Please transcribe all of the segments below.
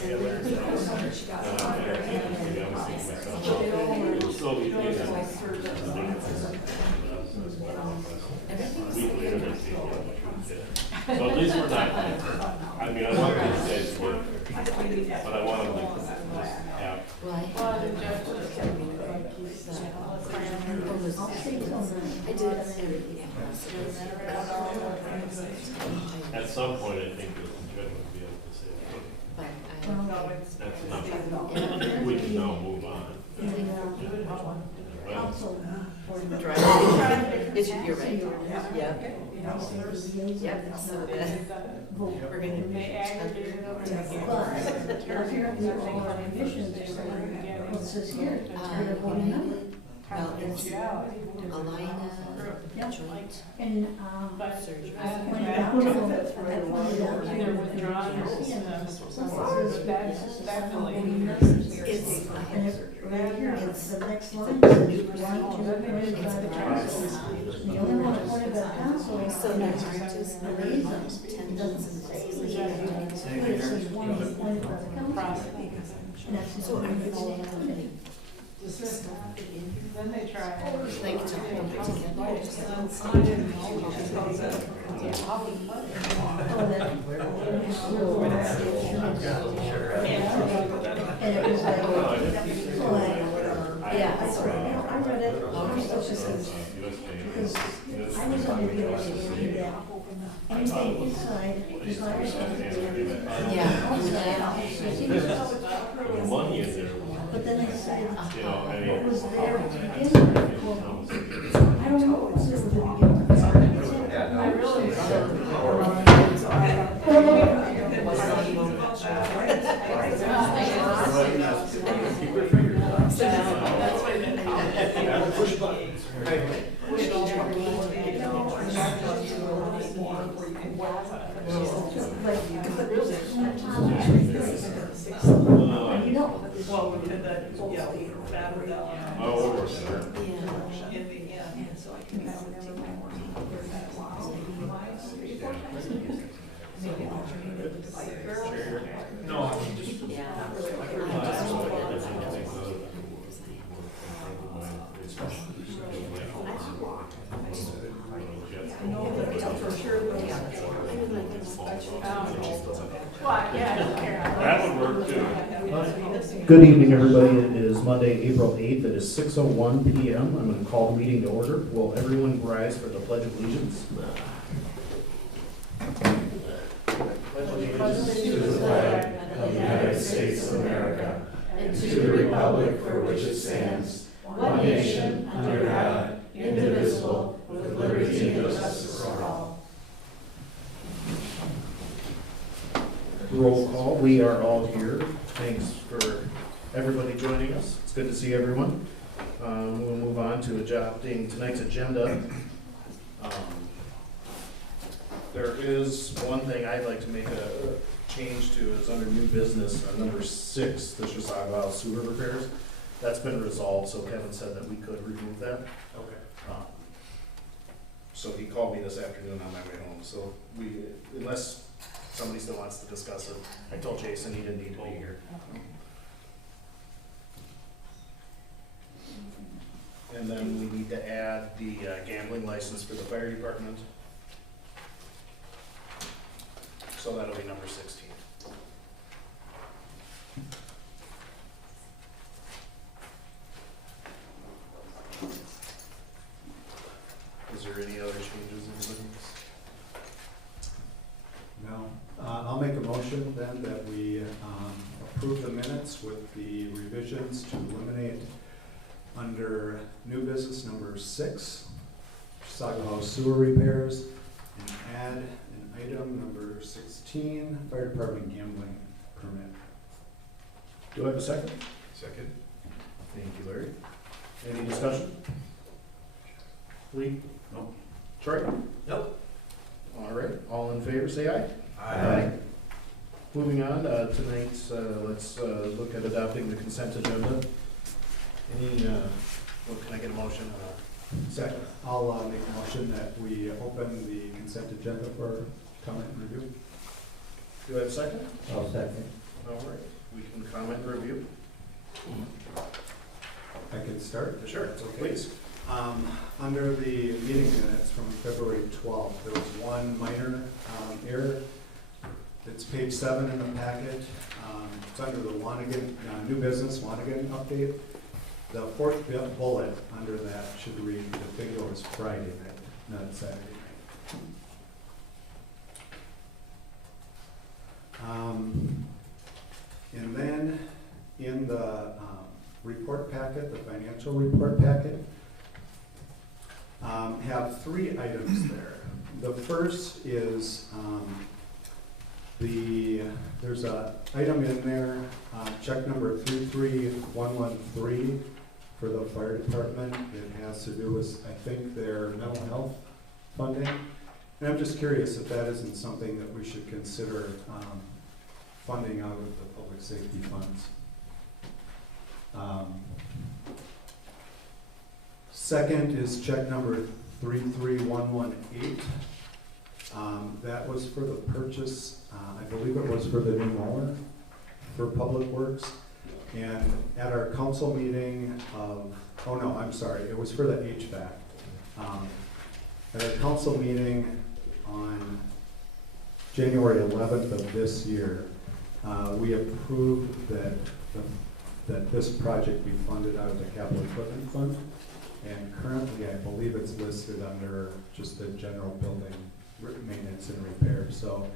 So at least we're not, I mean, I want these days to work, but I want them to just have. Well, I did At some point, I think the judge would be able to say, but that's enough. We can now move on. Well, you're right. Yeah. Yep. So we're going to be What's this here? well, it's Alina joint And, surgery. I pointed out to them, They're withdrawn from the, that's definitely. It's and right here, it's the next line, new says, procedure. want to appointed by the council. The only one appointed by the council is So the there's just the liaison. tendons It and doesn't say liaison, but it says one appointed by the council. And that's So are you all going to Dismissed. stuff it in here? Then they try. Like to hold it together? Oh, that. And it was like, yeah, I read it. Because I was under the idea that anything inside is not responsible. Yeah. the money in there, But then they said, you know, I what mean. was there to begin with? Well, I don't know what was there to begin with. I really. That's why they call it. Push buttons. You know, Well, we did that, yeah, that would, Oh, we're sure. Yeah. in the end, so I can have it take my morning. No, I mean, just. Well, yeah, I don't care. That would work too. Good evening, everybody. It is Monday, April 8th. It is 6:01 PM. I'm going to call the meeting to order. Will everyone rise for the Pledge of Allegiance? To the flag of the United States of America, and to the republic for which it stands, one nation, under God, indivisible, with liberty and justice for all. Roll call. We are all here. Thanks for everybody joining us. It's good to see everyone. We'll move on to adopting tonight's agenda. There is one thing I'd like to make a change to is under new business, number 6, the Chisago sewer repairs. That's been resolved, so Kevin said that we could remove that. Okay. So he called me this afternoon on my way home, so unless somebody still wants to discuss it, I told Jason he didn't need to be here. And then we need to add the gambling license for the fire department. So that'll be number 16. Is there any other changes in No. I'll make a motion then that we approve the minutes with the revisions to eliminate under new business number 6, Saga House sewer repairs, and add an item number 16, fire department gambling permit. Do I have a second? Second. Thank you, Larry. Any discussion? Lee? No. Troy? Nope. All right, all in favor, say aye. Aye. Moving on, tonight, let's look at adopting the consent agenda. What can I get a motion? Second. I'll make a motion that we open the consent agenda for comment and review. Do I have a second? I'll second. All right, we can comment and review. I can start? Sure, please. Under the meeting minutes from February 12th, there was one minor error. It's page 7 in the packet. It's under the Wanigan, new business Wanigan update. The fourth bullet under that should read, the bingo is Friday night, not Saturday night. And then in the report packet, the financial report packet, have 3 items there. The first is there's a item in there, check number 33113 for the fire department. It has to do with, I think, their mental health funding. And I'm just curious if that isn't something that we should consider funding out of the public safety funds. Second is check number 33118. That was for the purchase, I believe it was for the new mower for Public Works. And at our council meeting of, oh no, I'm sorry, it was for the HVAC. At our council meeting on January 11th of this year, we approved that this project be funded out of the capital equipment fund. And currently, I believe it's listed under just the general building maintenance and repair. So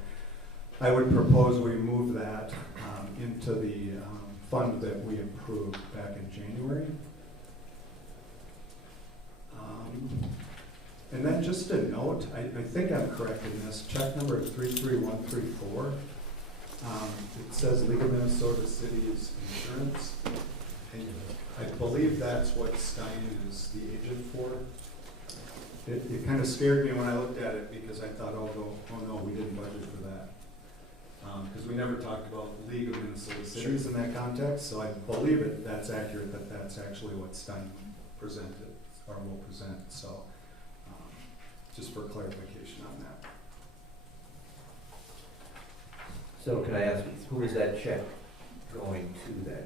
I would propose we move that into the fund that we approved back in January. And then just a note, I think I'm correct in this, check number 33134. It says League of Minnesota Cities Insurance. And I believe that's what Stein is the agent for. It kind of scared me when I looked at it because I thought, oh no, we didn't budget for that. Because we never talked about League of Minnesota Cities in that context, so I believe that's accurate, that that's actually what Stein presented, or will present, so just for clarification on that. So can I ask, who is that check going to then?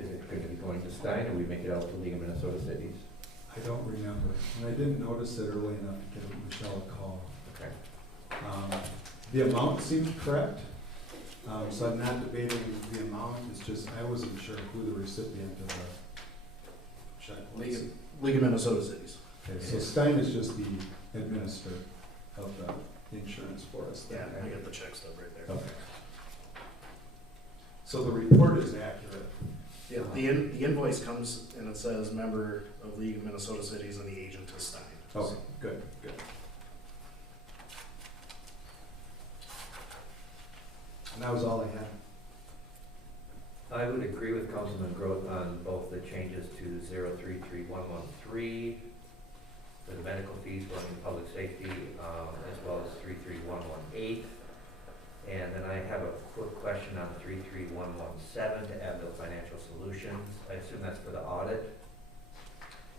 Is it going to be going to Stein, or we make it out to League of Minnesota Cities? I don't remember, and I didn't notice it early enough to give Michelle a call. Okay. The amount seemed correct, so I'm not debating the amount, it's just I wasn't sure who the recipient of the check was. League of Minnesota Cities. Okay, so Stein is just the administrator of the insurance for us. Yeah, I got the check stub right there. Okay. So the report is accurate. Yeah, the invoice comes and it says member of League of Minnesota Cities and the agent is Stein. Okay, good. And that was all I had. I would agree with Councilman Groth on both the changes to 033113 for the medical fees going to public safety, as well as 33118. And then I have a quick question on 33117 to add the financial solutions. I assume that's for the audit.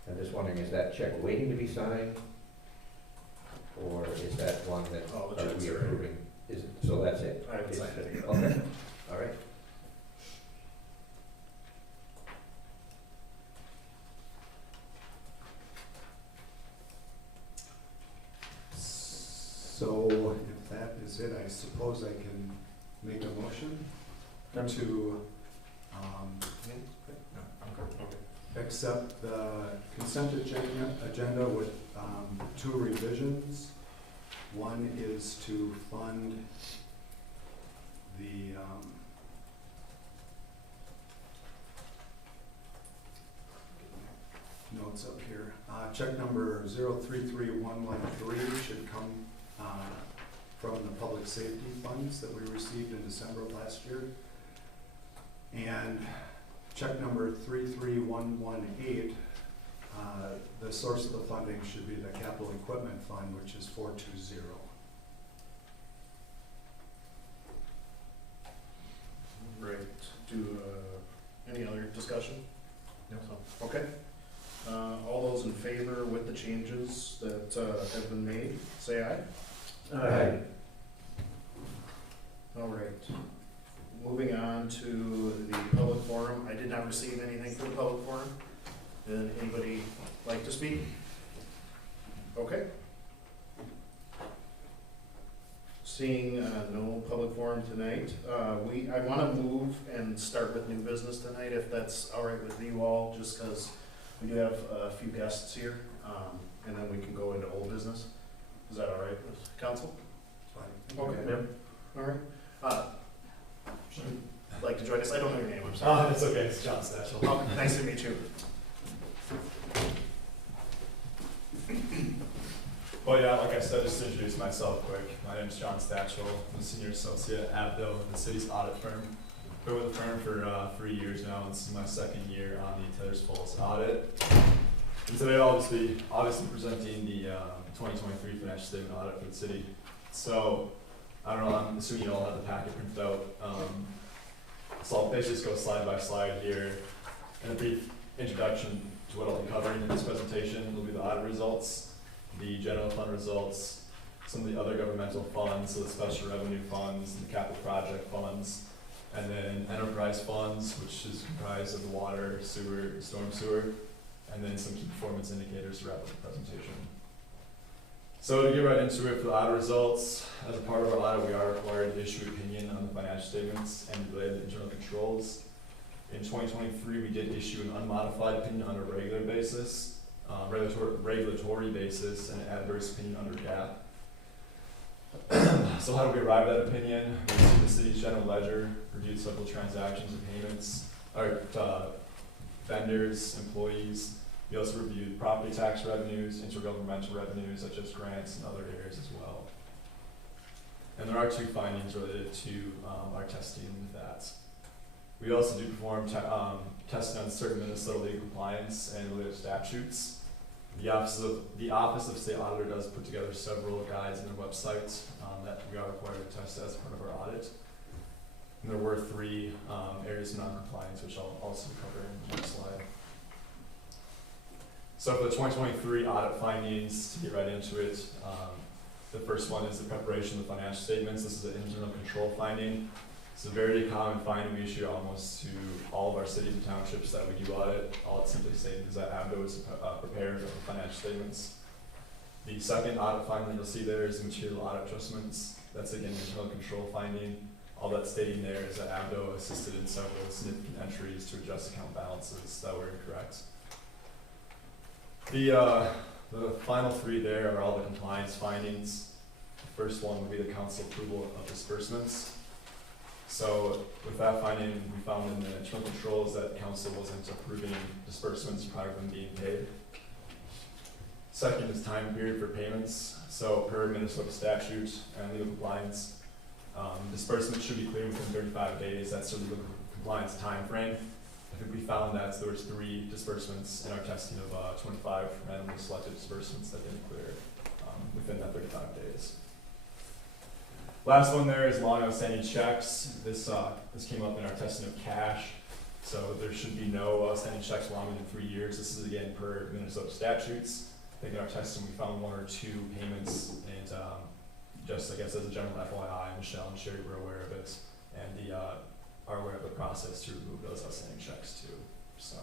I'm just wondering, is that check waiting to be signed? Or is that one that Oh, the are checks we are approving? Is it, so that's it? I haven't signed it yet. Okay, all right. So if that is it, I suppose I can make a motion to accept the consent agenda with 2 revisions. One is to fund the notes up here. Check number 033113 should come from the public safety funds that we received in December of last year. And check number 33118, the source of the funding should be the capital equipment fund, which is 420. Right. Do any other discussion? No. Okay. All those in favor with the changes that have been made, say aye. Aye. All right. moving on to the public forum. I did not receive anything for the public forum. Did anybody like to speak? Okay. Seeing no public forum tonight, I want to move and start with new business tonight, if that's all right with you all, just because we do have a few guests here, and then we can go into old business. Is that all right with council? Okay. Yep. All right. Like to join us? I don't know your name, I'm sorry. It's okay, it's John Stachel. Oh, nice to meet you. Well, yeah, like I said, just to introduce myself quick. My name is John Stachel. I'm a senior associate at Abdo, the city's audit firm. Been with the firm for 3 years now, and this is my second year on the Taylor's Falls audit. And today I'll just be obviously presenting the 2023 financial statement audit for the city. So, I don't know, I'm assuming you all have the packet printed out. So I'll basically just go slide by slide here. And a brief introduction to what I'll be covering in this presentation will be the audit results, the general fund results, some of the other governmental funds, so the special revenue funds, the capital project funds, and then enterprise funds, which is comprised of the water, sewer, storm sewer, and then some key performance indicators to wrap up the presentation. So to get right into it, for the audit results, as a part of our audit, we are required to issue opinion on the financial statements and related internal controls. In 2023, we did issue an unmodified opinion on a regular basis, regulatory basis, and an adverse opinion under GAAP. So how do we arrive at that opinion? We see the city's general ledger, reviewed several transactions and payments, vendors, employees. We also reviewed property tax revenues, intergovernmental revenues, such as grants and other areas as well. And there are 2 findings related to our testing with that. We also do perform testing on certain Minnesota legal compliance and related statutes. The Office of State Auditor does put together several guides on their website that we are required to test as part of our audit. And there were 3 areas of non-compliance, which I'll also cover in the next slide. So for the 2023 audit findings, to get right into it, the first one is the preparation of the financial statements. This is an internal control finding. It's a very common finding we issue almost to all of our cities and townships that we do audit. All it's simply stating is that Abdo is prepared of the financial statements. The second audit finding you'll see there is the material audit adjustments. That's again an internal control finding. All that's stating there is that Abdo assisted in several significant entries to adjust account balances that were incorrect. The final 3 there are all the compliance findings. The first one would be the council approval of disbursements. So with that finding, we found in the internal controls that council wasn't approving disbursements prior to them being paid. Second is time period for payments. So per Minnesota statute and legal compliance, disbursements should be cleared within 35 days. That's the legal compliance time frame. I think we found that there was 3 disbursements in our testing of 25 randomly selected disbursements that didn't clear within that 35 days. Last one there is long outstanding checks. This came up in our testing of cash. So there should be no outstanding checks longer than 3 years. This is again per Minnesota statutes. I think in our testing we found 1 or 2 payments, and just I guess as a general FYI, Michelle and Sherry were aware of it, and are aware of the process to remove those outstanding checks too. So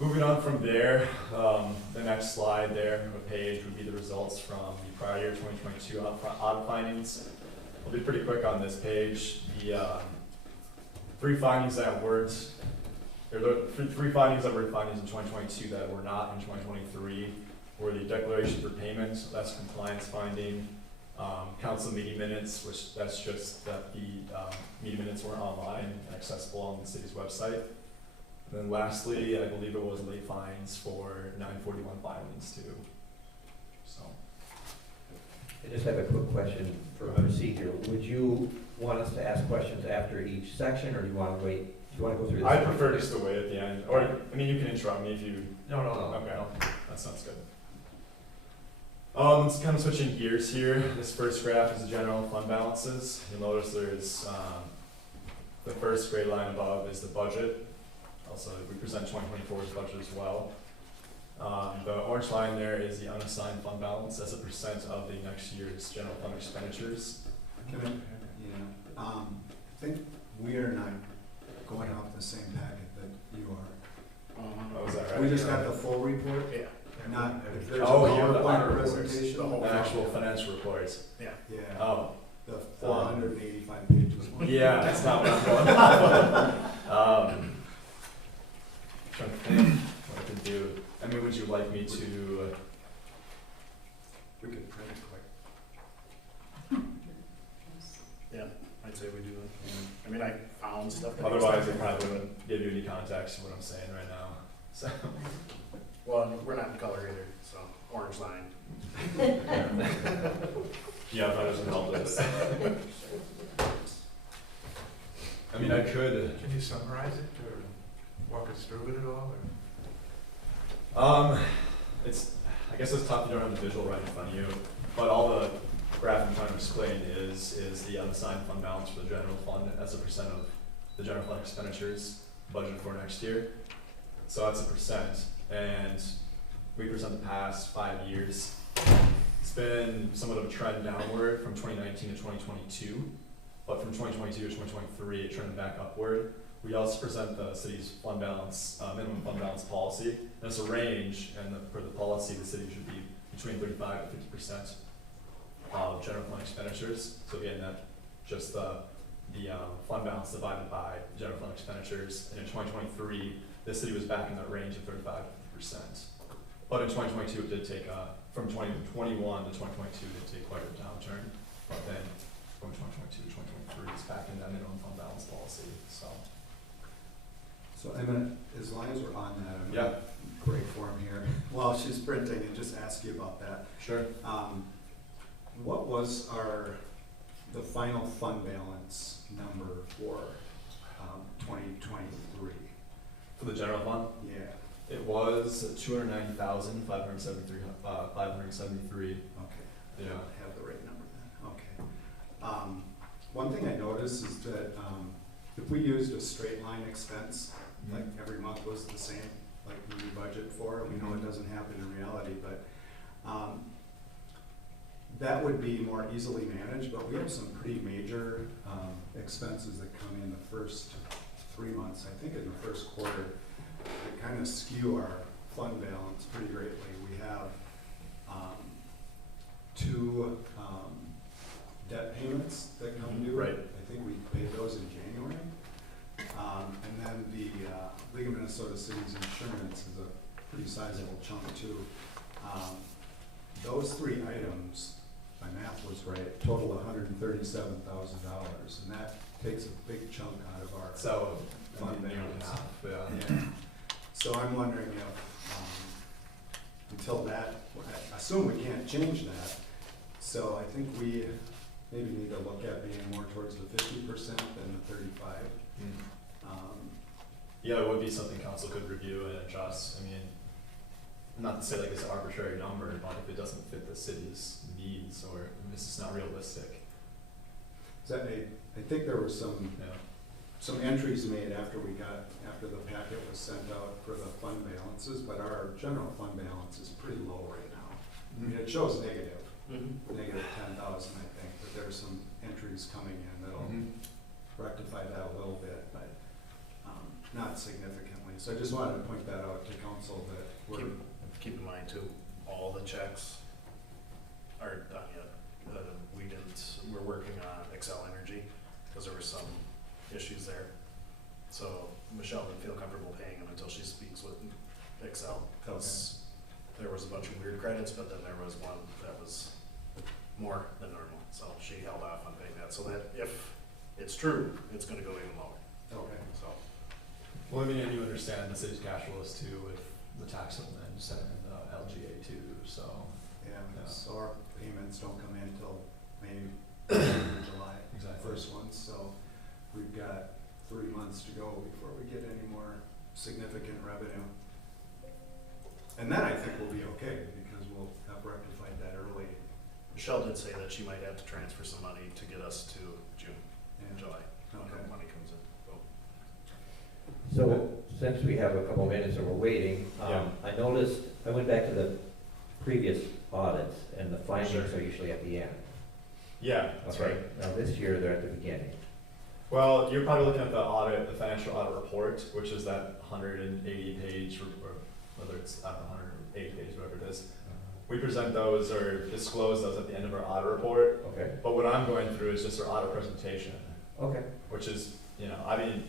moving on from there, the next slide there on the page would be the results from the prior year 2022 audit findings. I'll be pretty quick on this page. The 3 findings that weren't, or the 3 findings that were findings in 2022 that were not in 2023 were the declaration for payment, that's a compliance finding, council meeting minutes, which that's just that the meeting minutes weren't online and accessible on the city's website. And then lastly, I believe it was late fines for 941 filings too. So. I just have a quick question for our seat here. Would you want us to ask questions after each section, or do you want to wait? Do you want to go through this? I prefer just to wait at the end, or I mean, you can interrupt me if you. No. Okay, that sounds good. It's kind of switching gears here. This first graph is the general fund balances. You'll notice there's the first gray line above is the budget. Also, we present 2024's budget as well. The orange line there is the unassigned fund balance as a percent of the next year's general fund expenditures. Can I Yeah, I think we are not going off the same packet that you are. Oh, is that right? We just got the full report, Yeah. not, if there's a Oh, you have the PowerPoint audit reports, presentation. the whole The actual financial reports. Yeah. Yeah, Oh, the 485 pages. yeah, that's not what I'm going off of. Trying to think what I can do. I mean, would you like me to, We could print it quick. Yeah, I'd say we do it. I mean, I found stuff. that- otherwise I probably wouldn't give you any context to what I'm saying right now. So, Well, we're not in color either, so orange line. yeah, that doesn't help with it. I mean, I could, Can you summarize it or walk us through it at all? it's, I guess it's tough, you don't have the visual right in front of you, but all the graph I'm trying to explain is the unassigned fund balance for the general fund as a percent of the general fund expenditures budgeted for next year. So that's a percent, and we present the past 5 years. It's been somewhat of a trend downward from 2019 to 2022, but from 2022 to 2023, it trended back upward. We also present the city's fund balance, minimum fund balance policy, and it's a range, and for the policy, the city should be between 35 to 50% of general fund expenditures. So again, that just the fund balance divided by general fund expenditures, and in 2023, the city was back in that range of 35 to 50%. But in 2022, it did take, from 2021 to 2022, it did take quite a downturn, but then from 2022 to 2023, it's back in that minimum fund balance policy, so. So I'm gonna, as long as we're on that, I'm Yeah. gonna break form here while she's printing and just ask you about that. Sure. What was the final fund balance number for 2023? For the general fund, Yeah, it was 290,573, 573. okay. I Yeah. don't have the right number then, okay. One thing I noticed is that if we used a straight line expense, like every month was the same, like we budget for, we know it doesn't happen in reality, but that would be more easily managed, but we have some pretty major expenses that come in the first 3 months, I think in the first quarter, that kind of skew our fund balance pretty greatly. We have 2 debt payments that come due. Right. I think we paid those in January. And then the League of Minnesota Cities Insurance is a pretty sizable chunk too. Those 3 items, my math was right, total $137,000, and that takes a big chunk out of our So, fund year and a balance. half, yeah. Yeah. So I'm wondering if, until that, I assume we can't change that, so I think we maybe need to look at being more towards the 50% than the 35. Yeah, it would be something council could review and adjust. I mean, not to say like it's an arbitrary number, but if it doesn't fit the city's needs or this is not realistic. I think there were some Yeah. entries made after the packet was sent out for the fund balances, but our general fund balance is pretty low right now. I mean, it shows negative -10,000, I think, but there's some entries coming in that'll rectify that a little bit, but not significantly. So I just wanted to point that out to council that we're. Keep in mind too, all the checks aren't done yet. We're working on Excel Energy, because there were some issues there. So Michelle didn't feel comfortable paying them until she speaks with Excel, because there was a bunch of weird credits, but then there was one that was more than normal. So she held off on paying that, so that if it's true, it's gonna go even lower, Okay. so. Well, I mean, and you understand the city's cash flow is too with the tax settlement and the LGA too, so. Yeah, Yeah. so our payments don't come in until maybe July. Exactly. First ones, so we've got 3 months to go before we get any more significant revenue. And then I think we'll be okay, because we'll have rectified that early. Michelle did say that she might have to transfer some money to get us to June, Yeah. July, when Okay. the money comes in, so. So, since we have a couple minutes and we're waiting, Yeah. I noticed, I went back to the previous audits, and the findings Sure. are usually at the end. Yeah, that's Okay. right. Now this year, they're at the beginning. Well, you're probably looking at the audit, the financial audit report, which is that 180 page, or whether it's, I don't know, 180 page, whatever it is. We present those or disclose those at the end of our audit report, Okay, but what I'm going through is just our audit presentation, okay. which is, you know, I mean,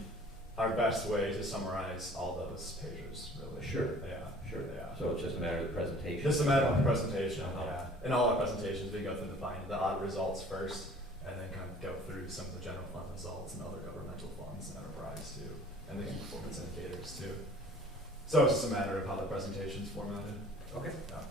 our best way to summarize all those pages, really. Sure. Yeah, Sure. yeah. So it's just a matter of the presentation. Just a matter of the presentation, Uh-huh. yeah. In all our presentations, we go through the audit results first, and then kind of go through some of the general fund results and other governmental funds and enterprise too, and the key performance indicators too. So it's just a matter of how the presentation's formatted. Okay. Yeah.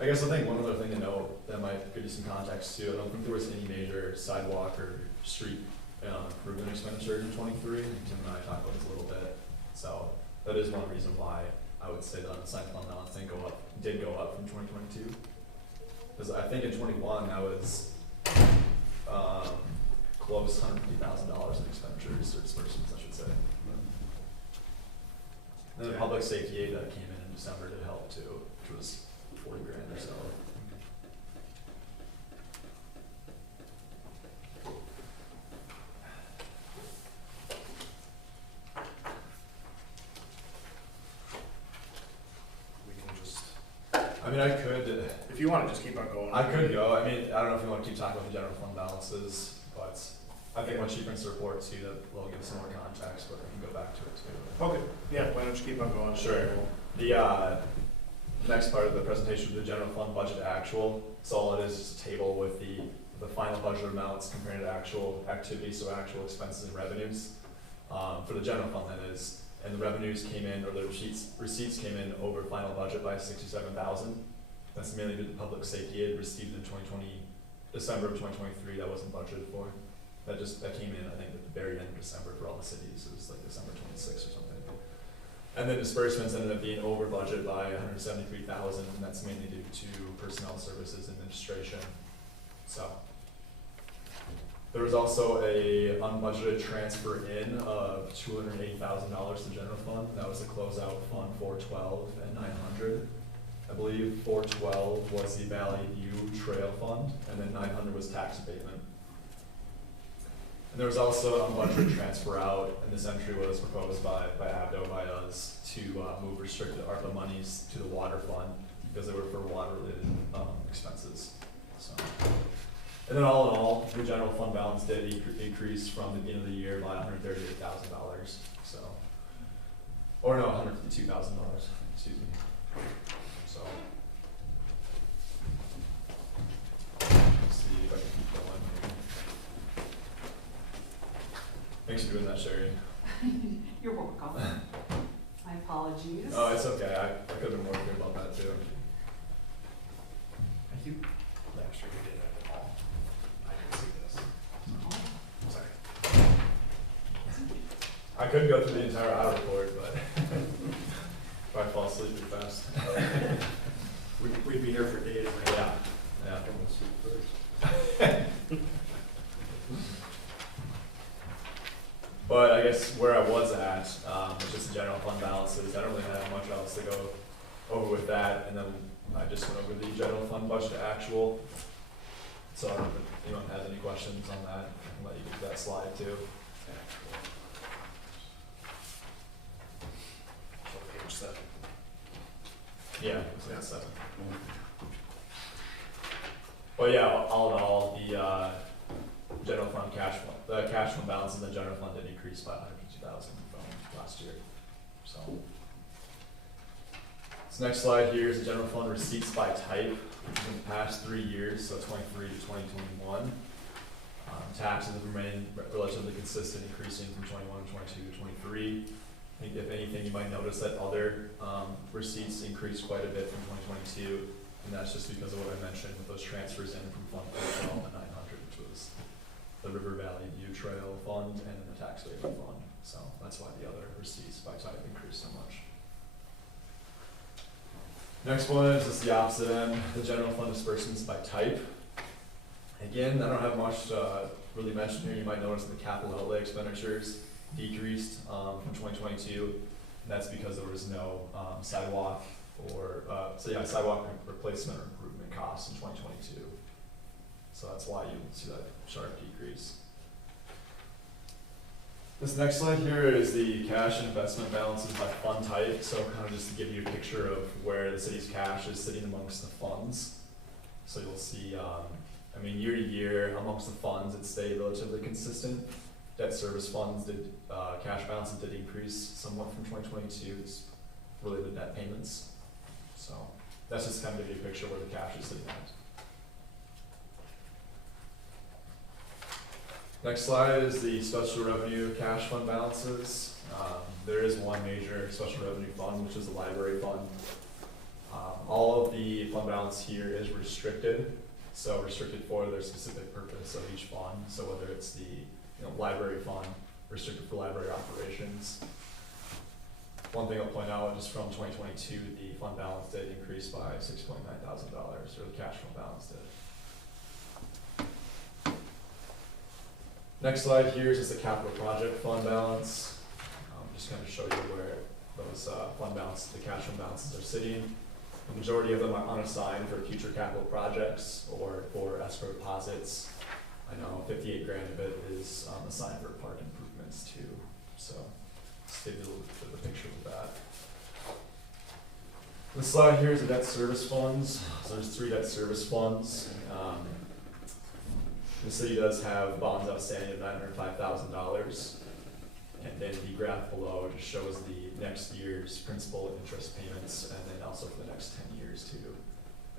I guess I think one other thing to note that might give you some context too, I don't think there was any major sidewalk or street improvement expenditures in '23. Tim and I talked about this a little bit. So that is one reason why I would say the unassigned fund balance did go up from 2022. Because I think in '21 that was close $150,000 in expenditures or disbursements, I should say. And then the public safety aid that came in December did help too, which was 40 grand or so. We can just, I mean, I could, if you wanna just keep on going. I could go. I mean, I don't know if you want to keep talking about the general fund balances, but I think once she prints the report too, that will give some more context, but we can go back to it too. Okay, yeah, why don't you keep on going? Sure. The next part of the presentation is the general fund budget actual. So all it is a table with the final budget amounts compared to actual activities, so actual expenses and revenues. For the general fund, that is, and the revenues came in, or the receipts came in over final budget by 67,000. That's mainly due to public safety aid received in December of 2023 that wasn't budgeted for. That came in, I think, at the very end of December for all the cities. It was like December 26th or something. And then disbursements ended up being over budget by 173,000, and that's mainly due to personnel services administration. So there was also a unbudgeted transfer in of $280,000 to general fund. That was the closeout fund 412 and 900. I believe 412 was the Valley View Trail Fund, and then 900 was tax abatement. And there was also an unbudgeted transfer out, and this entry was proposed by ABDO, by us, to move restricted ARPA monies to the water fund because they were for water-related expenses. So, and then all in all, the general fund balance did increase from the beginning of the year by $138,000. So, or no, $152,000. Excuse me. So, let's see if I can keep going here. Thanks for doing that, Sherry. You're welcome. My apologies. Oh, it's okay. I could have been more clear about that too. Thank you. Last year we did that at all. I didn't see this. Sorry. I could go through the entire audit report, but if I fall asleep too fast. We'd be here for days. Yeah, yeah. I'm gonna sleep first. But I guess where I was at, was just the general fund balances. I don't really have much else to go over with that. And then I just went over the general fund budget actual. So I don't know if anyone has any questions on that. I can let you get to that slide too. So page 7. Yeah, so that's 7. But yeah, all in all, the general fund the cash fund balance in the general fund did increase by 150,000 from last year. So this next slide here is the general fund receipts by type, which is in the past 3 years, so 23 to 2021. Taxes have remained relatively consistent, increasing from 21 to 22 to 23. I think if anything, you might notice that other receipts increased quite a bit from 2022, and that's just because of what I mentioned with those transfers in from Fund 412 and 900, which was the River Valley View Trail Fund and then the tax abatement fund. So that's why the other receipts by type increased so much. Next one is just the opposite end, the general fund disbursements by type. Again, I don't have much to really mention here. You might notice the capital outlay expenditures decreased from 2022, and that's because there was no sidewalk or sidewalk replacement or improvement costs in 2022. So that's why you see that sharp decrease. This next slide here is the cash and investment balances by fund type. So kind of just to give you a picture of where the city's cash is sitting amongst the funds. So you'll see, I mean, year to year amongst the funds, it stayed relatively consistent. Debt service funds did, cash balances did increase somewhat from 2022. It's related to debt payments. So that's just kind of give you a picture where the cash is sitting at. Next slide is the special revenue cash fund balances. There is one major special revenue fund, which is the library fund. All of the fund balance here is restricted, so restricted for their specific purpose of each fund. So whether it's the library fund, restricted for library operations. One thing I'll point out, just from 2022, the fund balance did increase by $6,900, or the cash fund balance did. Next slide here is just the capital project fund balance. Just kind of show you where those fund balances, the cash fund balances are sitting. The majority of them are unassigned for future capital projects or for escrow deposits. I know 58 grand of it is assigned for park improvements too. So just give you a little bit of a picture of that. The slide here is the debt service funds. So there's 3 debt service funds. The city does have bonds outstanding of $905,000, and then the graph below just shows the next year's principal and interest payments, and then also for the next 10 years too.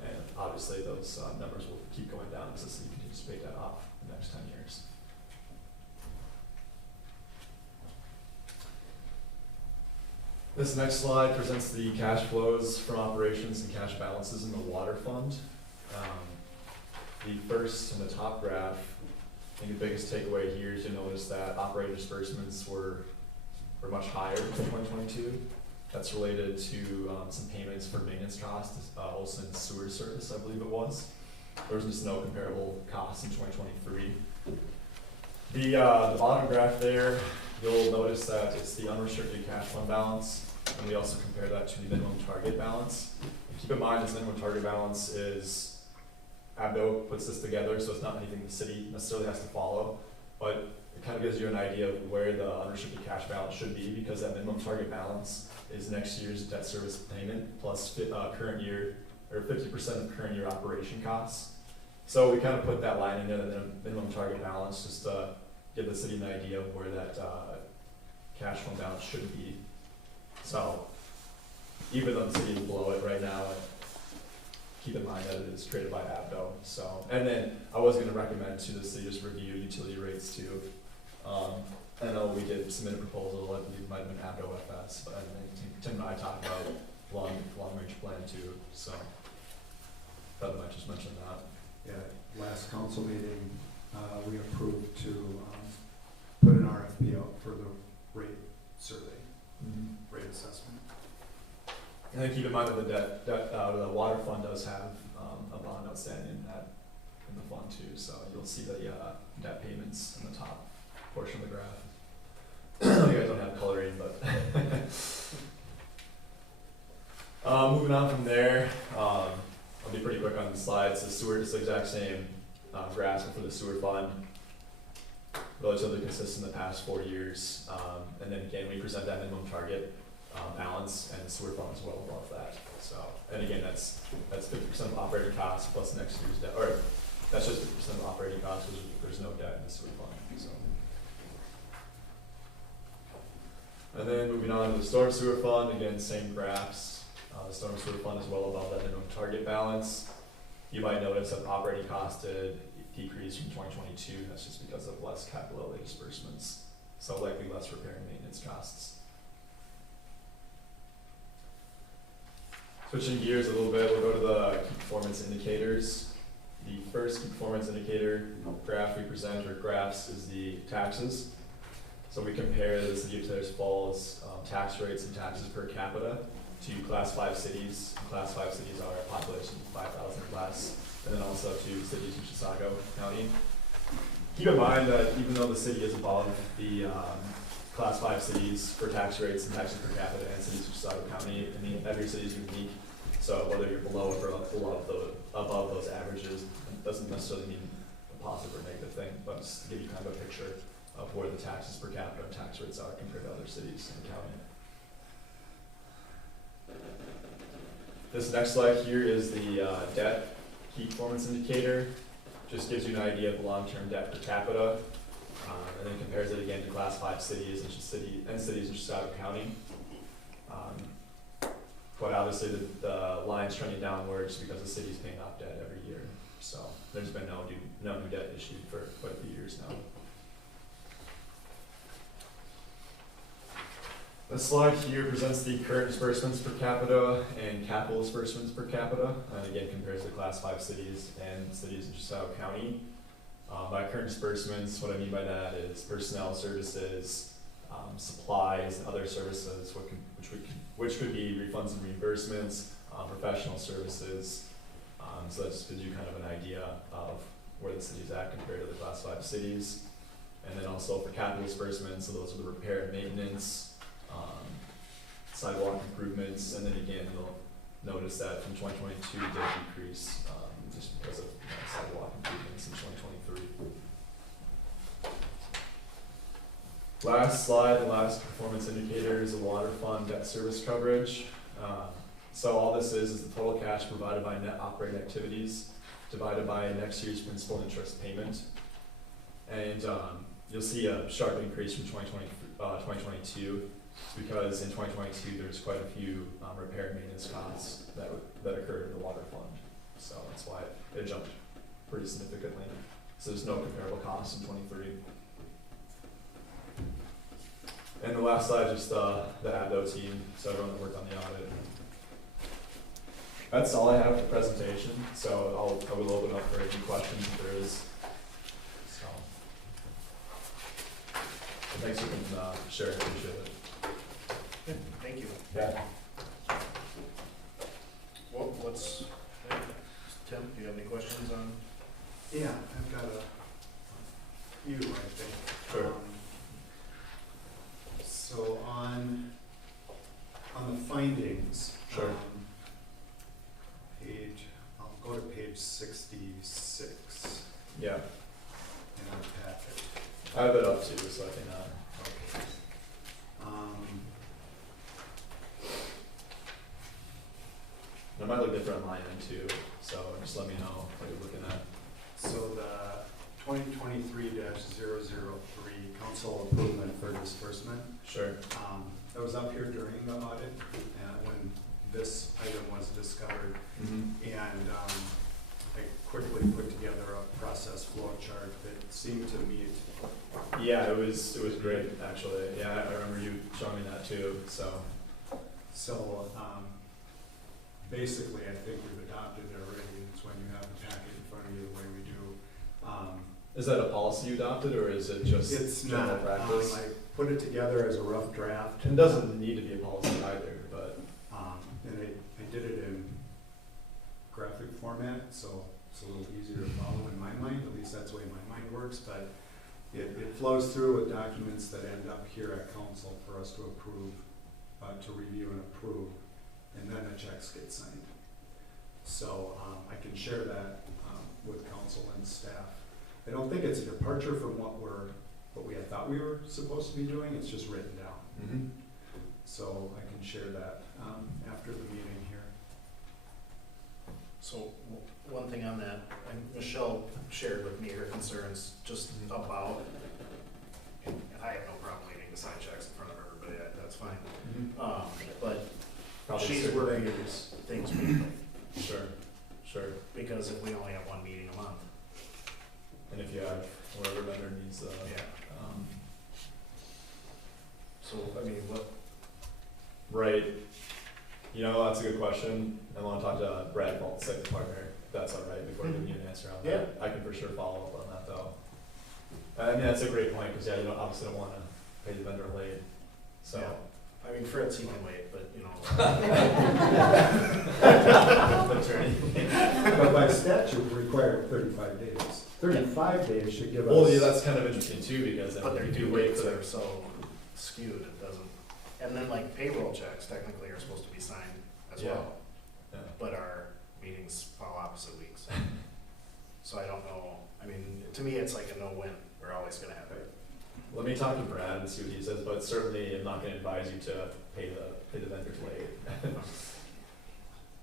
And obviously those numbers will keep going down as the city continues to pay that off in the next 10 years. This next slide presents the cash flows from operations and cash balances in the water fund. The first in the top graph, I think the biggest takeaway here is to notice that operating disbursements were much higher in 2022. That's related to some payments for maintenance costs, Olson sewer service, I believe it was. There was just no comparable costs in 2023. The bottom graph there, you'll notice that it's the unrestricted cash fund balance, and we also compare that to the minimum target balance. Keep in mind this minimum target balance is ABDO puts this together, so it's not anything the city necessarily has to follow, but it kind of gives you an idea of where the unrestricted cash balance should be, because that minimum target balance is next year's debt service payment plus current year, or 50% of current year operation costs. So we kind of put that line in there, the minimum target balance, just to give the city an idea of where that cash fund balance should be. So even though the city is below it right now, keep in mind that it is created by ABDO. So, and then I was going to recommend to the city just review utility rates too. I know we did submit a proposal, I believe it might have been ABDO FS, but I think Tim and I talked about long range plan too. So, thought I might just mention that. Yeah, last council meeting, we approved to put an RFP out for the rate survey, rate assessment. And then keep in mind that the water fund does have a bond outstanding in the fund too, so you'll see the debt payments in the top portion of the graph. You guys don't have coloring, but moving on from there, I'll be pretty quick on the slides. The sewer is the exact same graph for the sewer fund, relatively consistent in the past 4 years, and then again we present that minimum target balance, and the sewer fund is well above that. So, and again, that's 50% of operating costs plus next year's debt, or that's just 50% of operating costs, because there's no debt in the sewer fund. So, and then moving on to the storm sewer fund, again, same graphs. The storm sewer fund is well above that minimum target balance. You might notice that operating costs did decrease from 2022. That's just because of less capital outlay disbursements, so likely less repair and maintenance costs. Switching gears a little bit, we'll go to the key performance indicators. The first key performance indicator graph we present, or graphs, is the taxes. So we compare the city of Tellur's Falls tax rates and taxes per capita to Class 5 cities. Class 5 cities are a population of 5,000 or less, and then also to cities in Chisago County. Keep in mind that even though the city is above the Class 5 cities for tax rates and taxes per capita and cities in Chisago County, I mean, every city is unique. So whether you're below or above those averages, it doesn't necessarily mean a positive or negative thing, but just to give you kind of a picture of where the taxes per capita and tax rates are compared to other cities in the county. This next slide here is the debt key performance indicator. Just gives you an idea of the long-term debt per capita, and then compares it again to Class 5 cities and cities in Chisago County. Quite obviously, the line's trending downwards because the city's paying off debt every year. So there's been no new debt issued for quite a few years now. This slide here presents the current disbursements per capita and capital disbursements per capita, and again compares the Class 5 cities and cities in Chisago County. By current disbursements, what I mean by that is personnel services, supplies, and other services, which could be refunds and reimbursements, professional services. So that just gives you kind of an idea of where the city's at compared to the Class 5 cities. And then also for capital disbursements, so those are the repair and maintenance, sidewalk improvements, and then again, you'll notice that from 2022 did decrease just because of sidewalk improvements in 2023. Last slide, the last performance indicator is the water fund debt service coverage. So all this is the total cash provided by net operating activities divided by next year's principal and interest payment. And you'll see a sharp increase from 2022 because in 2022 there's quite a few repair and maintenance costs that occurred in the water fund. So that's why it jumped pretty significantly. So there's no comparable costs in 23. And the last slide, just the ABDO team, so everyone that worked on the audit. That's all I have for the presentation, so I will open up for any questions if there is. So, thanks for sharing, appreciate it. Thank you. Yeah. What's, Tim, do you have any questions on? Yeah, I've got a few, I think. Sure. So on the findings, Sure. I'll go to page 66 Yeah, in our packet. I have it up too, so I can, Okay. it might look different on my end too, so just let me know what you're looking at. So the 2023-003 council improvement for disbursement, Sure. that was up here during the audit, when this item was discovered. Mm-hmm. And I quickly put together a process flow chart that seemed to meet. Yeah, it was great actually. Yeah, I remember you showing me that too. So basically, I think we've adopted it already. It's when you have the packet in front of you the way we do. is that a policy you adopted, or is it just It's general not. practice? I put it together as a rough draft. It doesn't need to be a policy either, but And I did it in graphic format, so it's a little easier to follow in my mind. At least that's the way my mind works. But it flows through with documents that end up here at council for us to approve, to review and approve, and then the checks get signed. So I can share that with council and staff. I don't think it's a departure from what we had thought we were supposed to be doing. It's just written down. mm-hmm. So I can share that after the meeting here. So one thing on that, and Michelle shared with me her concerns just about, and I have no problem waiting to sign checks in front of everybody, that's fine. But Probably she's certain worried years. things quickly, Sure. because if we only have one meeting a month. And if you have whatever vendor needs, Yeah. So, I mean, what, right. You know, that's a good question. I want to talk to Brad Bolt, second partner, if that's all right, before giving you an answer on that. I can for sure follow up on that though. I mean, that's a great point, because you obviously don't want to pay the vendor late, so. Yeah. I mean, Fritz, he can wait, but you know. Attorney. But by statute, we require 35 days. 35 days should give us. Well, yeah, that's kind of interesting too, because But their if due you wait dates for are so skewed, it doesn't. And then like payroll checks technically are supposed to be signed as Yeah. well. Yeah. but our meetings fall opposite weeks. So I don't know, I mean, to me, it's like a no-win, we're always gonna have it. Let me talk to Brad and see what he says, but certainly I'm not gonna advise you to pay the vendors late.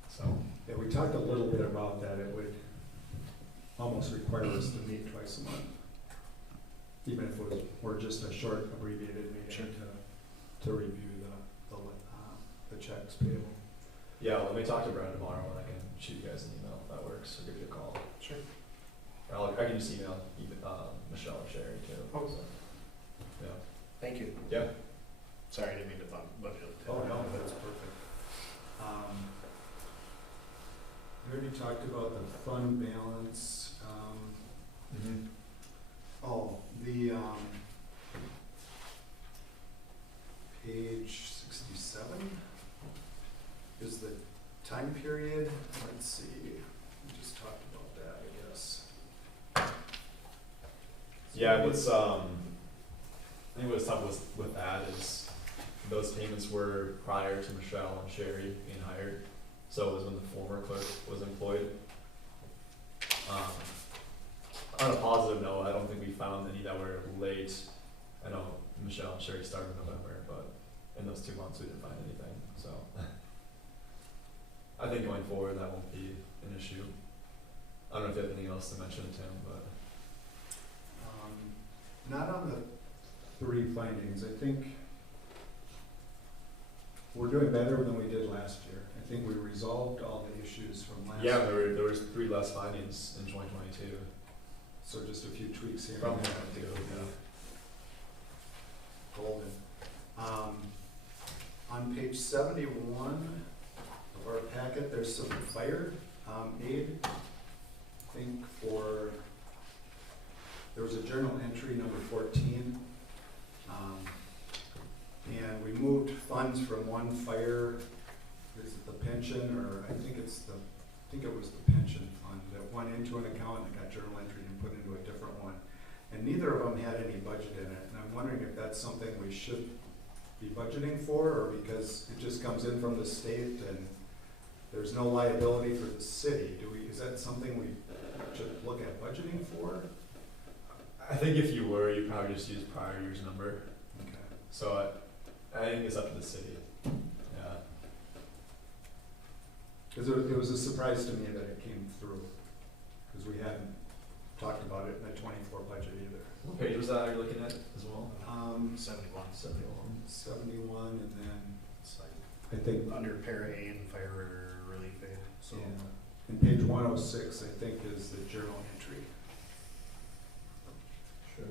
So, Yeah, we talked a little bit about that, it would almost require us to meet twice a month. Even if it was, or just a short abbreviated meeting to review the checks payable. yeah, let me talk to Brad tomorrow and I can shoot you guys an email if that works, or give you a call. Sure. I can just email Michelle or Sherry too. Oh. So, yeah. Thank you. Yeah. Sorry, I didn't mean to bump you. Oh, no, that's perfect. We already talked about the fund balance, Mm-hmm. oh, the, page 67 is the time period, let's see, we just talked about that, I guess. Yeah, what's I think what's tough with that is those payments were prior to Michelle and Sherry being hired, so it was when the former clerk was employed. On a positive note, I don't think we found any that were late. I know Michelle and Sherry started in November, but in those 2 months we didn't find anything, so. I think going forward that won't be an issue. I don't know if you have anything else to mention, Tim, but. Not on the 3 findings, I think we're doing better than we did last year. I think we resolved all the issues from last Yeah, year. there was 3 less findings in 2022. So just a few tweaks here. From and there. that too, yeah. Golden. On page 71 of our packet, there's some fire aid. I think there was a journal entry number 14. And we moved funds from one fire, is it the pension, or I think it was the pension fund that went into an account and got journal entry and put into a different one. And neither of them had any budget in it, and I'm wondering if that's something we should be budgeting for, or because it just comes in from the state and there's no liability for the city. Is that something we should look at budgeting for? I think if you were, you'd probably just use prior year's number. Okay. So I think it's up to the city. Yeah. Because it was a surprise to me that it came through, because we hadn't talked about it in the 24 budget either. What page was that you're looking at as well? 71. 71, and then It's like I think, under para aid and fire relief aid, so. yeah, and page 106, I think, is the journal entry, Sure.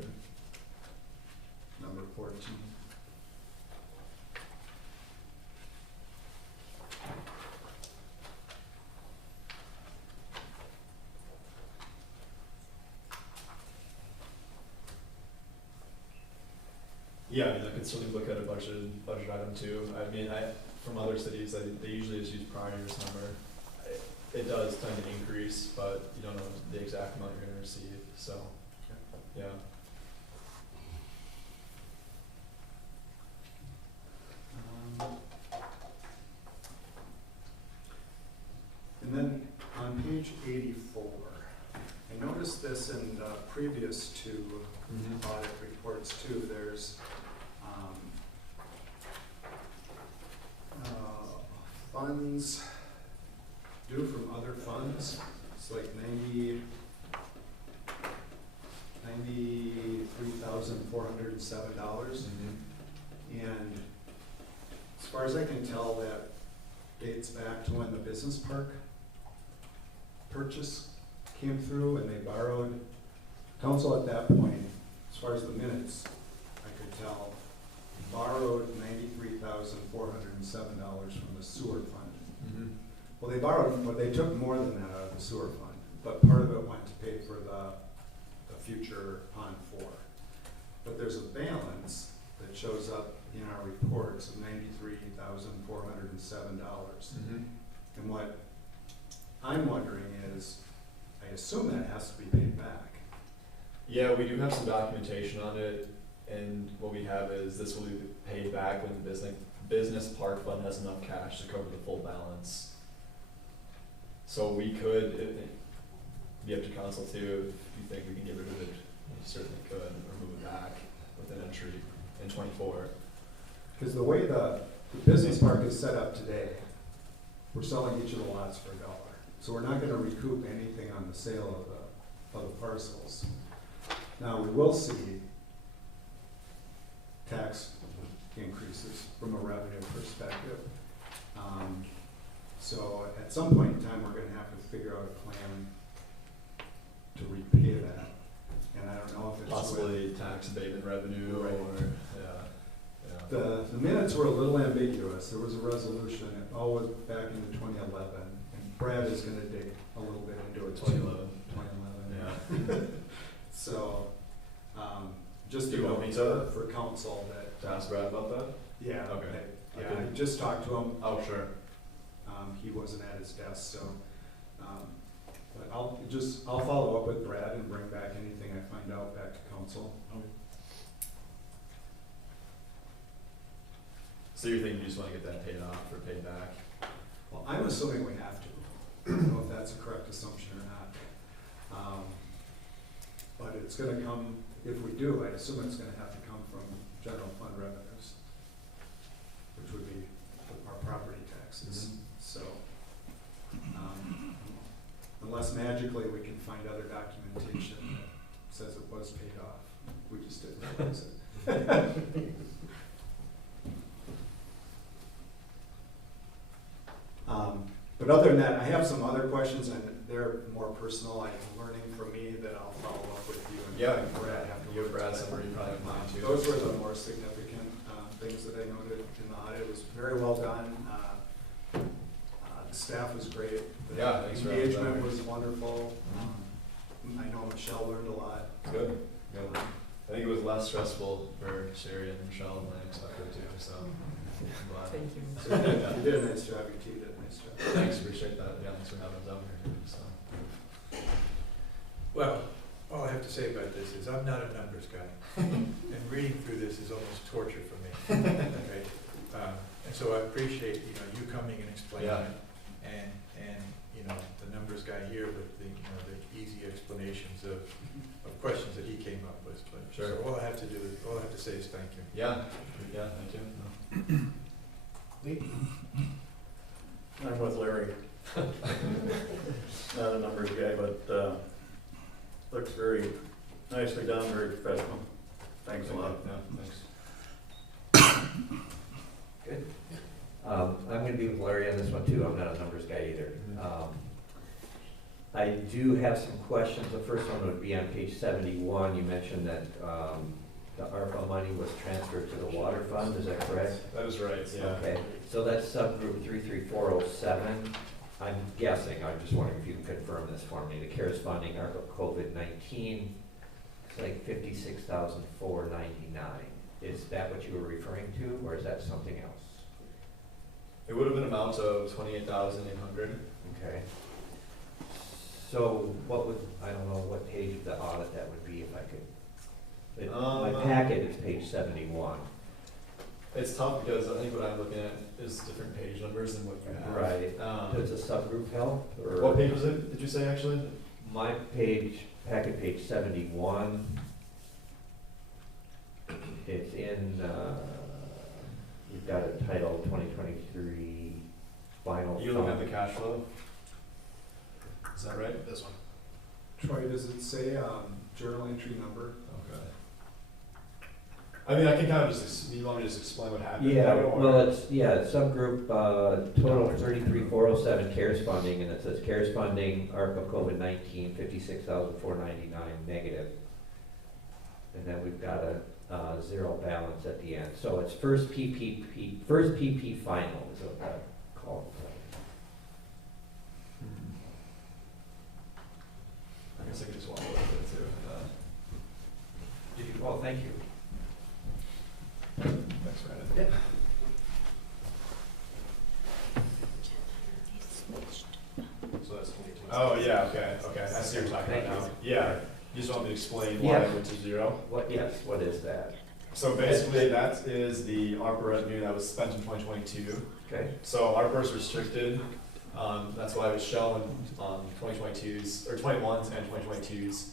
number 14. Yeah, I mean, I could certainly look at a budget item too. I mean, from other cities, they usually just use prior year's number. It does tend to increase, but you don't know the exact amount you're gonna receive, so, yeah. And then on page 84, I noticed this in the previous 2 audit reports too. There's funds due from other funds. It's like $93,407. And as far as I can tell, that dates back to when the business park purchase came through, and they borrowed, council at that point, as far as the minutes, I could tell, borrowed $93,407 from the sewer fund. Well, they borrowed, but they took more than that out of the sewer fund, but part of it went to pay for the future Pond 4. But there's a balance that shows up in our reports of $93,407. And what I'm wondering is, I assume that has to be paid back. Yeah, we do have some documentation on it, and what we have is this will be paid back when the business park fund has enough cash to cover the full balance. So we could, it be up to council too, if you think we can get rid of it, we certainly could, or move it back with an entry in 24. Because the way the business park is set up today, we're selling each of the lots for $1. So we're not gonna recoup anything on the sale of the parcels. Now, we will see tax increases from a revenue perspective. So at some point in time, we're gonna have to figure out a plan to repay that. And I don't know if it's with- Possibly tax abatement revenue, Right. or, The minutes were a little ambiguous. There was a resolution, it all was back in 2011, and Brad is gonna dig a little bit into it. 2011. 2011. Yeah. So, just Do to you know want me to- for council that, To ask Brad about that? yeah, Okay. yeah, I just talked to him. Oh, sure. He wasn't at his desk, so, but I'll follow up with Brad and bring back anything I find out back to council. So you're thinking you just wanna get that paid off or paid back? Well, I'm assuming we have to. I don't know if that's a correct assumption or not. But it's gonna come, if we do, I assume it's gonna have to come from general fund revenues, which would be our property taxes. So, unless magically we can find other documentation that says it was paid off, we just didn't realize it. But other than that, I have some other questions, and they're more personal, like learning from me, that I'll follow up with you and Yeah, Brad. you have Brad somewhere you probably have mine too. Those were the more significant things that I noted in the audit. It was very well done. The staff was great. The Yeah, thanks for having us engagement over. was wonderful. I know Michelle learned a lot. Good, good. I think it was less stressful for Sherry and Michelle than I expected too, so I'm glad. Thank you. So you did a nice job. Your team did a nice job. Thanks, appreciate that. Yeah, thanks for having us out here too, so. Well, all I have to say about this is I'm not a numbers guy, and reading through this is almost torture for me. Okay? And so I appreciate, you coming and explaining Yeah. it, and the numbers guy here with the easy explanations of questions that he came up with. But Sure. So all I have to say is thank you. Yeah, yeah, thank you. I'm with Larry. Not a numbers guy, but looks very nicely done, very professional. Thanks a lot. Yeah, thanks. Good. I'm gonna be with Larry on this one too, I'm not a numbers guy either. I do have some questions. The first one would be on page 71. You mentioned that the ARPA money was transferred to the water fund, is that correct? That is right, yeah. Okay, so that's subgroup 33407. I'm guessing, I'm just wondering if you can confirm this for me. The CARES funding, ARPA COVID-19, it's like $56,499. Is that what you were referring to, or is that something else? It would have been an amount of 28,800. Okay. So what would, I don't know what page of the audit that would be if I could. My packet is page 71. It's tough because I think what I'm looking at is different page numbers than what you have. Right. Does the subgroup help? Or What page was it, did you say actually? my page, packet page 71. It's in, we've got it titled 2023 final. You looking at the cash flow? Is that right? This one. Troy, does it say journal entry number? Okay. I mean, I can kind of just, you want me to just explain what happened? Yeah, or- well, it's, subgroup, total 33,407 CARES funding, and it says CARES funding, ARPA COVID-19, 56,499 negative. And then we've got a zero balance at the end. So it's first PP final is what that called. I guess I could just walk over it too. Did you, well, thank you. Thanks, Brandon. Yeah. So that's 22. Oh, yeah, okay, okay, I see what you're talking about now. Thank Yeah, you just want me to explain why Yeah. it went to zero? What, yes, what is that? So basically, that is the ARPA revenue that was spent in 2022. Okay, So ARPA is restricted That's why I was shown 2022's, or 21's and 2022's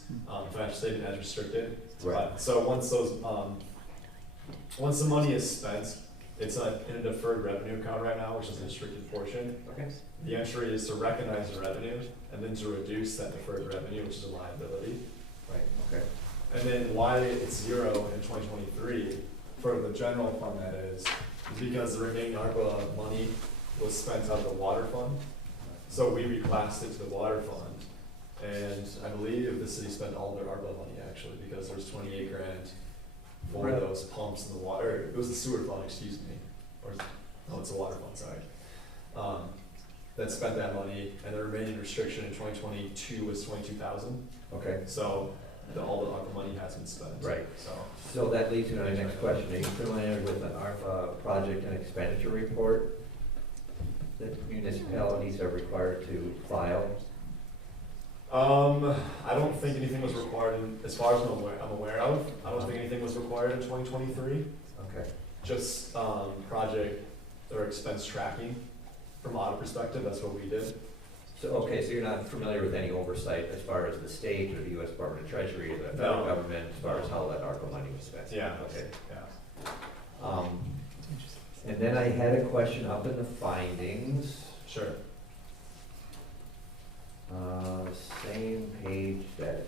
financial statement as restricted. Right. So once those, once the money is spent, it's in a deferred revenue account right now, which is a restricted portion. Okay. The entry is to recognize the revenue and then to reduce that deferred revenue, which is a liability. Right, okay. And then why it's 0 in 2023 for the general fund, that is because the remaining ARPA money was spent out of the water fund. So we reclassed it to the water fund. And I believe the city spent all their ARPA money actually, because there's 28 grand for Right. those pumps in the water. It was the sewer fund, excuse me. Or, no, it's the water fund, sorry. That spent that money, and the remaining restriction in 2022 was 22,000. Okay. So all the ARPA money has been spent. Right. So. So that leads to my next question. Are you familiar with the ARPA project and expenditure report that municipalities are required to file? I don't think anything was required, as far as I'm aware of. I don't think anything was required in 2023. Okay. Just project or expense tracking from audit perspective. That's what we did. So, okay, so you're not familiar with any oversight as far as the state or the U.S. Department of Treasury or the federal No. government as far as how that ARPA money was spent? Yeah. Okay. Yeah. And then I had a question up in the findings. Sure. Same page that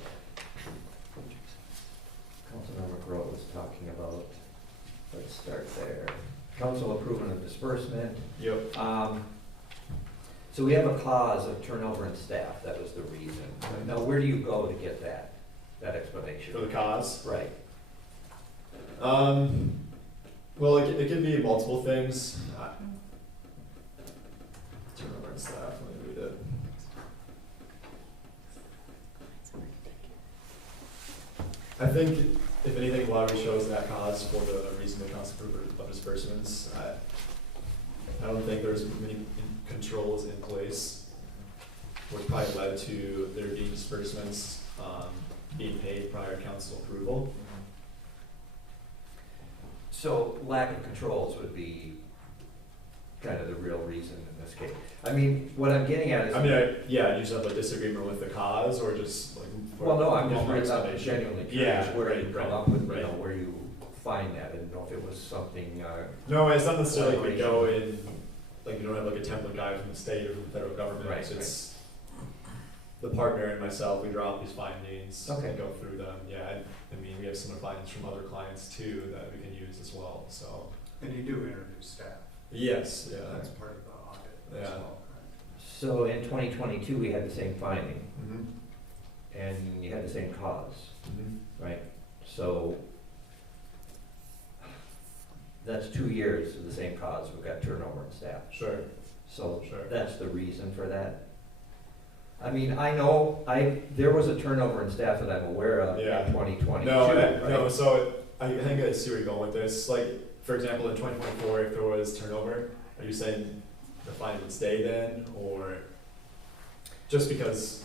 Councilmember Grote was talking about. Let's start there. Council approval of disbursement. Yep. So we have a cause of turnover in staff. That was the reason. Now, where do you go to get that explanation? For the cause. Right. Well, it could be multiple things. Turnover in staff. Let me read it. I think, if anything, lottery shows that cause for the reasonable council approval of disbursements. I don't think there's many controls in place, which probably led to there being disbursements being paid prior council approval. So lack of controls would be kind of the real reason in this case. I mean, what I'm getting at is. I mean, I usually have a disagreement with the cause, or just like. Well, no, I'm just normal genuinely Yeah, curious where you right, come up with, you right. know, where you find that. I didn't know if it was something, No, it's not necessarily like we go in, like you don't have like a template guide from the state or from the federal government. Right, It's the partner and myself, we draw up these findings. Okay. And go through them, yeah. I mean, we have similar findings from other clients too that we can use as well, so. And you do interview staff. Yes, yeah. That's part of the audit as Yeah. well. so in 2022, we had the same finding Mm-hmm. and you had the same cause, Mm-hmm. right? So that's 2 years of the same cause. We've got turnover in staff. Sure, So sure. that's the reason for that. I mean, I know, there was a turnover in staff that I'm aware of in Yeah. 2022, No, right? no, so I think I see where you're going with this. Like, for example, in 2024, if there was turnover, are you saying the fine would stay then, or just because?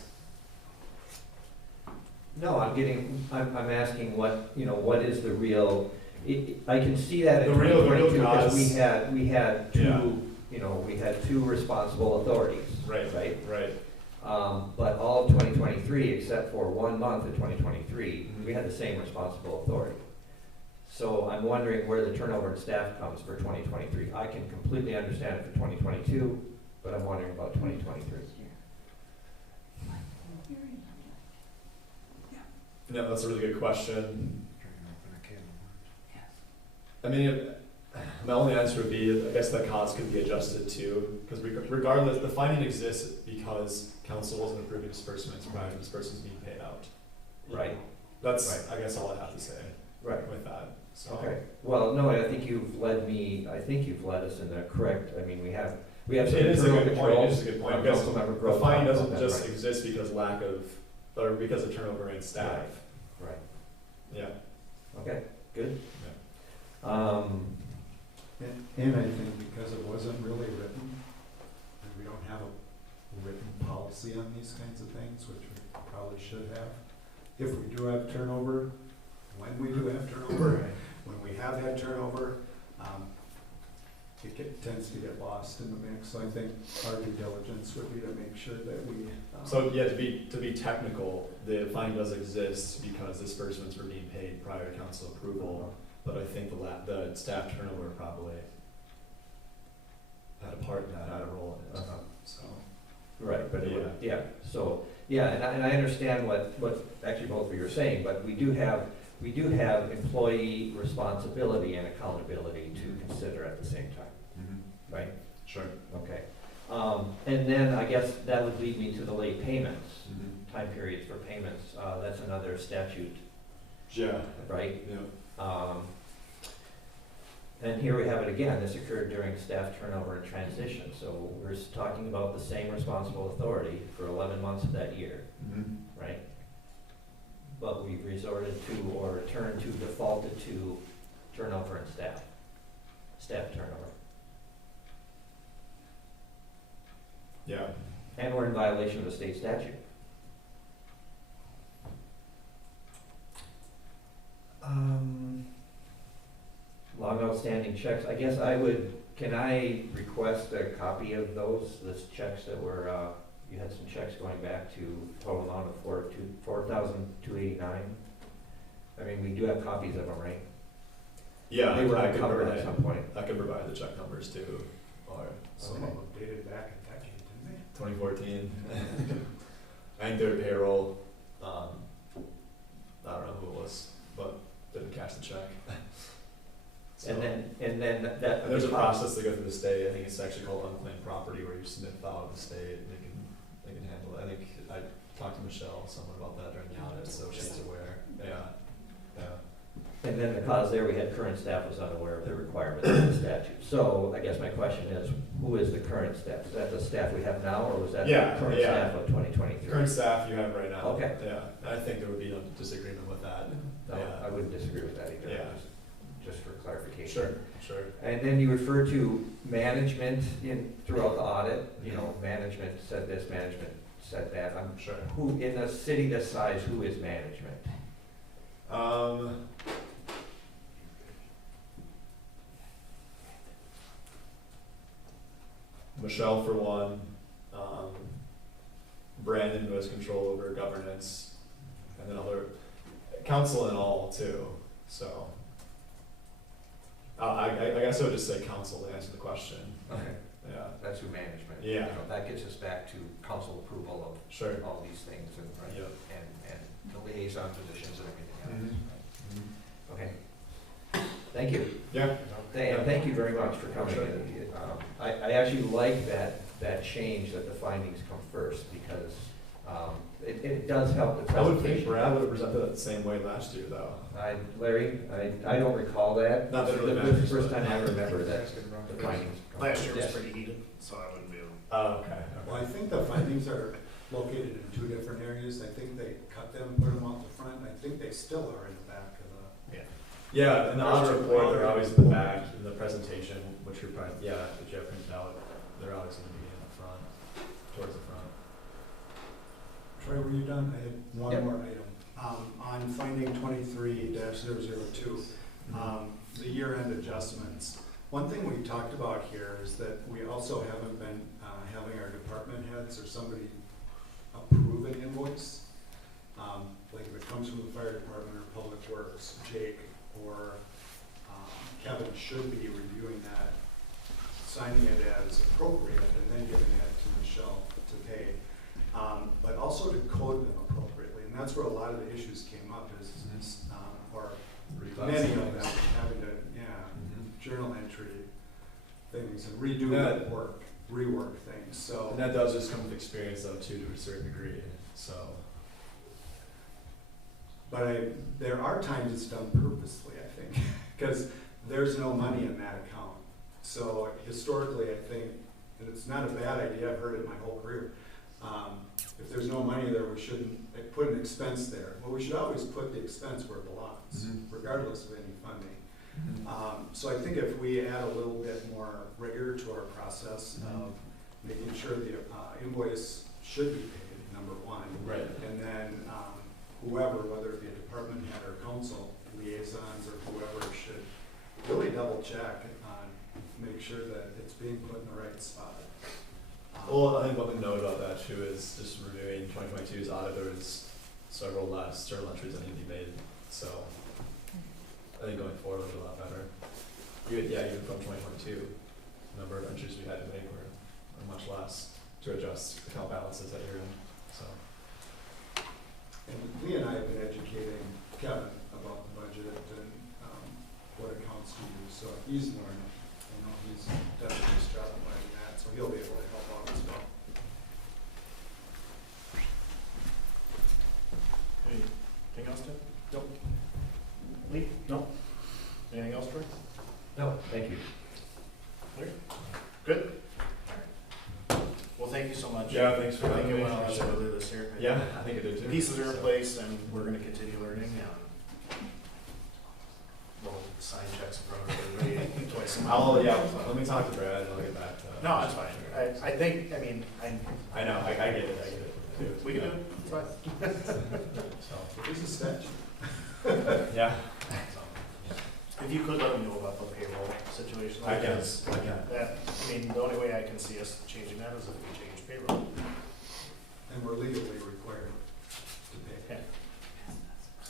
No, I'm asking what, you know, what is the real, I can see that in The real 2022 because cause- we had two, Yeah. you know, we had two responsible authorities. Right. Right? Right. But all of 2023, except for 1 month of 2023, we had the same responsible authority. So I'm wondering where the turnover in staff comes for 2023. I can completely understand it for 2022, but I'm wondering about 2023. No, that's a really good question. I mean, my only answer would be, I guess that cause could be adjusted too, because regardless, the finding exists because council wasn't approving disbursements prior to disbursements being paid out. Right. That's, I guess, all I have to say Right. with that, so. Okay, well, no, I think you've led us in the correct, I mean, we have some It is a internal good point, it controls. is a good point, because Councilmember the Grote fine talked about doesn't that, just right. exist because or because of turnover in staff. Right, Yeah. okay, good. And I think because it wasn't really written, and we don't have a written policy on these kinds of things, which we probably should have. If we do have turnover, when we do have turnover, when we have had turnover, tends to get lost in the mix. So I think our due diligence would be to make sure that we. So yeah, to be technical, the fine does exist because disbursements were being paid prior to council approval, but I think the staff turnover probably had a part in that, had a role in it, so. Right, but it would, Yeah. yeah, so, yeah, and I understand what actually both of you are saying, but we do have employee responsibility and accountability to consider at the same time, right? Sure. Okay. And then I guess that would lead me to the late payments, time periods for payments. That's another statute, Yeah. right? Yeah. And here we have it again, this occurred during staff turnover and transition, so we're talking about the same responsible authority for 11 months of that year, right? But we resorted to, or turned to, defaulted to turnover in staff turnover. Yeah. And we're in violation of the state statute. Long outstanding checks, I guess can I request a copy of those checks that were, you had some checks going back to total amount of $4,289? I mean, we do have copies of them, right? Yeah, They were I could uncovered at provide, some point. I could provide the check numbers too, or Some of them dated back a decade, didn't 2014. I think they're payroll, I don't know who it was, but didn't cash the check. So- And then that. And there's a process to go through the state. I think it's actually called unclaimed property, where you submit file to the state, and they can handle it. I think I talked to Michelle somewhat about that during the audit, so she's aware. Yeah. And then the cause there, we had current staff was unaware of the requirements of the statute. So I guess my question is, who is the current staff? Is that the staff we have now, or was that Yeah, the current yeah. staff of 2023? Current staff you have right now. Okay. Yeah, I think there would be no disagreement with that. No, Yeah. I wouldn't disagree with that either. Yeah. Just for clarification. Sure. And then you refer to management throughout the audit, management said this, management said that. I'm Sure. Who, in a city this size, who is management? Michelle for one, Brandon who has control over governance, and then other council and all too. So I guess I would just say council to answer the question. Okay. Yeah. That's who management. Yeah. That gets us back to council approval Sure. of all these things and, right? Yep. And the liaison positions and everything else. Mhm. Okay. Thank you. Yeah. And thank you very much for coming Sure. in. I actually like that change that the findings come first because it does help the I would think presentation. Brad would have presented it the same way last year though. Larry, I don't recall that. Not that it really This is matters, the first but- time I remember that the findings. come Last year was first. pretty heated, so I wouldn't be able. Oh, okay. Well, I think the findings are located in two different areas. I think they cut them, put them out the front. I think they still are in the back of the. Yeah, in the audit report, they're always in the back, in the presentation, which you're probably, that you have printed out, they're always gonna be in the front, towards the front. Troy, were you done? I had one Yep. more item. On finding 23-002, the year-end adjustments. One thing we talked about here is that we also haven't been having our department heads or somebody approve an invoice. Like if it comes from the fire department or public works, Jake or Kevin should be reviewing that, signing it as appropriate, and then giving it to Michelle to pay. But also to code them appropriately, and that's where a lot of the issues came up is, or many of them having to, journal entry things and redo the work, rework things, so. And that does just come with experience though too, to a certain degree, so. But there are times it's done purposely, I think, because there's no money in that account. So historically, I think, and it's not a bad idea, I've heard it my whole career, if there's no money there, we shouldn't put an expense there. Well, we should always put the expense where it belongs, regardless of any funding. So I think if we add a little bit more rigor to our process of making sure the invoice should be paid, number one. Right. And then whoever, whether it be a department head or council liaisons or whoever, should really double check on make sure that it's being put in the right spot. Well, I think one thing to note about that too is just reviewing 2022's audit, there was several last journal entries that need to be made, so I think going forward it'll be a lot better. Even from 2022, the number of entries we had to make were much less to adjust account balances at year end, so. And Lee and I have been educating Kevin about the budget and what accounts to use, so he's learning. I know he's done a nice job of learning that, so he'll be able to help out as well. Anything else, Tim? Nope. Lee? No? Anything else, Troy? No, thank you. Larry? Good? Well, thank you so much. Yeah, thanks for I think having it me. went on smoothly this year. Yeah, I think it did too. Pieces are in So- place and we're gonna continue learning and we'll sign checks in front of everybody twice a month. Let me talk to Brad and I'll get back to. No, that's fine. I think, I know, I get it. we can do it, it's fine. So, Here's a sketch. yeah, If you could let me know about the payroll situation. I can. That, the only way I can see us changing that is if we change payroll. And we're legally required to pay.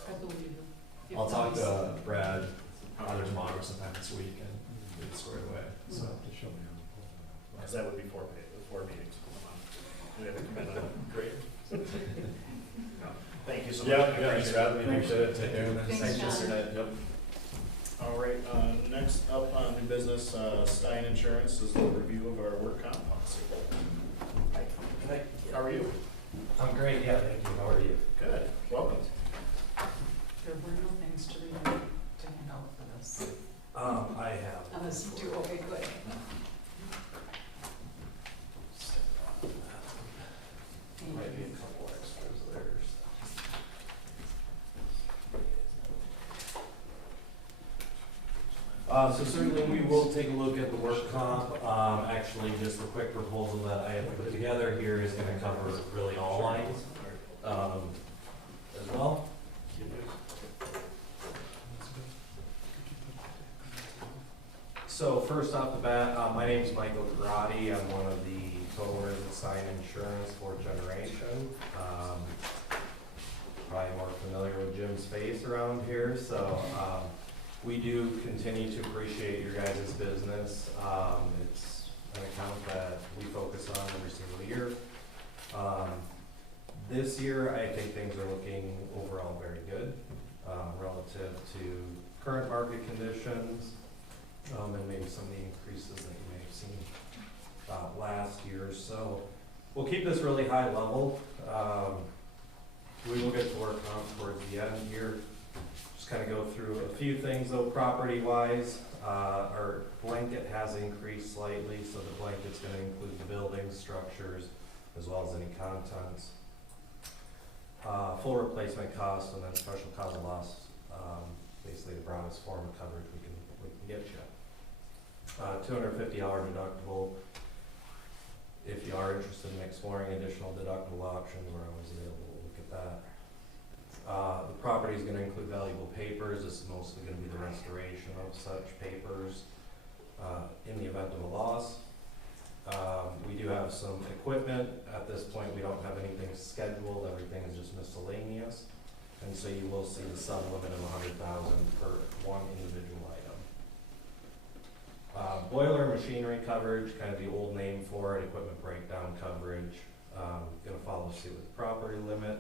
I believe you. I'll talk to Brad either tomorrow or sometime this week and get it squared away, so. Because that would be 4 meetings. We have to commit on that. Great. Thank you so much. Yeah, thanks for having me, appreciate it, take care. Thanks, John. yesterday. Yep. All right, next up on new business, Stein Insurance is the review of our work comp policy. Hi. How are you? I'm great, yeah, thank you. How are you? Good, welcome. There were no things to read to hand out for this, I have. unless you do, okay, good. Might be a couple extras there. So certainly we will take a look at the work comp. Actually, just a quick proposal that I have put together here is gonna cover really all lines, as well. So first off the bat, my name is Michael Grotti. I'm one of the co-owners of Stein Insurance, fourth generation. Probably more familiar with Jim's face around here, so we do continue to appreciate your guys' business. It's an account that we focus on every single year. This year, I think things are looking overall very good relative to current market conditions. And maybe some of the increases that you may have seen last year. So we'll keep this really high level. We will get to work on towards the end here. Just kind of go through a few things though, property-wise. Our blanket has increased slightly, so the blanket's going to include the buildings, structures, as well as any contents. Full replacement cost and then special cause of loss, basically the broadest form of coverage we can get you. $250 deductible. If you are interested in exploring additional deductible options, we're always available to look at that. The property is going to include valuable papers. This is mostly going to be the restoration of such papers in the event of a loss. We do have some equipment. At this point, we don't have anything scheduled. Everything is just miscellaneous. And so you will see the sub limit of $100,000 per one individual item. Boiler machinery coverage, kind of the old name for it, equipment breakdown coverage. Going to follow suit with the property limit.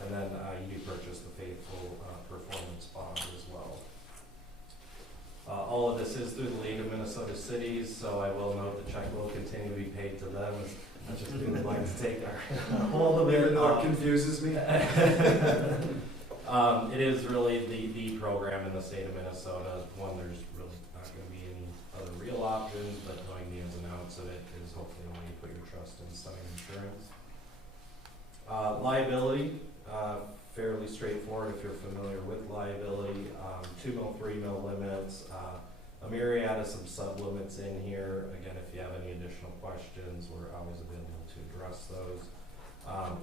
And then you do purchase the faithful performance bond as well. All of this is through the League of Minnesota Cities, so I will note the check will continue to be paid to them. I just would like to take our hold of it. Even though it confuses me. It is really the program in the state of Minnesota. One, there's really not going to be any other real options, but knowing the ins and outs of it is hopefully when you put your trust in Stein Insurance. Liability, fairly straightforward if you're familiar with liability. 2 mil, 3 mil limits, a myriad of some sub-limits in here. Again, if you have any additional questions, we're always available to address those.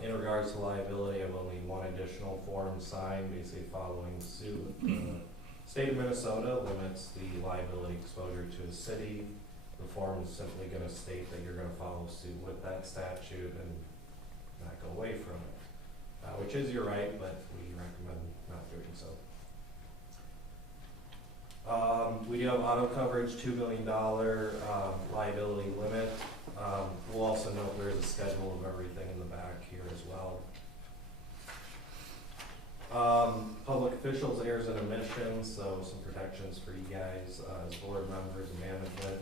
In regards to liability, I will need one additional form signed, basically following suit. The state of Minnesota limits the liability exposure to a city The form is simply gonna state that you're gonna follow suit with that statute and not go away from it, which is your right, but we recommend not doing so. We do have auto coverage, $2 million liability limit. We'll also note there is a schedule of everything in the back here as well. Public officials, errors and omissions, so some protections for you guys as board members and management.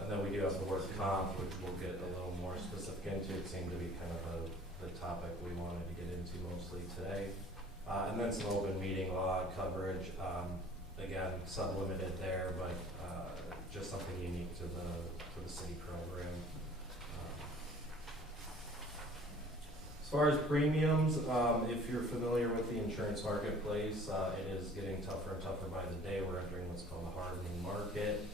And then we do have the word comp, which we'll get a little more specific into. It seemed to be kind of the topic we wanted to get into mostly today. And then some open meeting law coverage. Again, sub-limited there, but just something unique to the city program. As far as premiums, if you're familiar with the insurance marketplace, it is getting tougher and tougher by the day. We're entering what's called a hardening market.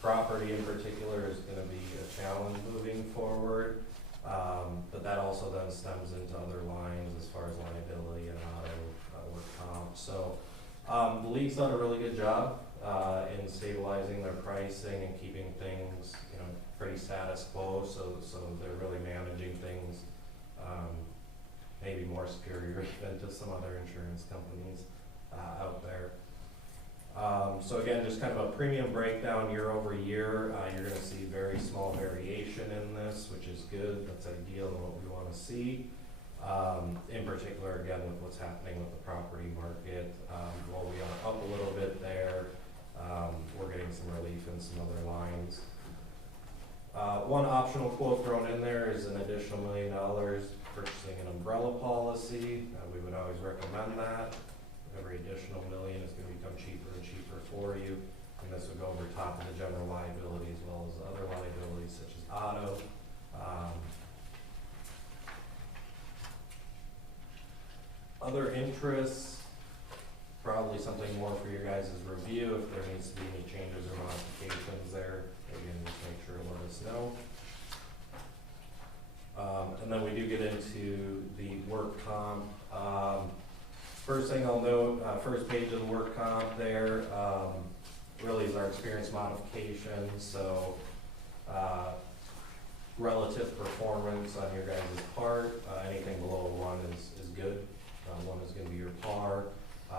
Property in particular is going to be a challenge moving forward, but that also then stems into other lines as far as liability and auto work comp. So the league's done a really good job in stabilizing their pricing and keeping things, pretty status quo. So they're really managing things maybe more superior even to some other insurance companies out there. So again, just kind of a premium breakdown year over year. You're going to see very small variation in this, which is good. That's ideal and what we want to see. In particular, again, with what's happening with the property market, while we are up a little bit there, we're getting some relief in some other lines. One optional quote thrown in there is an additional $1 million purchasing an umbrella policy. We would always recommend that. Every additional $1 million is going to become cheaper and cheaper for you. And this would go over top of the general liability as well as other liabilities such as auto. Other interests, probably something more for your guys' review. If there needs to be any changes or modifications there, again, just make sure to let us know. And then we do get into the work comp. First thing I'll note, first page of the work comp there, really is our experience modification. So relative performance on your guys' part, anything below 1 is good. 1 is going to be your par.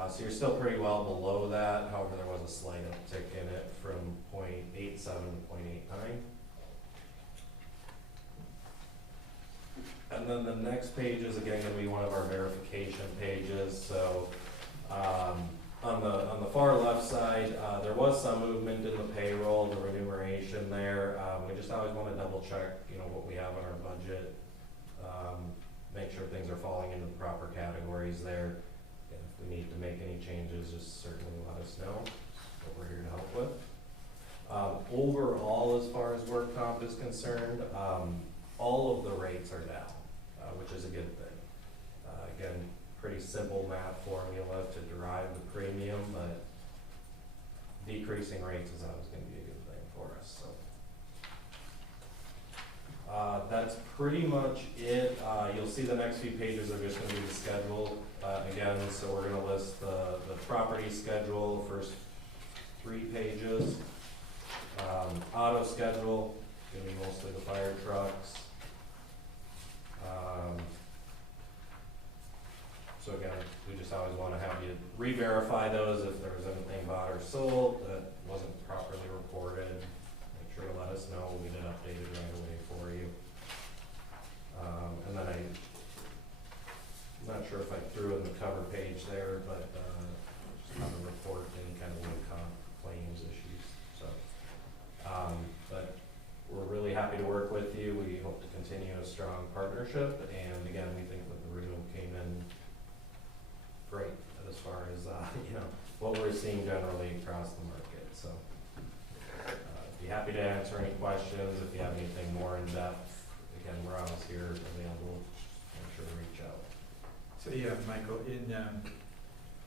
So you're still pretty well below that. However, there was a slight uptick in it from 0.87 to 0.89. And then the next page is again going to be one of our verification pages. So on the far left side, there was some movement in the payroll, the remuneration there. We just always want to double check, what we have in our budget. Make sure things are falling into the proper categories there. And if we need to make any changes, just certainly let us know. That's what we're here to help with. Overall, as far as work comp is concerned, all of the rates are down, which is a good thing. Again, pretty simple math formula to derive the premium, but decreasing rates is always going to be a good thing for us. So that's pretty much it. You'll see the next few pages are just going to be the schedule. Again, so we're going to list the property schedule, first 3 pages. Auto schedule, going to be mostly the fire trucks. So again, we just always want to have you re-verify those if there was anything bought or sold that wasn't properly reported. Make sure to let us know. We'll get it updated right away for you. And then I'm not sure if I threw in the cover page there, but just have a report any kind of work comp claims issues. So, but we're really happy to work with you. We hope to continue a strong partnership. And again, we think that the renewal came in great as far as what we're seeing generally across the market. So be happy to answer any questions. If you have anything more in depth, again, we're always here available. Make sure to reach out. So yeah, Michael,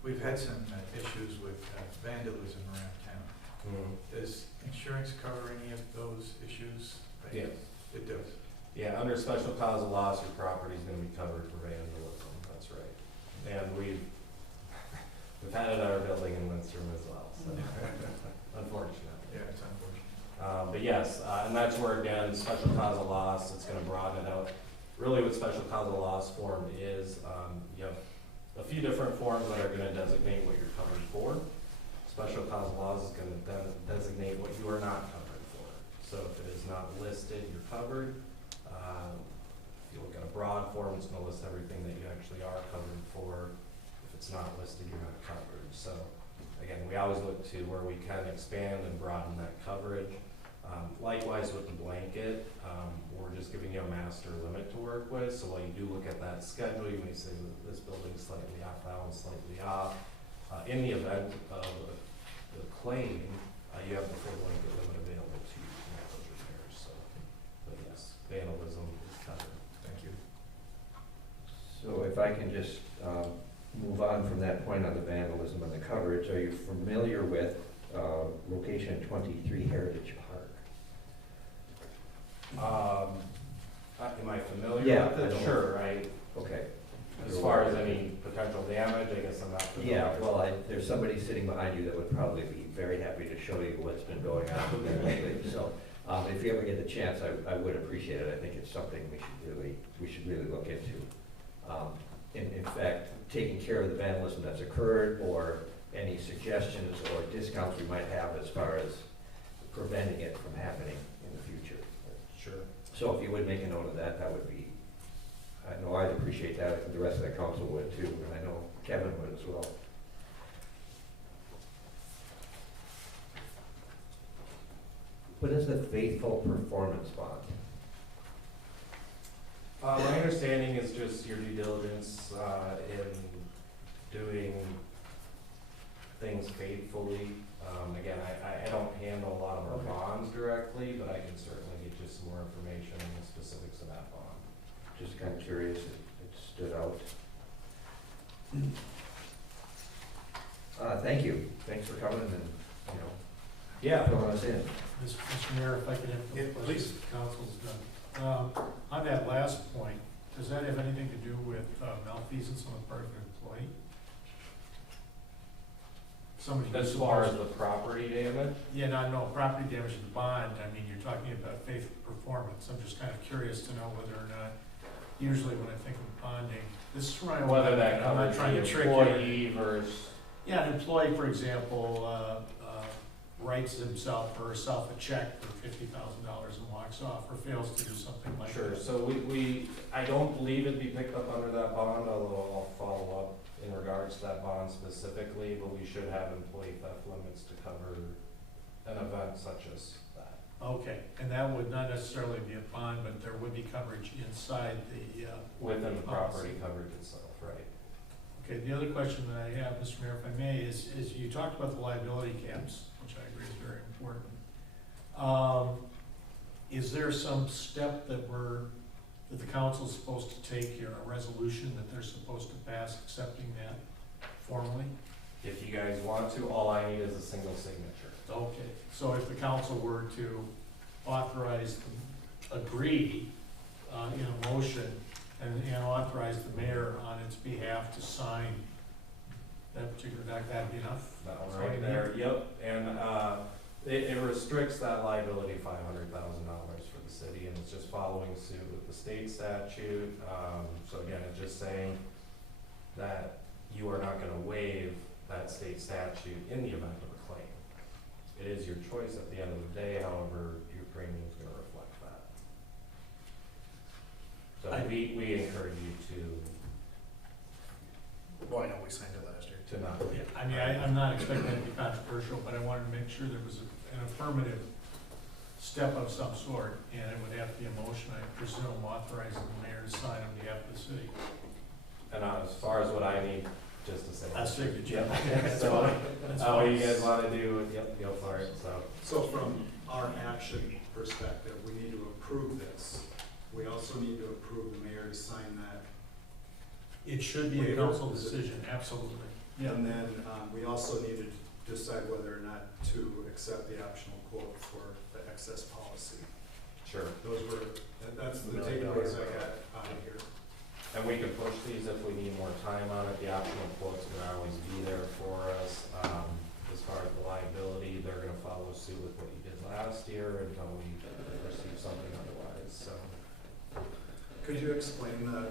we've had some issues with vandalism around town. Does insurance cover any of those issues? Yes. It does. Yeah, under special cause of loss, your property is going to be covered for vandalism. That's right. And we've had it at our building in Lindstrom as well. So unfortunately. Yeah, it's unfortunate. But yes, and that's where, again, special cause of loss, it's gonna broaden it out. Really what special cause of loss form is, you have a few different forms that are gonna designate what you're covered for. Special cause of loss is gonna designate what you are not covered for. So if it is not listed, you're covered. If you look at a broad form, it's gonna list everything that you actually are covered for. If it's not listed, you're not covered. So again, we always look to where we can expand and broaden that coverage. Likewise with the blanket, we're just giving you a master limit to work with. So while you do look at that schedule, you may say that this building's slightly off, that one's slightly off. In the event of the claim, you have the full blanket limit available to you to make those repairs. So, but yes, vandalism is covered. Thank you. So if I can just move on from that point on the vandalism and the coverage, are you familiar with location 23 Heritage Park? Am I familiar Yeah, with I it? don't- Sure, Okay. as far as any potential damage, I guess I'm not familiar. Yeah, well, there's somebody sitting behind you that would probably be very happy to show you what's been going on there lately. So if you ever get the chance, I would appreciate it. I think it's something we should really look into. In fact, taking care of the vandalism that's occurred, or any suggestions or discounts we might have as far as preventing it from happening in the future. Sure. So if you would make a note of that, that would be, I know I'd appreciate that, I think the rest of the council would too, and I know Kevin would as well. What is the faithful performance bond? My understanding is just your due diligence in doing things faithfully. Again, I don't handle a lot of our bonds directly, but I can certainly get you some more information on the specifics of that bond. Just kind of curious, it stood out. Thank you, thanks for coming and, Yeah. filling us in. Mr. Mayor, if I could have Yeah, a question, please. if the council's done. On that last point, does that have anything to do with malfeasance on the part of an employee? Somebody As who's far as supposed- the property damage, Yeah, no, property damage to the bond, I mean, you're talking about faithful performance. I'm just kind of curious to know whether or not, usually when I think of bonding, this is where whether that I'm not covers trying the to trick you. employee versus, Yeah, an employee, for example, writes himself or herself a check for $50,000 and walks off, or fails to do something like that. sure, so I don't believe it'd be picked up under that bond, although I'll follow up in regards to that bond specifically, but we should have employee theft limits to cover an event such as that. Okay, and that would not necessarily be a bond, but there would be coverage inside the, Within the property policy. coverage itself, right? Okay, the other question that I have, Mr. Mayor, if I may, is you talked about the liability caps, which I agree is very important. Is there some step that the council's supposed to take here, a resolution that they're supposed to pass accepting that formally? If you guys want to, all I need is a single signature. Okay, so if the council were to authorize, agree in a motion and authorize the mayor on its behalf to sign that particular doc, that'd be enough? That one That's all you right need? there, yep, and, it restricts that liability $500,000 for the city, and it's just following suit with the state statute. So again, it's just saying that you are not gonna waive that state statute in the event of a claim. It is your choice at the end of the day, however, your premium's gonna reflect that. So we encourage you Well, I know we signed it last year. to not. Yeah, I mean, I'm not expecting it to be controversial, but I wanted to make sure there was an affirmative step of some sort, and it would have to be a motion, I presume, authorizing the mayor to sign on behalf of the city. And as far as what I need, just to say. A signature. Yeah. So, what you guys wanna do, yep, go for it, so. So from our action perspective, we need to approve this. We also need to approve the mayor to sign that. It should be a council decision, absolutely. Yeah. And then we also need to decide whether or not to accept the optional quote for the excess policy. Sure. That's the takeaways I got out of here. And we can push these if we need more time on it. The optional quotes will always be there for us. As far as the liability, they're gonna follow suit with what you did last year until we receive something otherwise, so. Could you explain the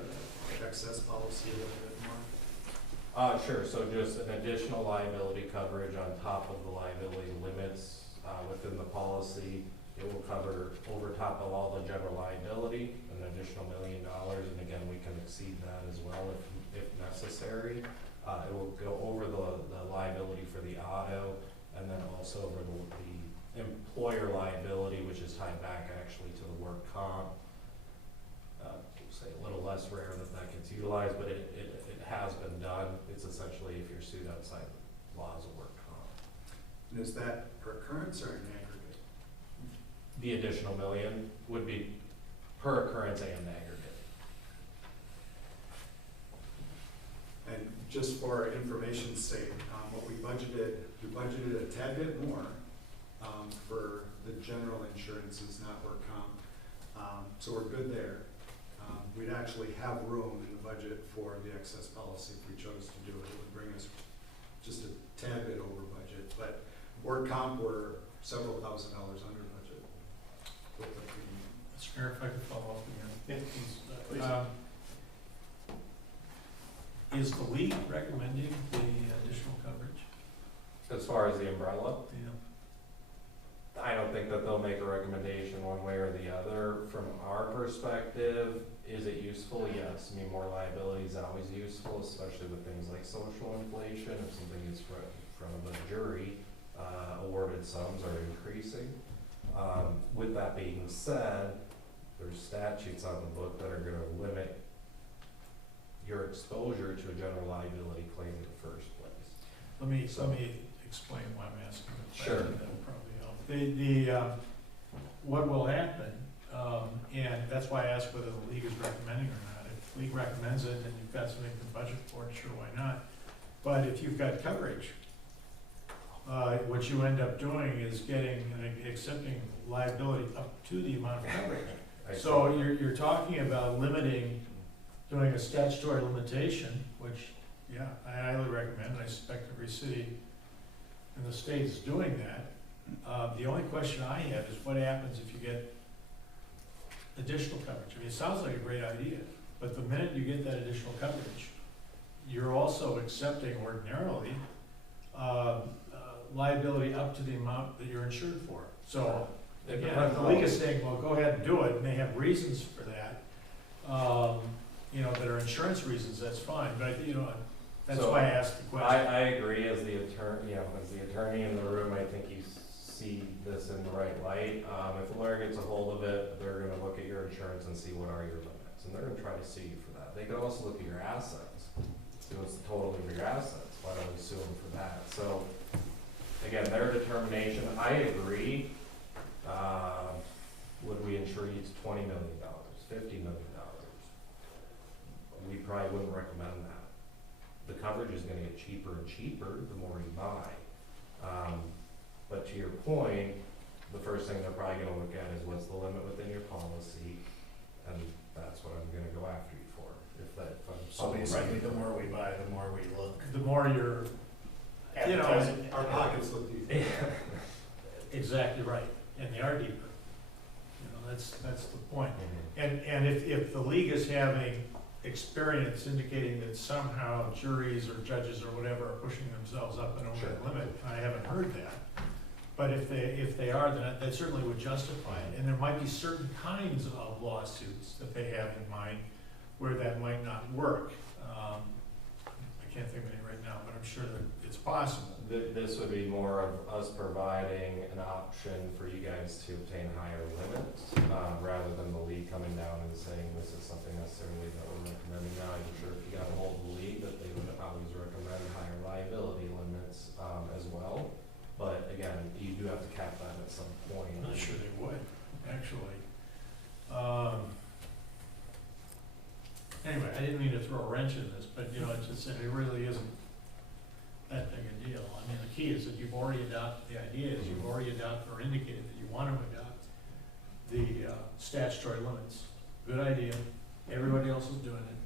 excess policy a little bit more? Sure, so just an additional liability coverage on top of the liability limits, within the policy. It will cover over top of all the general liability, an additional $1 million, and again, we can exceed that as well if necessary. It will go over the liability for the auto, and then also over the employer liability, which is tied back actually to the work comp. Say a little less rare that gets utilized, but it has been done. It's essentially if you're sued outside the laws of work comp. And is that per occurrence or in aggregate? The additional $1 million would be per occurrence and aggregate. And just for information's sake, what we budgeted a tad bit more for the general insurances, not work comp. So we're good there. We'd actually have room in the budget for the excess policy if we chose to do it. It would bring us just a tad bit over budget, but work comp, we're several $1,000s under budget with the premium. Mr. Mayor, if I could follow up again. Please. Is the league recommending the additional coverage? As far as the umbrella, Yeah. I don't think that they'll make a recommendation one way or the other. From our perspective, is it useful? Yes. I mean, more liability is always useful, especially with things like social inflation. If something is in front of a jury, awarded sums are increasing. With that being said, there's statutes on the book that are going to limit your exposure to a general liability claim in the first place. Let me explain why I'm asking the question. Sure. That'll probably help. What will happen, and that's why I asked whether the league is recommending or not. If the league recommends it and you've got something in the budget for it, sure, why not? But if you've got coverage, what you end up doing is getting and accepting liability up to the amount of coverage. So you're talking about doing a statutory limitation, which, yeah, I highly recommend. I suspect every city in the state is doing that. The only question I have is what happens if you get additional coverage? I mean, it sounds like a great idea, but the minute you get that additional coverage, you're also accepting ordinarily liability up to the amount that you're insured for. So, again, if the league is saying, well, go ahead and do it, and they have reasons for that, that are insurance reasons, that's fine, but, that's why I asked the question. I agree as the attorney in the room, I think you see this in the right light. If a lawyer gets a hold of it, they're gonna look at your insurance and see what are your limits, and they're gonna try to sue you for that. They could also look at your assets, see what's the total of your assets, why don't we sue them for that? So, again, their determination, I agree. Would we insure you to $20 million, $50 million? We probably wouldn't recommend that. The coverage is gonna get cheaper and cheaper the more you buy. But to your point, the first thing they're probably gonna look at is what's the limit within your policy, and that's what I'm gonna go after you for. So basically, the more we buy, the more we look. The more you're, Our pockets look deep. exactly right, and they are deeper. That's the point. And if the league is having experience indicating that somehow juries or judges or whatever are pushing themselves up and over the limit, I haven't heard that. But if they are, then that certainly would justify it. And there might be certain kinds of lawsuits that they have in mind where that might not work. I can't think of any right now, but I'm sure that it's possible. This would be more of us providing an option for you guys to obtain higher limits, rather than the league coming down and saying this is something necessarily that we're recommending. Now, I'm sure if you got a hold of the league, that they would always recommend higher liability limits as well. But again, you do have to cap that at some point. I'm not sure they would, actually. Anyway, I didn't mean to throw a wrench in this, but it really isn't that big a deal. I mean, the key is that you've already adopted, the idea is you've already adopted or indicated that you want to adopt the statutory limits. Good idea. Everybody else is doing it.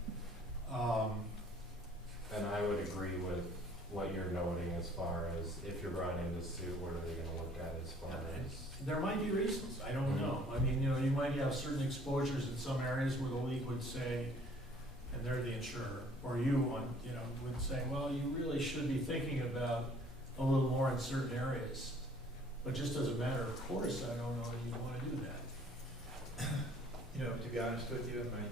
And I would agree with what you're noting as far as if you're brought into suit, what are they gonna look at as far as? There might be reasons, I don't know. I mean, you might have certain exposures in some areas where the league would say, and they're the insurer, or you would say, well, you really should be thinking about a little more in certain areas. But just as a matter of course, I don't know that you wanna do that. You know, to be honest with you, in my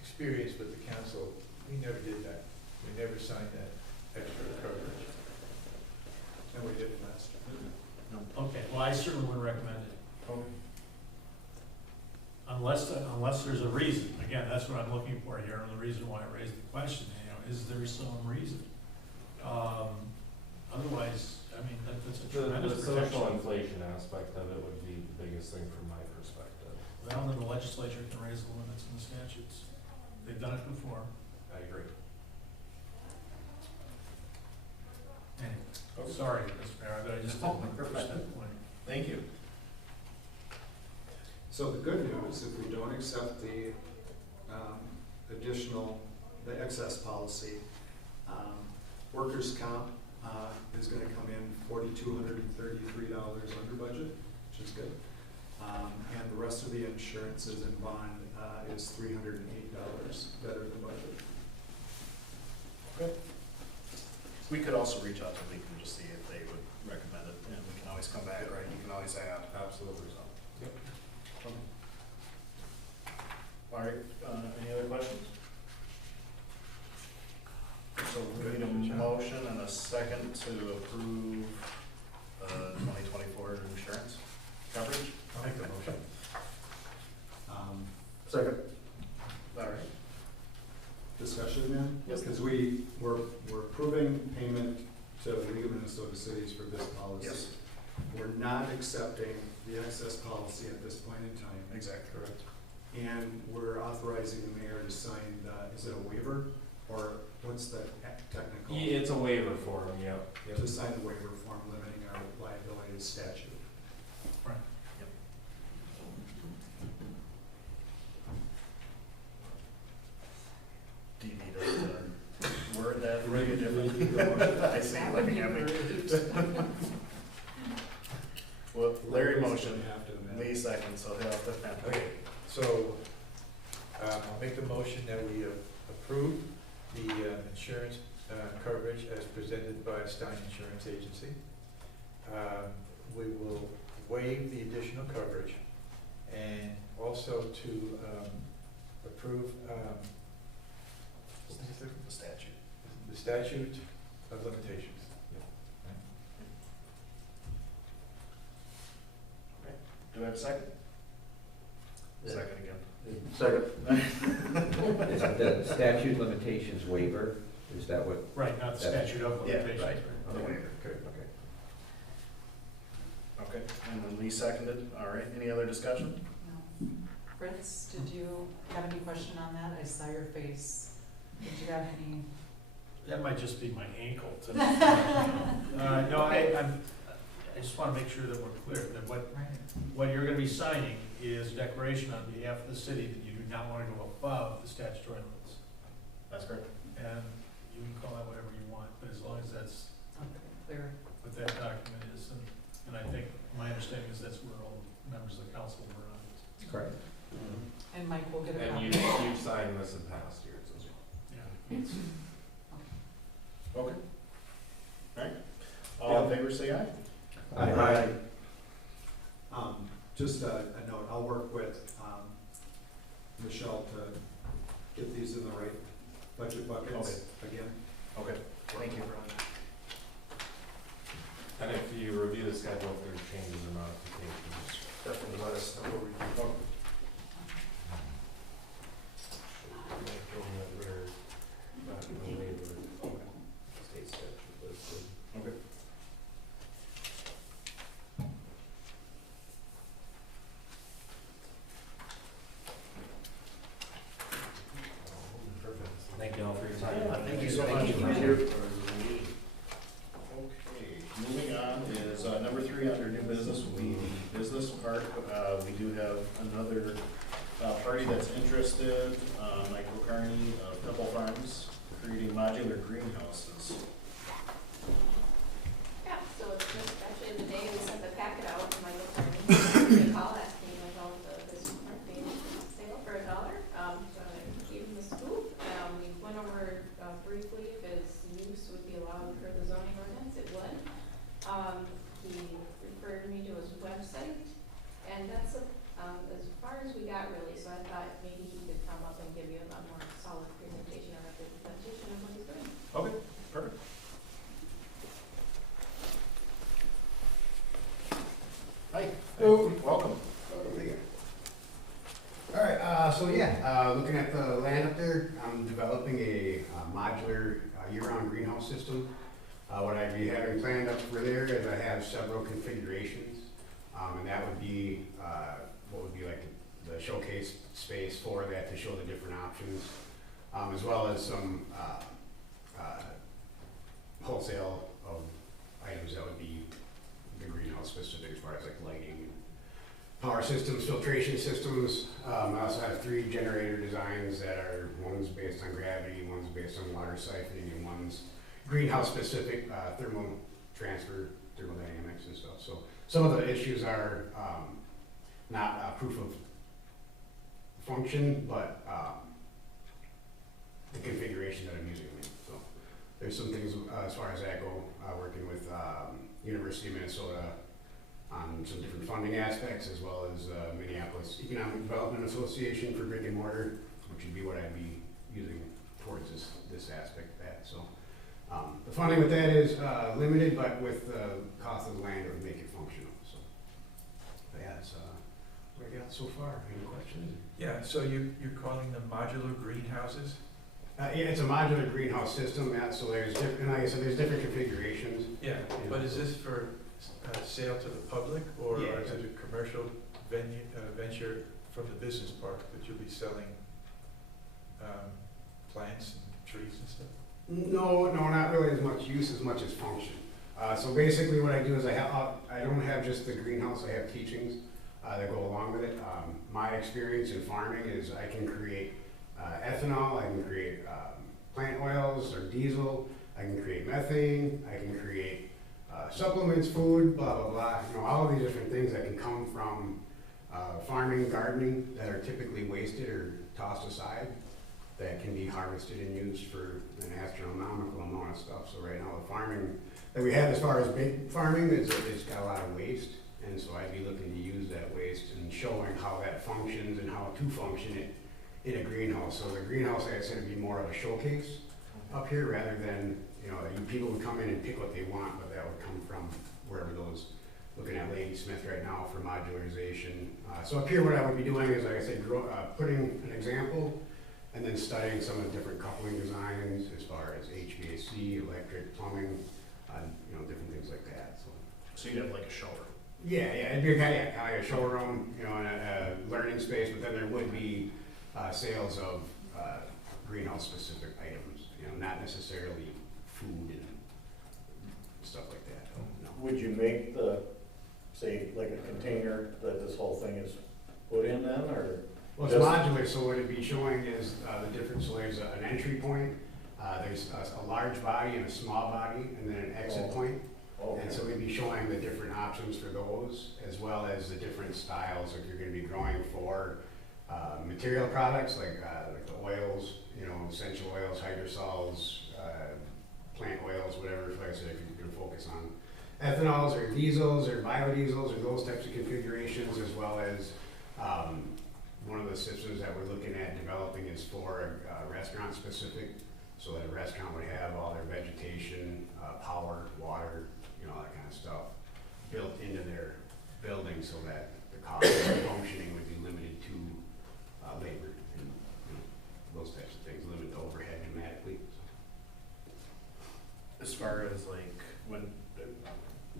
experience with the council, we never did that. We never signed that extra coverage. And we did it last year. Okay, well, I certainly would recommend it. Okay. Unless there's a reason, again, that's what I'm looking for here, and the reason why I raised the question, is there some reason? Otherwise, I mean, that's a The tremendous social protection. inflation aspect of it would be the biggest thing from my perspective. Well, then the legislature can raise the limits in the statutes. They've done it before. I agree. Anyway, sorry, Mr. Mayor, but I just didn't want to push that point. Thank you. So the good news, if we don't accept the the excess policy, workers' comp is gonna come in $4,233 under budget, which is good. And the rest of the insurances and bond is $308 better than budget. Okay. We could also reach out to League and just see if they would recommend it, and we can always come back, right? You can always add. Absolutely. Yep. All right, any other questions? So we need a motion and a second to approve 2024 insurance coverage. I'll make the motion. Second. All right. Discussion then? Yes. Because we're approving payment to the League of Minnesota Cities for this policy. Yes. We're not accepting the excess policy at this point in time. Exactly correct. And we're authorizing the mayor to sign is it a waiver, or what's the technical? It's a waiver form, yep. To sign the waiver form limiting our liability to statute. Right. Yep. DD does word that really different. I see you looking at me. Well, Larry motion, Lee second, so he'll have to. Okay, so, I'll make the motion that we approve the insurance coverage as presented by Stein Insurance Agency. We will waive the additional coverage and also to approve The statute. the statute of limitations. Do I have a second? Second again. Second. Is it the statute limitations waiver? Is that what? Right, not the statute of Yeah, limitations. right. The Okay. waiver. Okay. Okay, and then Lee seconded. All right, any other discussion? No. Fritz, did you have any question on that? I saw your face. Did you have any? That might just be my ankle today. No, I just want to make sure that we're clear, that what you're going to be signing is a declaration on behalf of the city that you do not want to go above the statutory limits. That's correct. And you can call that whatever you want, but as long as that's Clear. what that document is, and I think, my understanding is that's where all members of the council were on. Correct. And Mike will get a And copy. you've signed this in past years as well. Yeah. Okay. All right. All in favor, say aye. Aye. Just a note, I'll work with Michelle to get these in the right budget buckets again. Okay, thank you. And if you review the schedule, if there's changes or modifications, Definitely let us know. state statute, but it's good. Okay. Perfect. Thank you all for your time. Thank you so much. Thank you. Okay, moving on is number 3 under new business will be the business park. We do have another party that's interested, Michael Carney of Temple Farms, creating modular greenhouses. developing a modular year-round greenhouse system. What I'd be having planned up for there is I have several configurations, and that would be what would be like the showcase space for that to show the different options, as well as some wholesale of items that would be the greenhouse specific as far as like lighting, power systems, filtration systems. I also have 3 generator designs that are, one's based on gravity, one's based on water siphoning, and one's greenhouse specific thermal transfer, thermodynamics and stuff. So some of the issues are not proof of function, but the configuration that I'm using them in. So there's some things as far as that go, working with University of Minnesota on some different funding aspects, as well as Minneapolis Economic Development Association for brick and mortar, which would be what I'd be using towards this aspect of that. So the funding with that is limited, but with the cost of the land, it would make it functional. So yeah, that's what I got so far. Any questions? Yeah, so you're calling them modular greenhouses? Yeah, it's a modular greenhouse system, yeah, so there's different, like I said, there's different configurations. Yeah, but is this for sale to the public, or Yeah. is it a commercial venture from the business park that you'll be selling plants and trees and stuff? No, not really as much use as much as function. So basically what I do is I don't have just the greenhouse, I have teachings that go along with it. My experience in farming is I can create ethanol, I can create plant oils or diesel, I can create methane, I can create supplements, food, blah, blah, blah. You know, all of these different things that can come from farming, gardening that are typically wasted or tossed aside, that can be harvested and used for an astronomical amount of stuff. So right now the farming that we have as far as big farming, it's got a lot of waste. And so I'd be looking to use that waste and showing how that functions and how to function it in a greenhouse. So the greenhouse, like I said, would be more of a showcase up here rather than, you know, people would come in and pick what they want, but that would come from wherever those, looking at Lady Smith right now for modularization. So up here what I would be doing is, like I said, putting an example and then studying some of the different coupling designs as far as HVAC, electric, plumbing, you know, different things like that. So you'd have like a showroom? Yeah, it'd be kind of like a showroom, you know, and a learning space, but then there would be sales of greenhouse-specific items, you know, not necessarily food and stuff like that. No. Would you make the, say, like a container that this whole thing is put in then, or? Well, it's modular, so what it'd be showing is the difference. So there's an entry point, there's a large body and a small body, and then an exit point. Okay. And so we'd be showing the different options for those, as well as the different styles that you're going to be growing for material products like the oils, you know, essential oils, hydrosols, plant oils, whatever. Like I said, if you're going to focus on ethanols or diesels or biodiesels or those types of configurations, as well as one of the systems that we're looking at developing is for restaurant specific, so that a restaurant would have all their vegetation, power, water, you know, all that kind of stuff built into their building, so that the cost of functioning would be limited to labor and, you know, those types of things, limit the overhead dramatically. As far as like when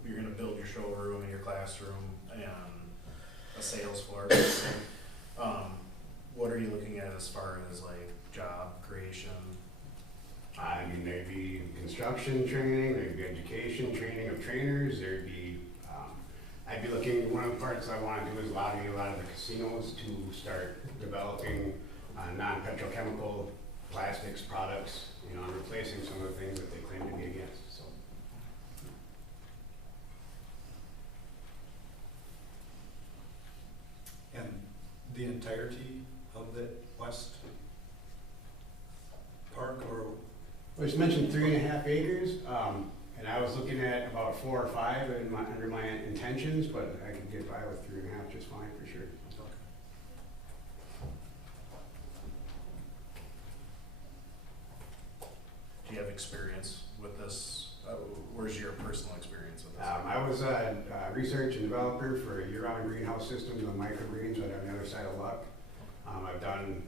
you're gonna build your showroom and your classroom and a sales floor, what are you looking at as far as like job creation? I mean, there'd be construction training, there'd be education, training of trainers, there'd be, I'd be looking, one of the parts I want to do is lobby a lot of the casinos to start developing non-petrochemical plastics products, you know, and replacing some of the things that they claim to be against, so. And the entirety of the west park, or? Well, it's mentioned 3.5 acres, and I was looking at about 4 or 5 under my intentions, but I could get by with 3.5 just fine for sure. Do you have experience with this? Where's your personal experience with this? I was a research and developer for year-round greenhouse systems on microgreens right on the other side of Luck. I've done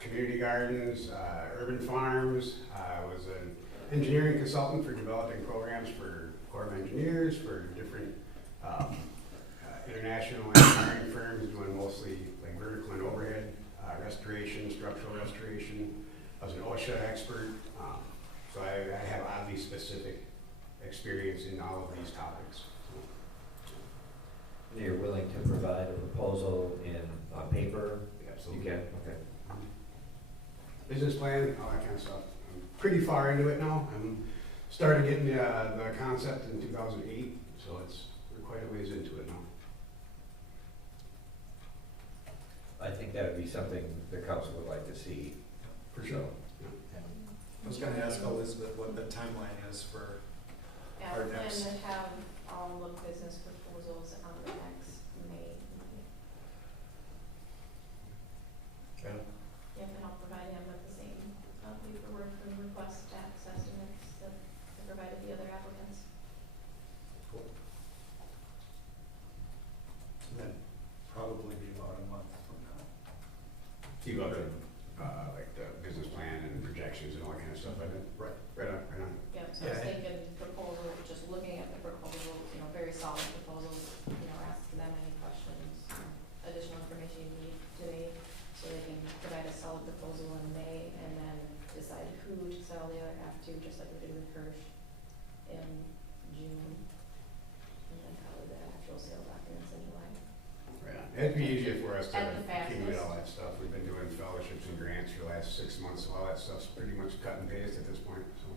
community gardens, urban farms. I was an engineering consultant for developing programs for Corps of Engineers, for different international engineering firms, doing mostly like vertical and overhead restoration, structural restoration. I was an OSHA expert, so I have oddly specific experience in all of these topics. You're willing to provide a proposal on paper? Absolutely. You can, okay. Business plan, all that kind of stuff. I'm pretty far into it now. I'm started getting the concept in 2008, so we're quite a ways into it now. I think that would be something the council would like to see. For sure. I was gonna ask Elizabeth what the timeline is for Yeah, our we plan next. to have all the business proposals on the next May meeting. Okay. Yep, and I'll provide him with the same paperwork and request tax estimates that I provided the other applicants. And then probably be about a month from now. You got the like the business plan and projections and all that kind of stuff. I did. Right on. Yeah, so I was thinking proposal, just looking at the proposals, very solid proposals, asking them any questions, additional information you need today, so they can provide a solid proposal in May, and then decide who to sell the other half to, just like we did with Hirsch in June, and then probably the actual sale documents in July. Right on. It'd be easier for us to At the accumulate fastest. all that stuff. We've been doing fellowships and grants for the last 6 months, so all that stuff's pretty much cut and paste at this point. So.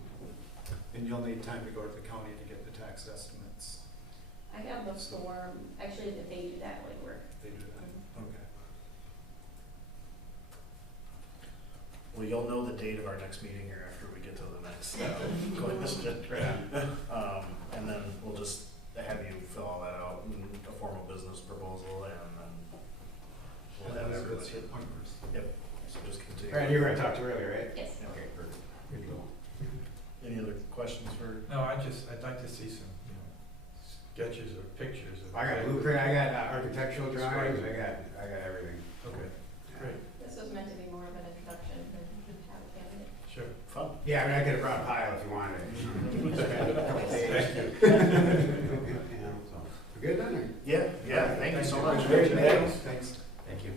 And you'll need time to go to the county to get the tax estimates. I have the form, actually, that they do that legwork. They do that, okay. Well, you'll know the date of our next meeting here after we get to the next question. And then we'll just have you fill all that out in a formal business proposal, and then we'll have everybody. Yep, so just continue. All right, you were going to talk to earlier, right? Yes. Okay, perfect. Good to go. Any other questions for? No, I'd like to see some, sketches or pictures of. I got blueprint, I got architectural drawings, I got everything. Okay, great, This was meant to be more of an introduction than have a candidate. sure. Fun. Yeah, I mean, I could have brought a pile if you wanted it. Thank you. So, we're good then? Or? Yeah, thank you so much. Thanks. Thank you.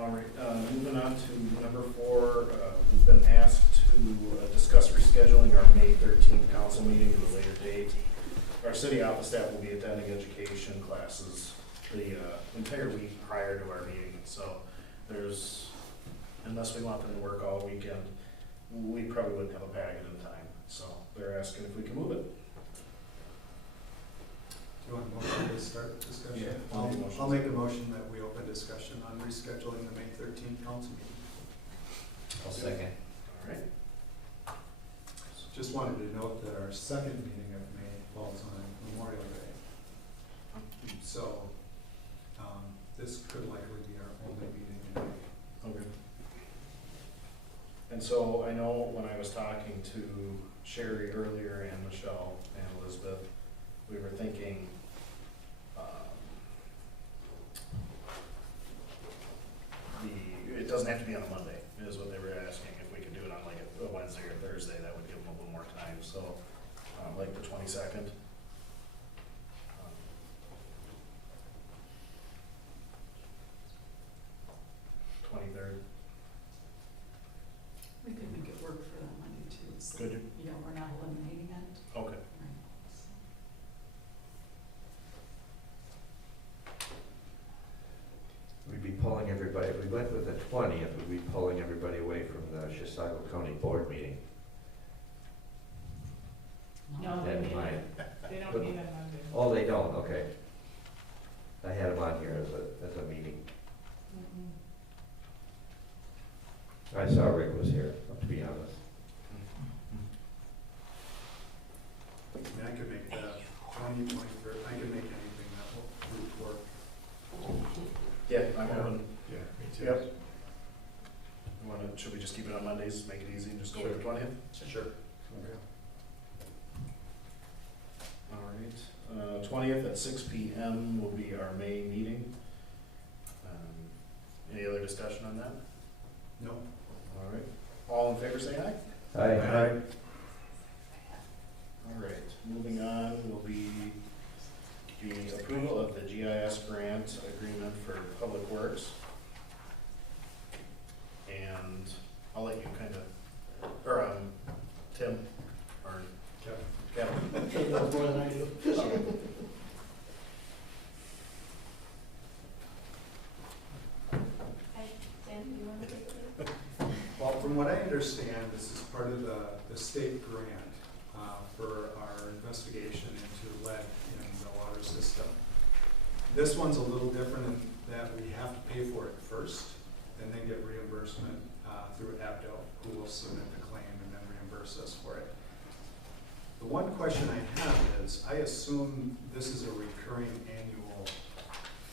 All right, moving on to number 4, we've been asked to discuss rescheduling our May 13th council meeting to a later date. Our city office staff will be attending education classes the entire week prior to our meeting, so unless we want them to work all weekend, we probably wouldn't have a packet in time, so they're asking if we can move it. Do you want a motion to start discussion? Yeah. I'll make a motion that we open discussion on rescheduling the May 13th council meeting. I'll second. All right. Just wanted to note that our second meeting of May falls on Memorial Day. So, this could likely be our only meeting in May. Okay. And so I know when I was talking to Sherry earlier and Michelle and Elizabeth, we were thinking it doesn't have to be on a Monday, is what they were asking. If we could do it on like a Wednesday or Thursday, that would give them a little more time. So like the 22nd. 23rd. We could make it work for that Monday too, so, Could you? we're not eliminating it. Okay. Right. We'd be pulling everybody, if we went with the 20th, we'd be pulling everybody away from the Chisago County Board meeting. No, Never mind. they don't meet on Monday. Oh, they don't, okay. I had them on here as a meeting. I saw Rick was here, to be honest. I mean, I could make that 20, 23rd, I could make anything that would work. Yeah, I'm open. Yeah, me too. Yep. Should we just keep it on Mondays, make it easy, and just go with the 20th? Sure. Okay. All right, 20th at 6 p.m. will be our May meeting. Any other discussion on that? No? All right. All in favor, say aye. Aye. All right, moving on will be the approval of the GIS grant agreement for Public Works. And I'll let you kind of, or Tim, or Kevin. He knows more than I do. Sam, do you want to take it? Well, from what I understand, this is part of the state grant for our investigation into lead in the water system. This one's a little different in that we have to pay for it first and then get reimbursement through ABDO, who will submit the claim and then reimburse us for it. The one question I have is, I assume this is a recurring annual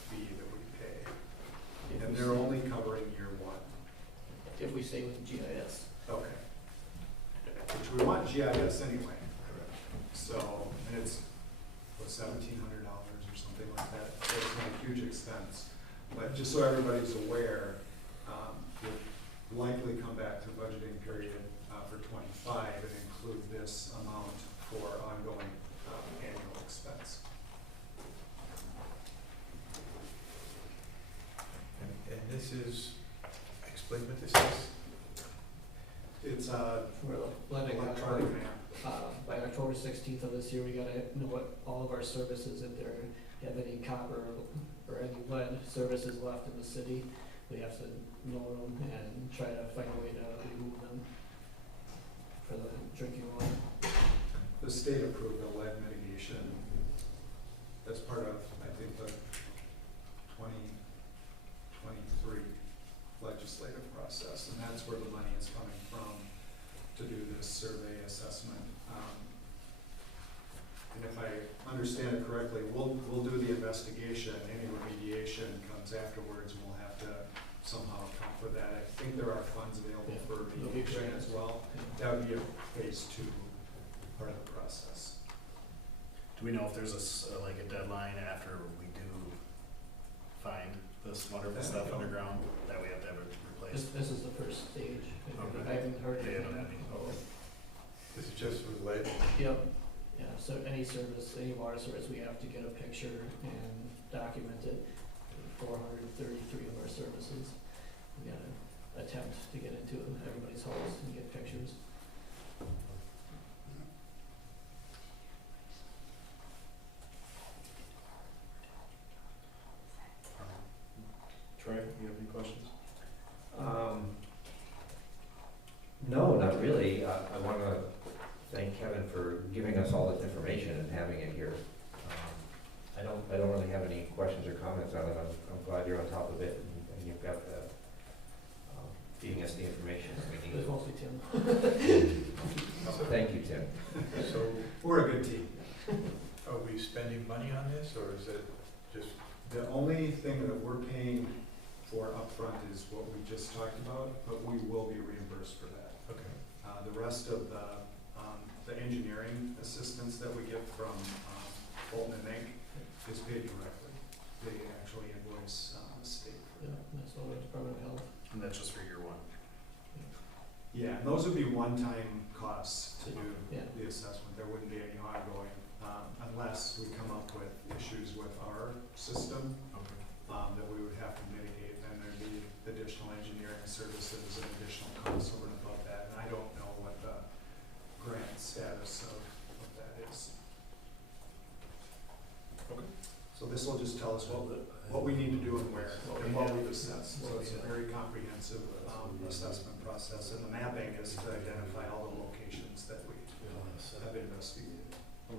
fee that we pay, and they're only covering year one. If we stay with GIS. Okay. Which we want GIS anyway. So, and it's, what, $1,700 or something like that. So it's not a huge expense. But just so everybody's aware, we'll likely come back to budgeting period for '25 and include this amount for ongoing annual expense. And this is, explain what this is. It's We're letting electronic map. by October 16th of this year, we gotta know what all of our services, if there have any copper or any lead services left in the city, we have to know them and try to find a way to remove them for the drinking water. The state approved the lead mitigation. That's part of, I think, the 2023 legislative process, and that's where the money is coming from to do this survey assessment. And if I understand it correctly, we'll do the investigation. Any remediation comes afterwards, and we'll have to somehow account for that. I think there are funds available for remediation as well. That would be a phase 2 part of the process. Do we know if there's like a deadline after we do find this wonderful stuff underground that we have to have it replaced? This is the first stage. Okay. I haven't heard They anything. haven't had any. This is just for lead. Yep, yeah, so any service, any water service, we have to get a picture and document it. 433 of our services. We gotta attempt to get into everybody's house and get pictures. Troy, you have any questions? No, not really. I want to thank Kevin for giving us all this information and having it here. I don't really have any questions or comments on it. I'm glad you're on top of it and you've got the, feeding us the information that we It was need. mostly Tim. Thank you, Tim. So We're a good team. are we spending money on this, or is it just, The only thing that we're paying for upfront is what we just talked about, but we will be reimbursed for that. okay, The rest of the engineering assistance that we get from Bolton and Mink is paid directly. They actually invoice the state. Yeah, Minnesota Department of Health. And that's just for year one. Yeah, and those would be one-time costs to do Yeah. the assessment. There wouldn't be any ongoing, unless we come up with issues with our system that we would have to mitigate, and there'd be additional engineering services and additional costs over and above that. And I don't know what the grant status of that is. Okay. So this will just tell us what we need to do and where, and what we've assessed. So it's a very comprehensive assessment process, and the mapping is to identify all the locations that we have investigated. If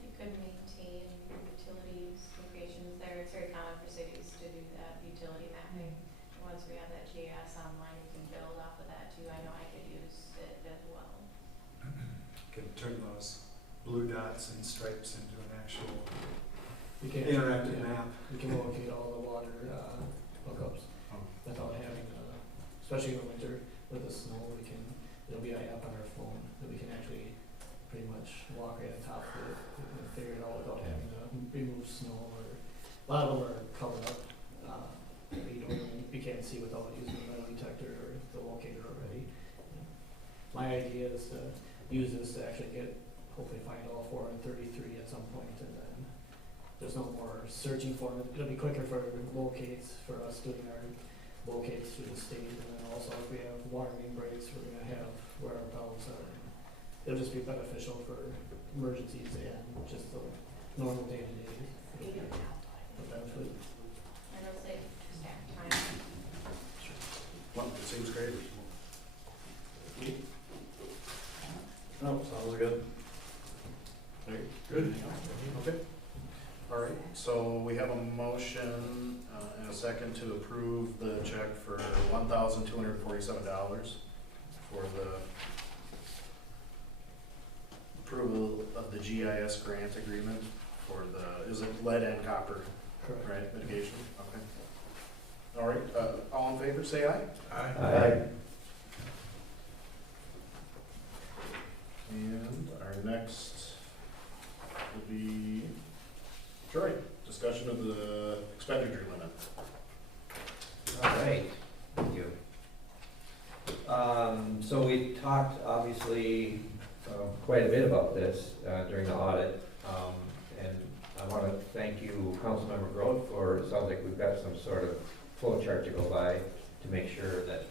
you could maintain utilities locations there, it's very common for cities to do that utility mapping. And once we have that GIS online, we can build off of that too. I know I could use it as well. Can turn those blue dots and stripes into an actual We can interactive map. We can locate all the water hookups without having, especially in the winter with the snow, there'll be an app on our phone that we can actually pretty much walk right on top of it and figure it out without having to remove snow or, a lot of them are covered up, 80% you can't see without using the metal detector or the locator already. My idea is to use this to actually hopefully find all 433 at some point, and then there's no more searching for it. It'll be quicker for locates, for us doing our locates through the state, and then also if we have water main breaks, we're gonna have where our valves are. It'll just be beneficial for emergencies and just the normal day-to-day. Eventually. And it'll save staff time. Well, it seems great. No, sounds good. Good. Okay. All right, so we have a motion and a second to approve the check for $1,247 for the approval of the GIS grant agreement for the, is it lead and copper? Correct. Right, mitigation, okay. All right, all in favor, say aye. Aye. And our next will be, Troy, discussion of the expenditure limit. All right, thank you. So we talked obviously quite a bit about this during the audit, and I want to thank you, Councilmember Grote, for, it sounds like we've got some sort of flow chart to go by to make sure that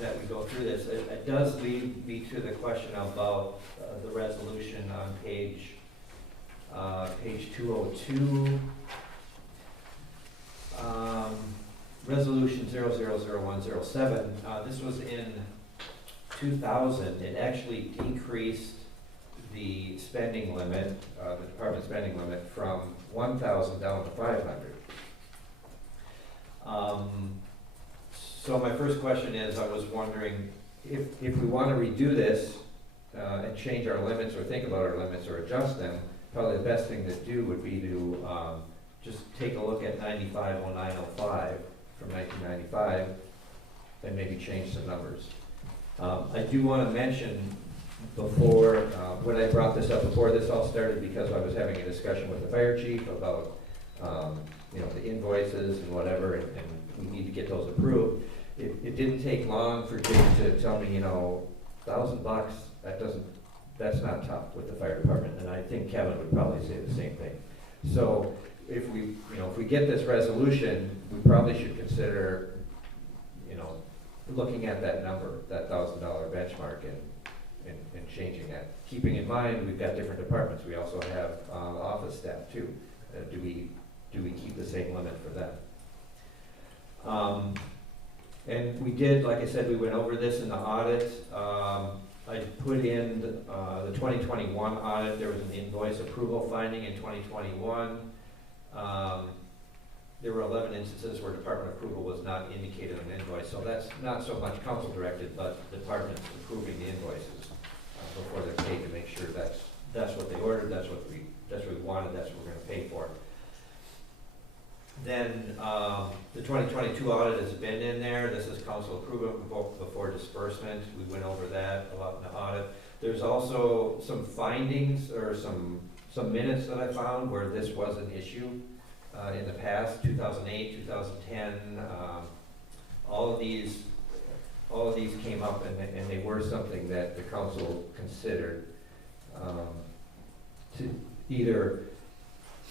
that we go through this. It does lead me to the question about the resolution on page 202. Resolution 000107, this was in 2000. It actually decreased the spending limit, the department spending limit, from 1,000 down to 500. So my first question is, I was wondering if we want to redo this and change our limits or think about our limits or adjust them, probably the best thing to do would be to just take a look at 950905 from 1995 and maybe change some numbers. I do want to mention before, when I brought this up before, this all started because I was having a discussion with the fire chief about the invoices and whatever, and we need to get those approved. It didn't take long for Jake to tell me, $1,000, that's not tough with the fire department, and I think Kevin would probably say the same thing. So if we get this resolution, we probably should consider, looking at that number, that $1,000 benchmark, and changing that. Keeping in mind, we've got different departments. We also have office staff too. Do we keep the same limit for them? And we did, like I said, we went over this in the audit. I put in the 2021 audit. There was an invoice approval finding in 2021. There were 11 instances where department approval was not indicated on an invoice. So that's not so much council directed, but departments approving the invoices before they're paid to make sure that's what they ordered, that's what we wanted, that's what we're going to pay for. Then the 2022 audit has been in there. This is council approval before disbursement. We went over that a lot in the audit. There's also some findings or some minutes that I found where this was an issue in the past, 2008, 2010. All of these came up, and they were something that the council considered to either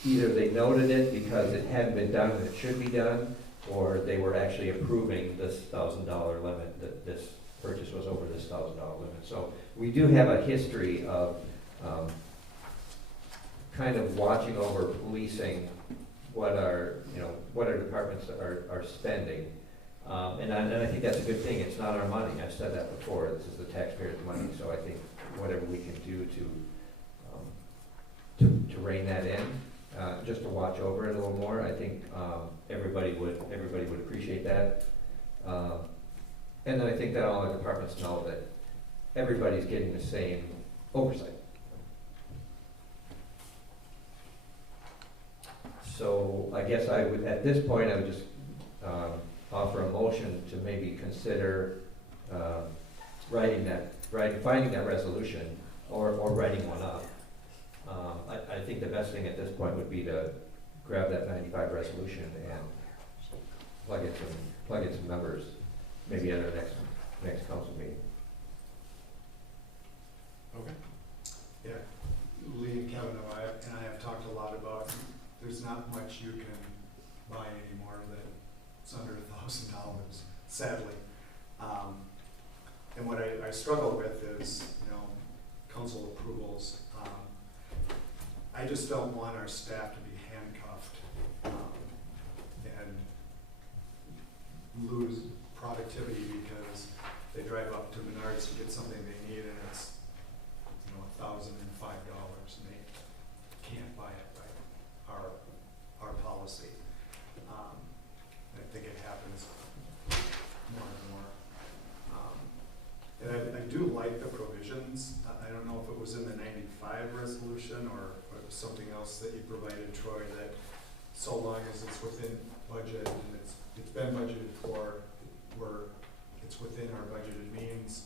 they noted it because it hadn't been done and it should be done, or they were actually approving this $1,000 limit, that this purchase was over this $1,000 limit. So we do have a history of kind of watching over policing what our departments are spending. And I think that's a good thing. It's not our money. I've said that before. This is the taxpayers' money. So I think whatever we can do to rein that in, just to watch over it a little more, I think everybody would appreciate that. And then I think that all our departments know that everybody's getting the same oversight. So I guess at this point, I would just offer a motion to maybe consider finding that resolution or writing one up. I think the best thing at this point would be to grab that 95 resolution and plug in some numbers, maybe at our next council meeting. Okay. Yeah, Lee and Kevin and I have talked a lot about, there's not much you can buy anymore that's under $1,000, sadly. And what I struggle with is, council approvals. I just don't want our staff to be handcuffed and lose productivity because they drive up to Menards to get something they need and it's $1,005 and they can't buy it by our policy. I think it happens more and more. And I do like the provisions. I don't know if it was in the 95 resolution or it was something else that you provided, Troy, that so long as it's within budget and it's been budgeted for, it's within our budgeted means.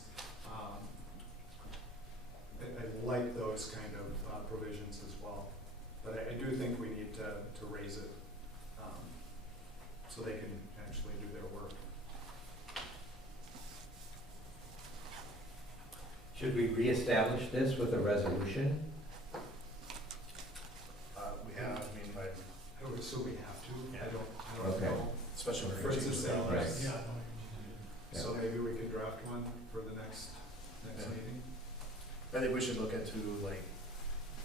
I like those kind of provisions as well. But I do think we need to raise it so they can actually do their work. Should we reestablish this with a resolution? We have, I would assume we have to. Yeah. I don't Okay. know. especially For instance, Right. So maybe we could draft one for the next Yeah. meeting. I think we should look into like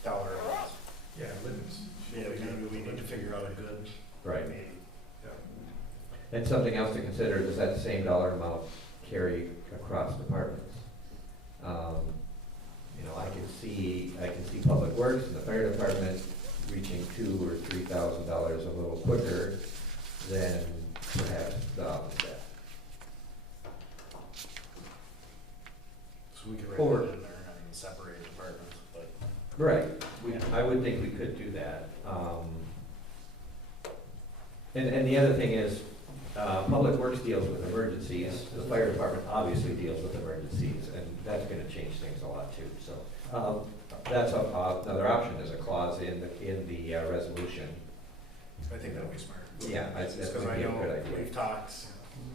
dollar amounts. Yeah, limits. Yeah, we need to figure out a good. Right. Maybe. And something else to consider, does that same dollar amount carry across departments? I can see Public Works and the fire department reaching $2,000 or $3,000 a little quicker than perhaps the office staff. So we could write Or- that in there, separate departments, but. Right, I would think we could do that. And the other thing is, Public Works deals with emergencies, the fire department obviously deals with emergencies, and that's gonna change things a lot too, so. That's another option, is a clause in the resolution. I think that would be smart. Yeah, that's Because gonna I be a know good idea. we've talked,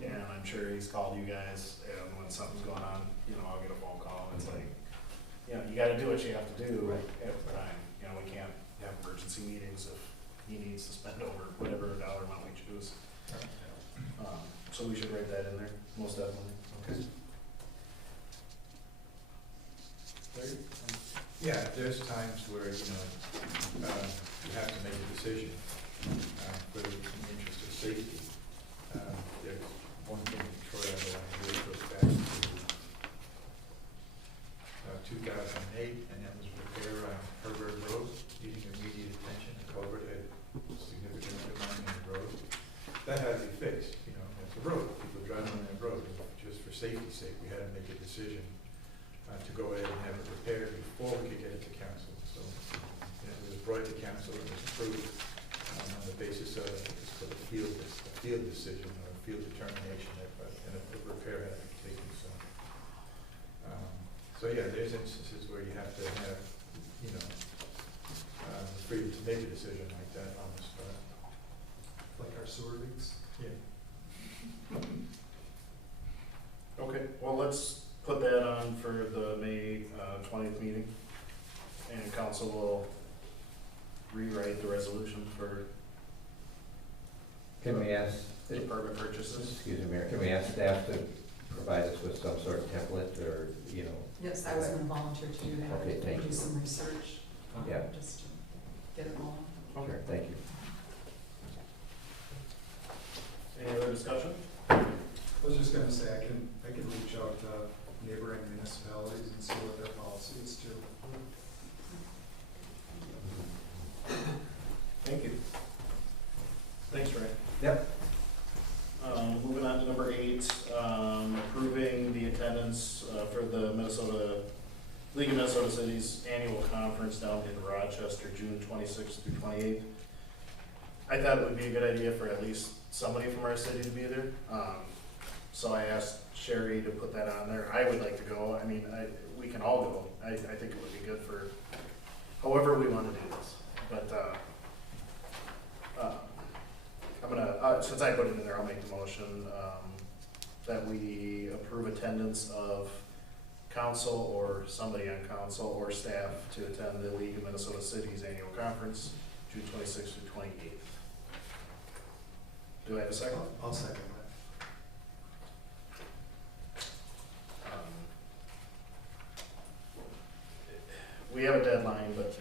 and I'm sure he's called you guys, and when something's going on, I'll get a phone call, and it's like, you gotta do what you have to do at the time. We can't have emergency meetings if he needs to spend over whatever dollar amount we choose. So we should write that in there, most definitely. Okay. Larry? Yeah, there's times where, you have to make a decision, for the interest of safety. There's one thing, Troy, I know really goes back to 2008, and that was repair on Herbert Road, needing immediate attention. The culvert had significant undermining in the road. That had to be fixed, it's a road, people driving on that road. Just for safety's sake, we had to make a decision to go ahead and have it repaired before we could get it to council. So, it was brought to council and was approved on the basis of it's called a field decision or a field determination, and a repair had to be taken. So yeah, there's instances where you have to have, the freedom to make a decision like that on the spot. Like our sewer leaks. Yeah. Okay, well, let's put that on for the May 20th meeting, and council will rewrite the resolution for Can we ask, department purchases. excuse me, Mayor, can we ask staff to provide us with some sort of template or, Yes, I was gonna volunteer to do that. Okay, thank Do you. some research, Yeah. just to get it rolling. Sure, thank you. Any other discussion? I was just gonna say, I can reach out to neighboring municipalities and see what their policy is too. Thank you. Thanks, Ray. Yep. Moving on to number 8, approving the attendance for the League of Minnesota Cities annual conference down in Rochester, June 26th through 28th. I thought it would be a good idea for at least somebody from our city to be there. So I asked Sherry to put that on there. I would like to go. We can all go. I think it would be good for however we want to do this. But gonna, since I put it in there, I'll make the motion, that we approve attendance of council or somebody on council or staff to attend the League of Minnesota Cities Annual Conference, June 26th through 28th. Do I have a second? I'll second We have a deadline, but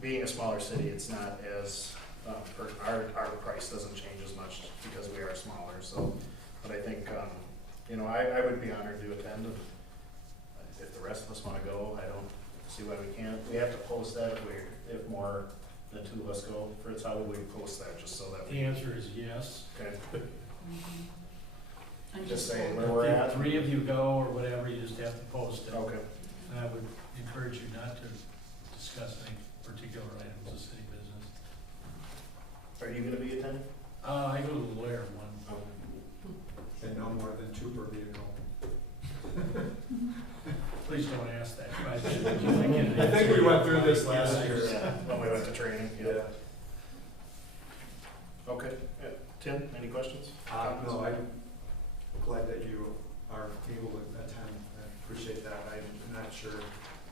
being a smaller city, it's not as, our price doesn't change as much because we are smaller, so, but I think, I would be honored to attend. If the rest of us wanna go, I don't see why we can't. We have to post that if more than 2 of us go. Fritz, how would we post that, just so that The answer is yes. Okay. I'm Just saying If where we're the at. 3 of you go or whatever, you just have to post it. Okay. And I would encourage you not to discuss any particular items of city business. Are you gonna be attending? I go to the lawyer one. And no more than 2 per vehicle. Please don't ask that question. I think we went through this last year. Yeah, when we went to training, yeah. Okay, Tim, any questions? No, I'm glad that you are able to attend. I appreciate that. I'm not sure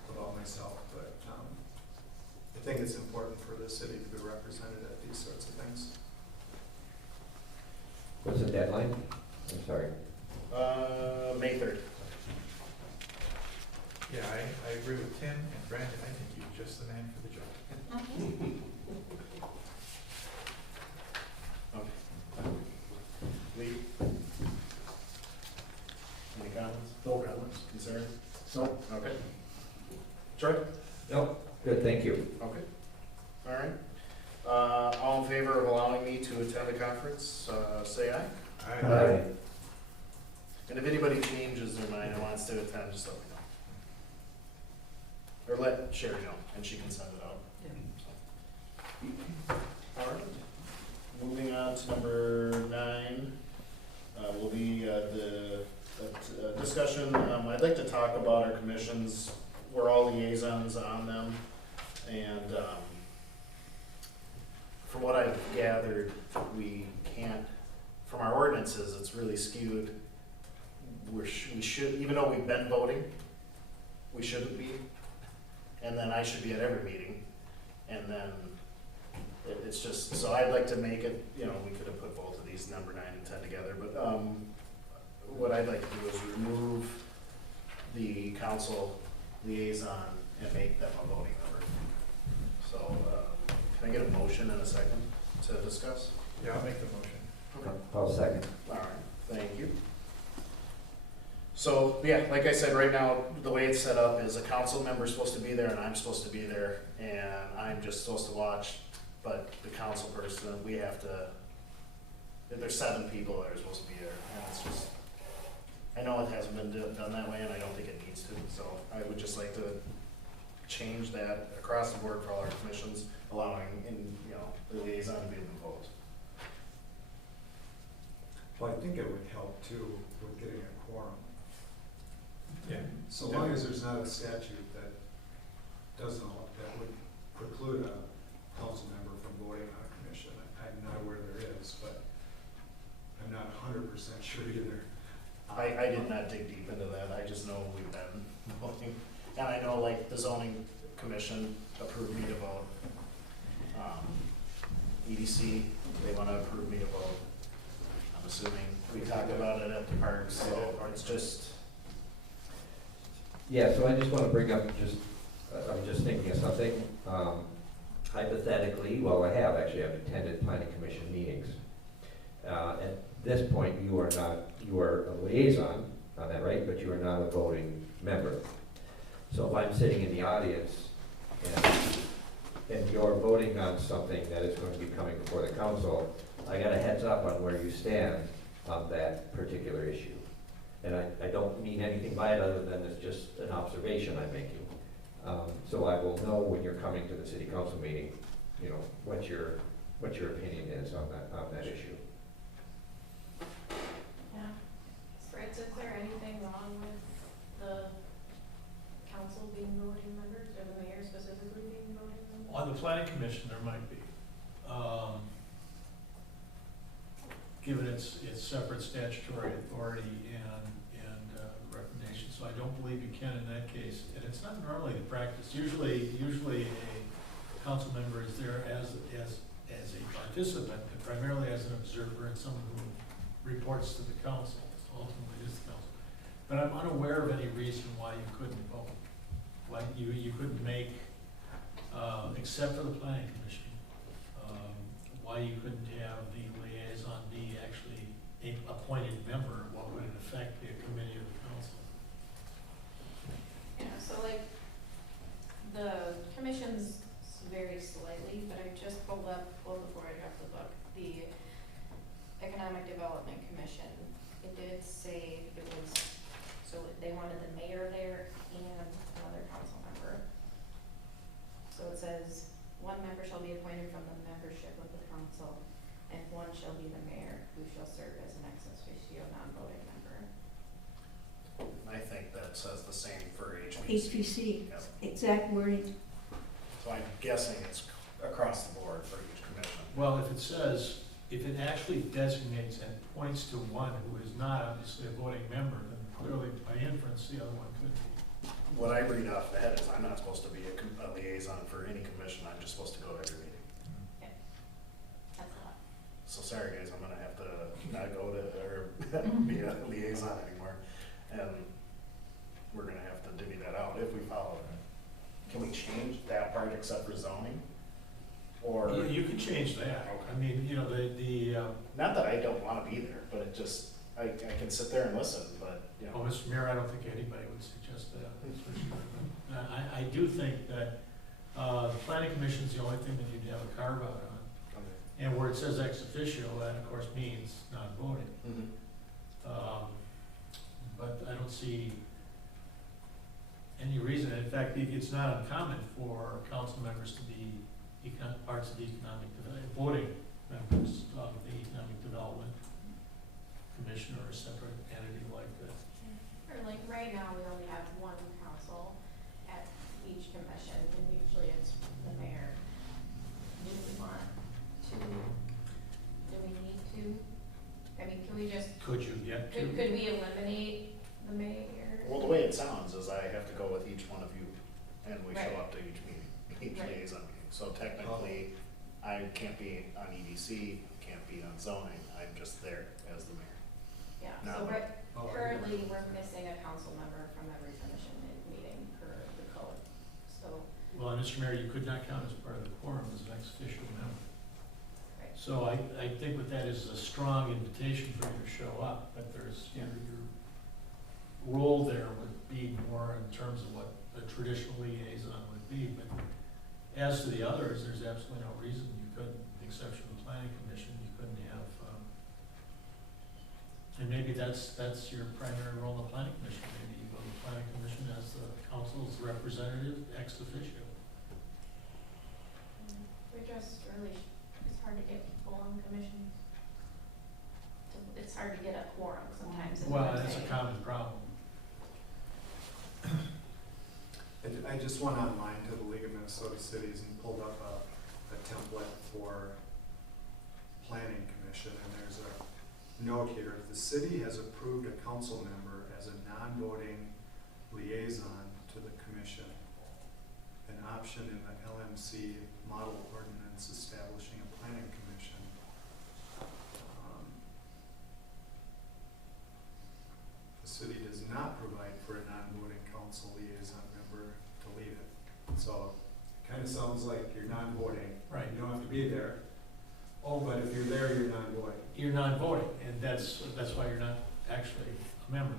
about myself, but I think it's important for the city to be represented at these sorts of things. What's the deadline? I'm sorry. May 3rd. Yeah, I agree with Tim and Brandon, I think you're just the man for the job. Lee? Any comments? No comments. Concerns? No. Okay. Troy? Nope, good, thank you. Okay. All right. All in favor of allowing me to attend the conference, say aye. Aye. And if anybody changes their mind and wants to attend, just let me know. Or let Sherry know, and she can send it out. All right. Moving on to number 9, will be the discussion. I'd like to talk about our commissions. We're all liaisons on them, and from what I've gathered, we can't. From our ordinances, it's really skewed. We should, even though we've been voting, we shouldn't be. And then I should be at every meeting, and then it's just, so I'd like to make it, we could have put both of these, number 9 and 10 together, but what I'd like to do is remove the council liaison and make them a voting member. So, can I get a motion and a second to discuss? Yeah, I'll make the motion. Okay. I'll second. All right, thank you. So, yeah, like I said, right now, the way it's set up is a council member's supposed to be there and I'm supposed to be there, and I'm just supposed to watch, but the council person, we have to, if there's 7 people that are supposed to be there, and it's just, I know it hasn't been done that way, and I don't think it needs to, so I would just like to change that across the board for all our commissions, allowing, the liaison to be involved. Well, I think it would help too with getting a quorum. Yeah. So long as there's not a statute that that would preclude a council member from voting on a commission. I'm not aware there is, but I'm not 100% sure either. I did not dig deep into that, I just know we've been voting, and I know like the zoning commission approved me to vote. EDC, they wanna approve me to vote. I'm assuming, we talked about it at the parks, so it's just. Yeah, so I just want to bring up I'm just thinking of something. Hypothetically, well, I've attended planning commission meetings. At this point, you are a liaison on that, right? But you are not a voting member. So if I'm sitting in the audience and you're voting on something that is going to be coming before the council, I got a heads up on where you stand on that particular issue. And I don't mean anything by it other than it's just an observation I'm making. So I will know when you're coming to the city council meeting, what your opinion is on that issue. Yeah. Fritz, is there anything wrong with the council being voting members, or the mayor specifically being voting members? On the planning commission, there might be. given its separate statutory authority and recommendation. So I don't believe you can in that case, and it's not normally the practice. Usually a council member is there as a participant, and primarily as an observer and someone who reports to the council, ultimately is the council. But I'm unaware of any reason why you couldn't vote, why you couldn't make, except for the planning commission, why you couldn't have the liaison be actually a appointed member. What would it affect the committee of the council? Yeah, so like, the commissions vary slightly, but I just pulled up, well, before I dropped the book, the Economic Development Commission. It did say it was, so they wanted the mayor there and another council member. So it says, one member shall be appointed from the membership of the council, and one shall be the mayor, who shall serve as an ex officio non-voting member. I think that says the same for HPC. HPC, Yep. exact wording. So I'm guessing it's across the board for each commission. Well, if it actually designates and points to one who is not obviously a voting member, then clearly by inference, the other one could be. What I read off the head is I'm not supposed to be a liaison for any commission, I'm just supposed to go to every meeting. That's a lot. So sorry guys, I'm gonna have to not go to, or be a liaison anymore. And we're gonna have to divvy that out if we follow that. Can we change that part except for zoning? Or? You can change that. I mean, you know, Not that I don't wanna be there, but it just, I can sit there and listen, but, you know. well, Mr. Mayor, I don't think anybody would suggest that, that's for sure. But, I do think that, the planning commission's the only thing that you'd have a carve out on. And where it says ex officio, that of course means non-voting. But I don't see any reason, in fact, it's not uncommon for council members to be parts of the voting members of the Economic Development Commission or a separate entity like this. Or like right now, we only have one council at each commission, and usually it's the mayor. Do we want to, do we need to? I mean, can we just, Could you get to? could we eliminate the mayor? Well, the way it sounds is I have to go with each one of you, and we show Right. up to each meeting, each Right. liaison meeting. So technically, I can't be on EDC, can't be on zoning, I'm just there as the mayor. Yeah, No. so currently, we're missing a council member from every commission meeting per the code, so. Well, and Mr. Mayor, you could not count as part of the quorum as an ex officio member. Right. So I think what that is a strong invitation for you to show up, but there's, your role there would be more in terms of what a traditional liaison would be, but as to the others, there's absolutely no reason you couldn't, with the exception of the planning commission, you couldn't have, and maybe that's your primary role in the planning commission, maybe you go to the planning commission as the council's representative ex officio. We just really, it's hard to get people on commissions. It's hard to get a quorum sometimes. is what Well, I'm that's a saying. common problem. I just went online to the League of Minnesota Cities and pulled up a template for planning commission, and there's a note here. If the city has approved a council member as a non-voting liaison to the commission, an option in the LMC model ordinance establishing a planning commission. The city does not provide for a non-voting council liaison member to lead it. So it kind of sounds like you're non-voting. Right. You don't have to be there. Oh, but if you're there, you're non-voting. You're non-voting, and that's why you're not actually a member.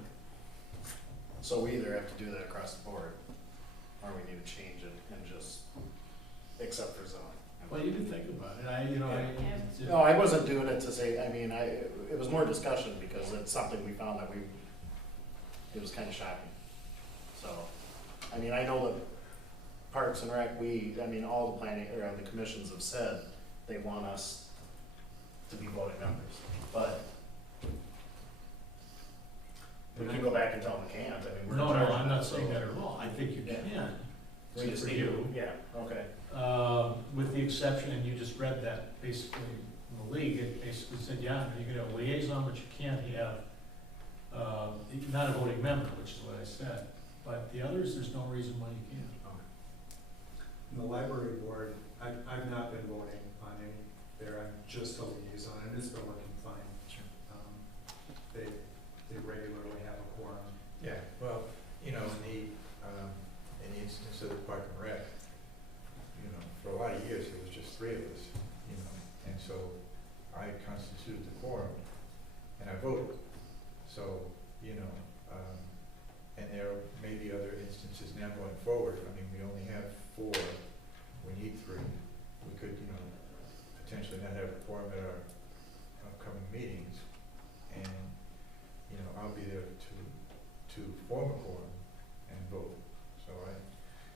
So we either have to do that across the board, or we need to change it and just, except for zoning. Well, you can think about it, No, I wasn't doing it to say, I mean, it was more discussion because it's something we found that it was kind of shocking. So, I mean, I know that Parks and Rec, all the planning, or the commissions have said they want us to be voting members, but we can go back and tell them they can't, I mean, we're in No, charge of I'm not that, saying so- that at all, I think you Yeah. can. We Except just for need you. Yeah, okay. With the exception, and you just read that, basically, in the league, it basically said, yeah, you can have a liaison, but you can't have, not a voting member, which is what I said. But the others, there's no reason why you can't. The library board, I've not been voting on any there, I'm just a liaison, and it's been working fine. They regularly have a quorum. Yeah, well, you know, in the instance of the Park and Rec, you know, for a lot of years, it was just three of us, you know, and so I constituted the quorum, and I voted. So, you know, and there may be other instances now going forward. I mean, we only have 4, we need 3. We could, you know, potentially not have a quorum at our upcoming meetings, and, you know, I'll be there to form a quorum and vote. So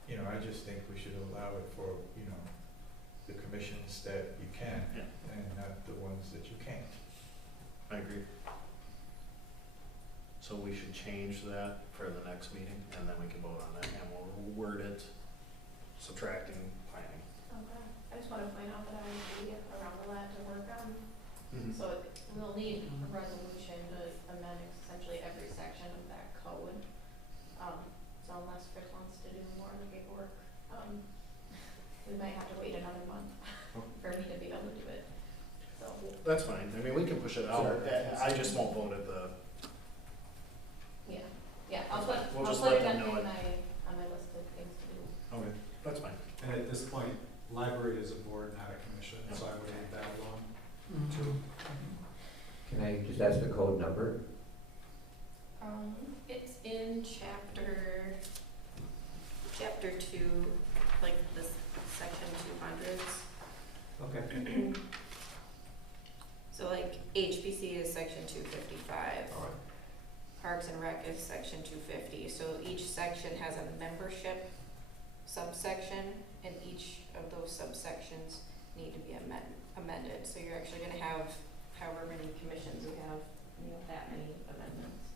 you know, I just think we should allow it for, you know, the commissions that you can, and not the ones that you can't. I agree. So we should change that for the next meeting, and then we can vote on it, and we'll word it, subtracting planning. Okay, I just wanna point out that I agree around a lot to work on. Mhm. So we'll need a resolution to amend essentially every section of that code. So unless Chris wants to do more of the paperwork, we might have to wait another month for me to be able to do it, so. That's fine, I mean, we can push it out, I just won't vote at the. Yeah, I'll put let it them on know it. my list of things to do. Okay, that's fine. And at this point, library is a board, not a commission, so I would leave that alone too. Can I just ask the code number? It's in chapter 2, like this section 200s. Okay. So like HPC is section 255. Parks and Rec is section 250. So each section has a membership subsection, and each of those subsections need to be amended. So you're actually going to have however many commissions we have, you know, that many amendments.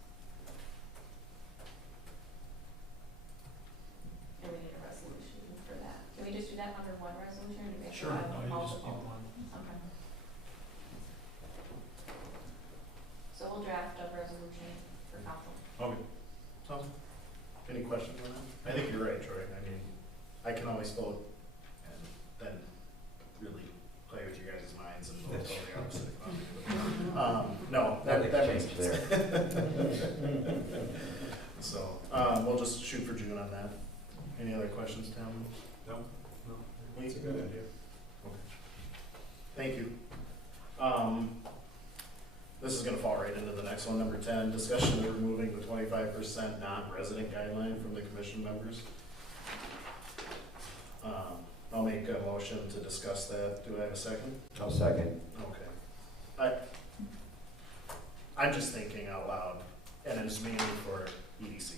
And we need a resolution for that. Can we just do that under one resolution, or do we have to have No, you just multiple? need one. Okay. So we'll draft a resolution for council. Okay. Sounds good. Any questions on that? I think you're right, Troy. I mean, I can always vote and then really play with you guys' minds and vote totally opposite. No, that makes sense. So, we'll just shoot for June on that. Any other questions, Tom? No. It's a good idea. Okay. Thank you. This is gonna fall right into the next one, number 10, discussion of removing the 25% non-resident guideline from the commission members. I'll make a motion to discuss that. Do I have a second? I'll second. Okay. I'm just thinking out loud, and it's mainly for EDC.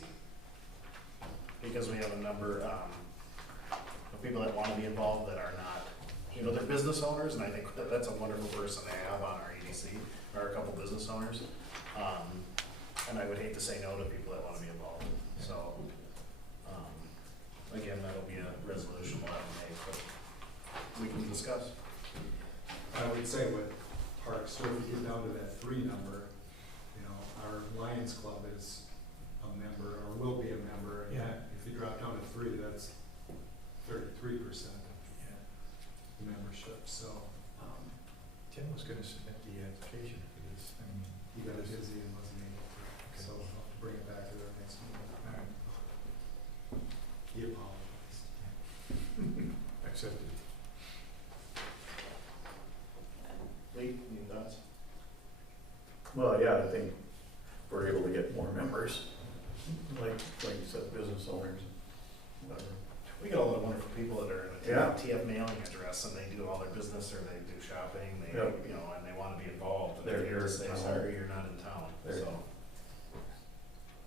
Because we have a number of people that wanna be involved that are not, you know, they're business owners, and I think that's a wonderful person to have on our EDC, or a couple business owners. And I would hate to say no to people that wanna be involved, so, again, that'll be a resolution we'll have to make, but we can discuss. I would say with parks, so if you get down to that 3 number, you know, our Lions Club is a member, or will be a member, and that, if you drop down to 3, that's 33% of the membership, so. Tim was gonna submit the application for this. I mean, He got busy and wasn't able to, so I'll have to bring it back to our next meeting. all right, He apologized. accepted. Lee, any thoughts? Well, yeah, I think we're able to get more members, like you said, business owners, whatever. We get a lot of wonderful people that are in a Yeah. TF mailing address, and they do all their business, or they do shopping, they, Yep. you know, and they wanna be involved. And They're they here say, in town. sorry, you're not in town, They're- so.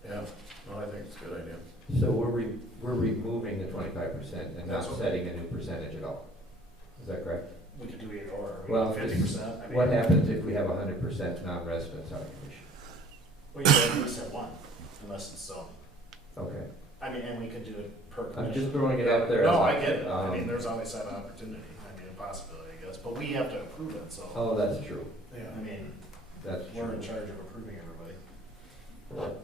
Yeah, no, I think it's a good idea. So we're removing the 25% and not That's what- setting a new percentage at all. Is that correct? We could do either or, Well, 50%, I mean. What happens if we have 100% non-residents on the commission? Well, you can at least have one, unless it's so. Okay. I mean, and we could do it per commission. I'm just throwing it out there. No, as I a- get it, I mean, there's always that opportunity, I mean, possibility, I guess, but we have to approve it, so. Oh, that's true. Yeah, I mean, That's we're in true. charge of approving everybody.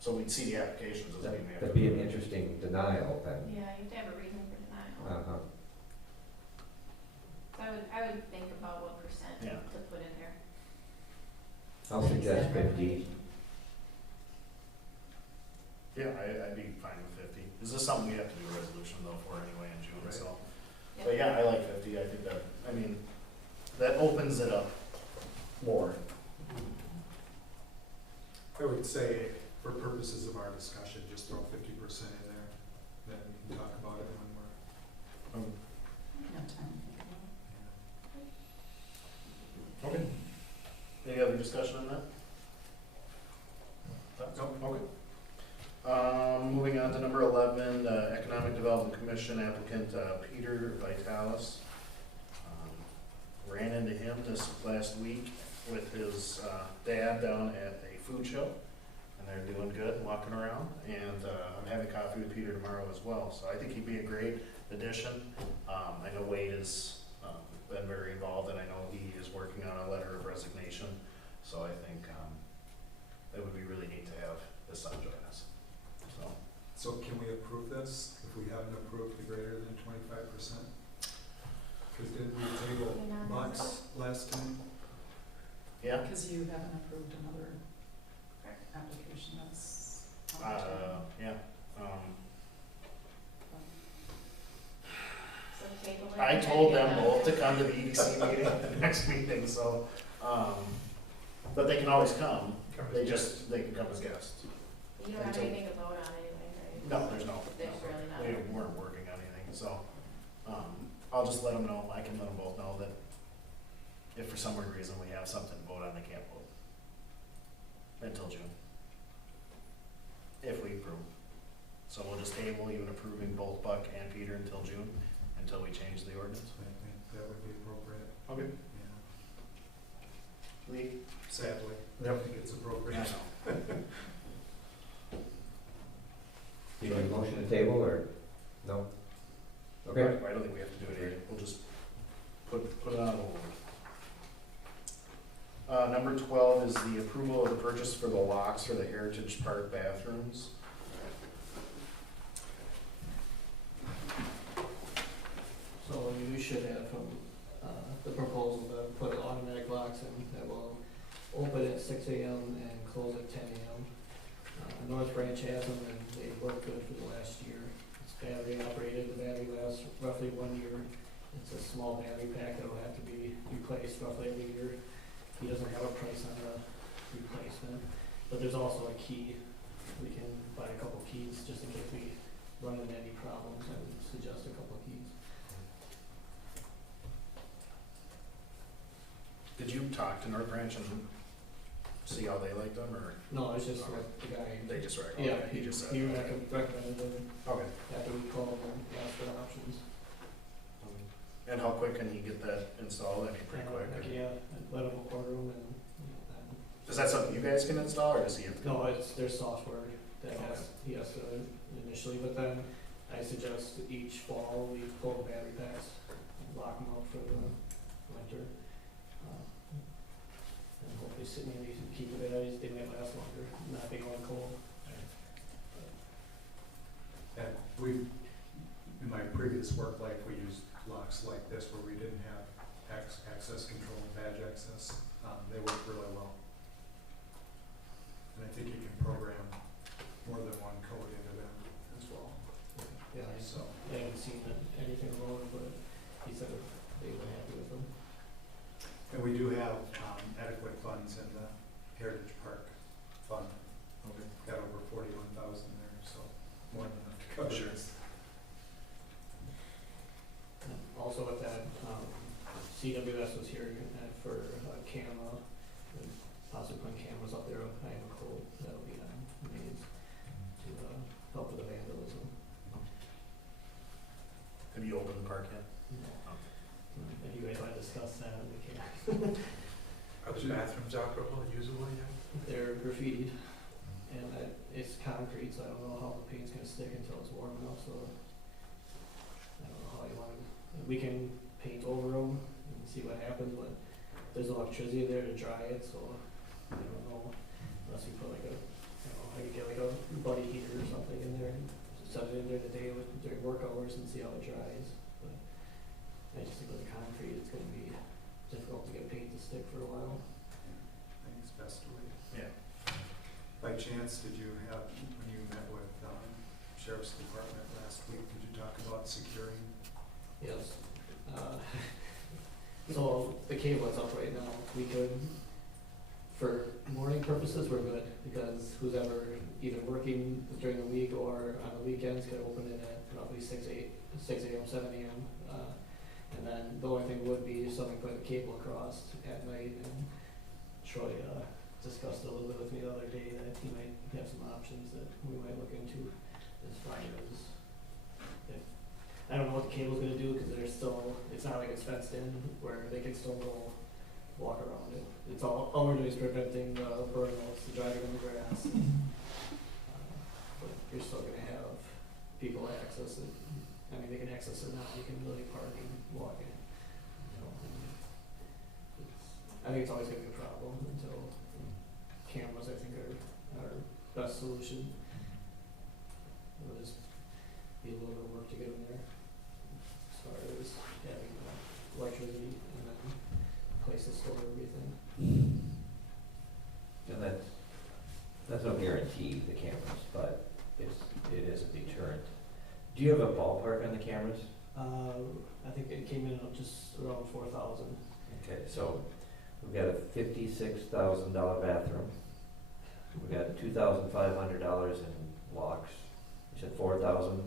So we'd see the applications as we may have. That'd be an interesting denial then. Yeah, you have to have a reason for denial. Uh-huh. So I would think about what percent Yeah. to put in there. I'll suggest 50. Yeah, I'd be fine with 50. Is this something we have to do a resolution though for anyway in June, Right. so. But yeah, I like 50, I think that, I mean, that opens it up more. I would say, for purposes of our discussion, just throw 50% in there, then we can talk about it when we're. No time. Okay. Any other discussion on that? No. Okay. Moving on to number 11, Economic Development Commission applicant, Peter Vitalis. Ran into him this last week with his, dad down at a food show. And they're doing good, walking around, and, I'm having coffee with Peter tomorrow as well, so I think he'd be a great addition. I know Wade has, been very involved, and I know he is working on a letter of resignation, so I think, it would be really neat to have his son join us, so. So can we approve this if we haven't approved the greater than 25%? Because didn't we table Bucks last time? Yeah, Because you haven't approved another application that's on the table. yeah, So table it. I told them both to come to the EDC meeting at the next meeting, so, but they can always come, they can come as guests. You don't have anything to vote on anyway, right? No, there's no. There's really not. We weren't working on anything, so, I'll just let them know, I can let them both know that if for some weird reason we have something to vote on, they can't vote until June. If we approve. So we'll just table even approving both Buck and Peter until June, until we change the ordinance. I think that would be appropriate. Okay. Yeah. Lee? Sadly, I Yep. think it's appropriate. Do you need a motion to table or no? Okay. I don't think we have to do it here, we'll just put it on hold. Number 12 is the approval of the purchase for the locks for the Heritage Park bathrooms. So you should have from, the proposal to put automatic locks in that will open at 6 AM and close at 10 AM. North Branch has them and they work good for the last year. It's battery operated, the battery lasts roughly 1 year. It's a small battery pack that will have to be replaced roughly every year. He doesn't have a price on the replacement, but there's also a key. We can buy a couple keys just in case we run into any problems. I would suggest a couple of keys. Did you talk to North Branch and see how they liked them, or? No, it's just Okay. what the guy. They just recommended, Yeah, he just said. he recommended them Okay. after we called and asked for options. And how quick can he get that installed? I mean, pretty quick. Yeah, let him order them and. Is that something you guys can install, or does he have to? No, it's their software that he has to initially, but then I suggest each fall we pull the battery packs, lock them up for the winter. And hopefully maybe keep the batteries, they might last longer, not being on cold. And we, in my previous work life, we used locks like this where we didn't have access control and badge access. They work really well. And I think you can program more than one code into them as well. Yeah, So, I haven't seen anything wrong, but he said they were happy with them. and we do have adequate funds in the Heritage Park Fund. Okay. Got over 41,000 there, so more than enough to cover Sure. this. Also with that, CWS was here for a camera, and possibly putting cameras up there, I have a quote that'll be on mains to help with the vandalism. Have you opened the park yet? If you guys want to discuss that, we can. Are the bathrooms alcohol usable yet? They're graffitied, and it's concrete, so I don't know how the paint's gonna stick until it's warm enough, so I don't know how you want to we can paint over them and see what happens, but there's no electricity there to dry it, so I don't know, unless we put like a, I could get like a buddy heater or something in there and set it in during the day during work hours and see how it dries. But I just think with the concrete, it's gonna be difficult to get paint to stick for a while. I think it's best to wait. Yeah. By chance, did you have, when you met with Sheriff's Department last week, did you talk about securing? Yes. So the cable that's up right now, we could, for morning purposes, we're good, because who's ever either working during the week or on the weekends could open it at roughly 6 a.m., 7 a.m. And then the only thing would be if somebody put a cable across at night, and Troy discussed a little bit with me the other day that he might have some options that we might look into as far as I don't know what the cable's gonna do, because there's still, it's not like it's fenced in where they can still go walk around it. It's all we're doing is preventing burnouts, the driving on the grass. But you're still gonna have people access it. I mean, they can access it now, you can really park and walk in. I think it's always gonna be a problem until cameras, I think, are our best solution. It'll just be a little bit of work to get them there. As far as having electricity and then place to store everything. And that's no guarantee, the cameras, but it is a deterrent. Do you have a ballpark on the cameras? I think it came in at just around 4,000. Okay, so we've got a $56,000 bathroom. We got $2,500 in locks. You said 4,000.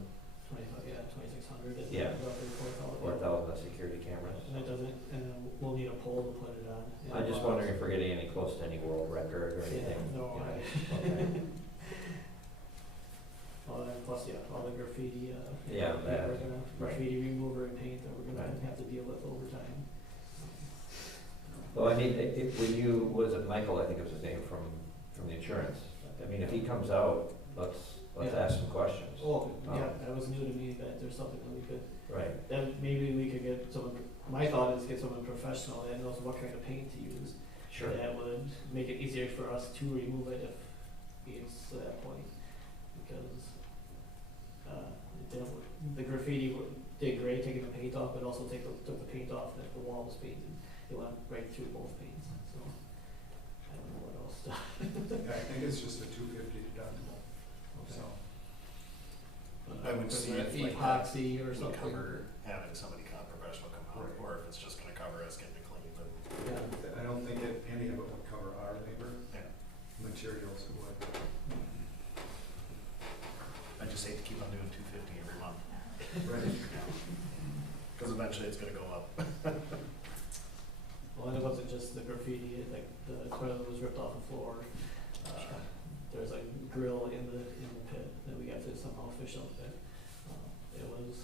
2,600. Yeah. Roughly 4,000 of security cameras. And it doesn't, and we'll need a pole to put it on. I'm just wondering if we're getting any close to any world record or anything. Yeah, no, Okay. Well, and plus, all the graffiti, Yeah, that, we're gonna, right. graffiti remover and paint that we're gonna Right. have to deal with over time. Well, I mean, when you, was it Michael, I think it was his name, from the insurance? I mean, if he comes out, let's Yeah. ask some questions. Oh, yeah, that was new to me, that there's something that we could, Right. then maybe we could get someone, my thought is get someone professional that knows what kind of paint to use. Sure. That would make it easier for us to remove it if it's to that point, because, the graffiti did great taking the paint off, but also took the paint off that the wall was painted. It went right through both paints, so I don't know what else to. I think it's just a $250 deductible, so. I would see if like epoxy or would something. cover having somebody professional come out, Right. or if it's just gonna cover us getting it clean, but. Yeah. I don't think any of it would cover our labor. Yeah. Materials it would. I just hate to keep on doing 250 every month. Right. Cause eventually it's gonna go up. Well, and it wasn't just the graffiti, like the toilet was ripped off the floor. There's a grill in the pit that we got to somehow fish out there. It was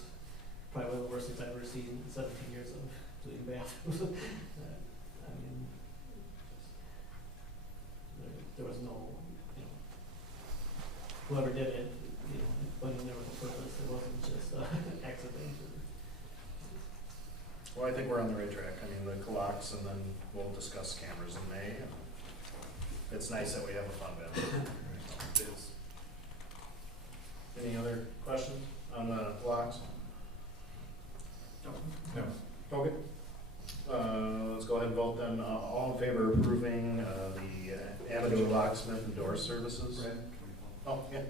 probably one of the worst things I've ever seen in 17 years of doing bathrooms. I mean, there was no, whoever did it, went in there with a purpose. It wasn't just an accident. Well, I think we're on the right track. I mean, the clocks, and then we'll discuss cameras in May. It's nice that we have a fund balance. It is. Any other questions on the clocks? No. Okay. Let's go ahead and vote then. All in favor of approving the Amador Locksmith and Door Services? Brad, can we vote? Oh, yeah.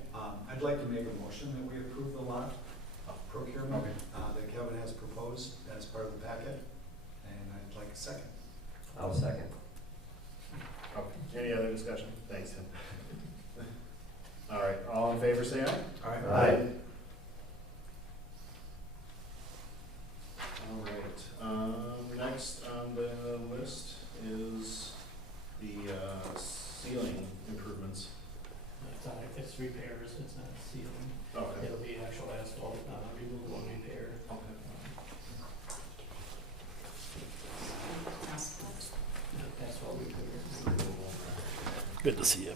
I'd like to make a motion that we approve the lot procurement that Kevin has proposed as part of the packet, and I'd like a second. I'll second. Okay. Any other discussion? Thanks, Tim. All right, all in favor, say aye. Aye. All right, next on the list is the ceiling improvements. It's repairs, it's not sealing. Okay. It'll be actual asphalt, removal and repair. Okay. Asphalt repair. Good to see you.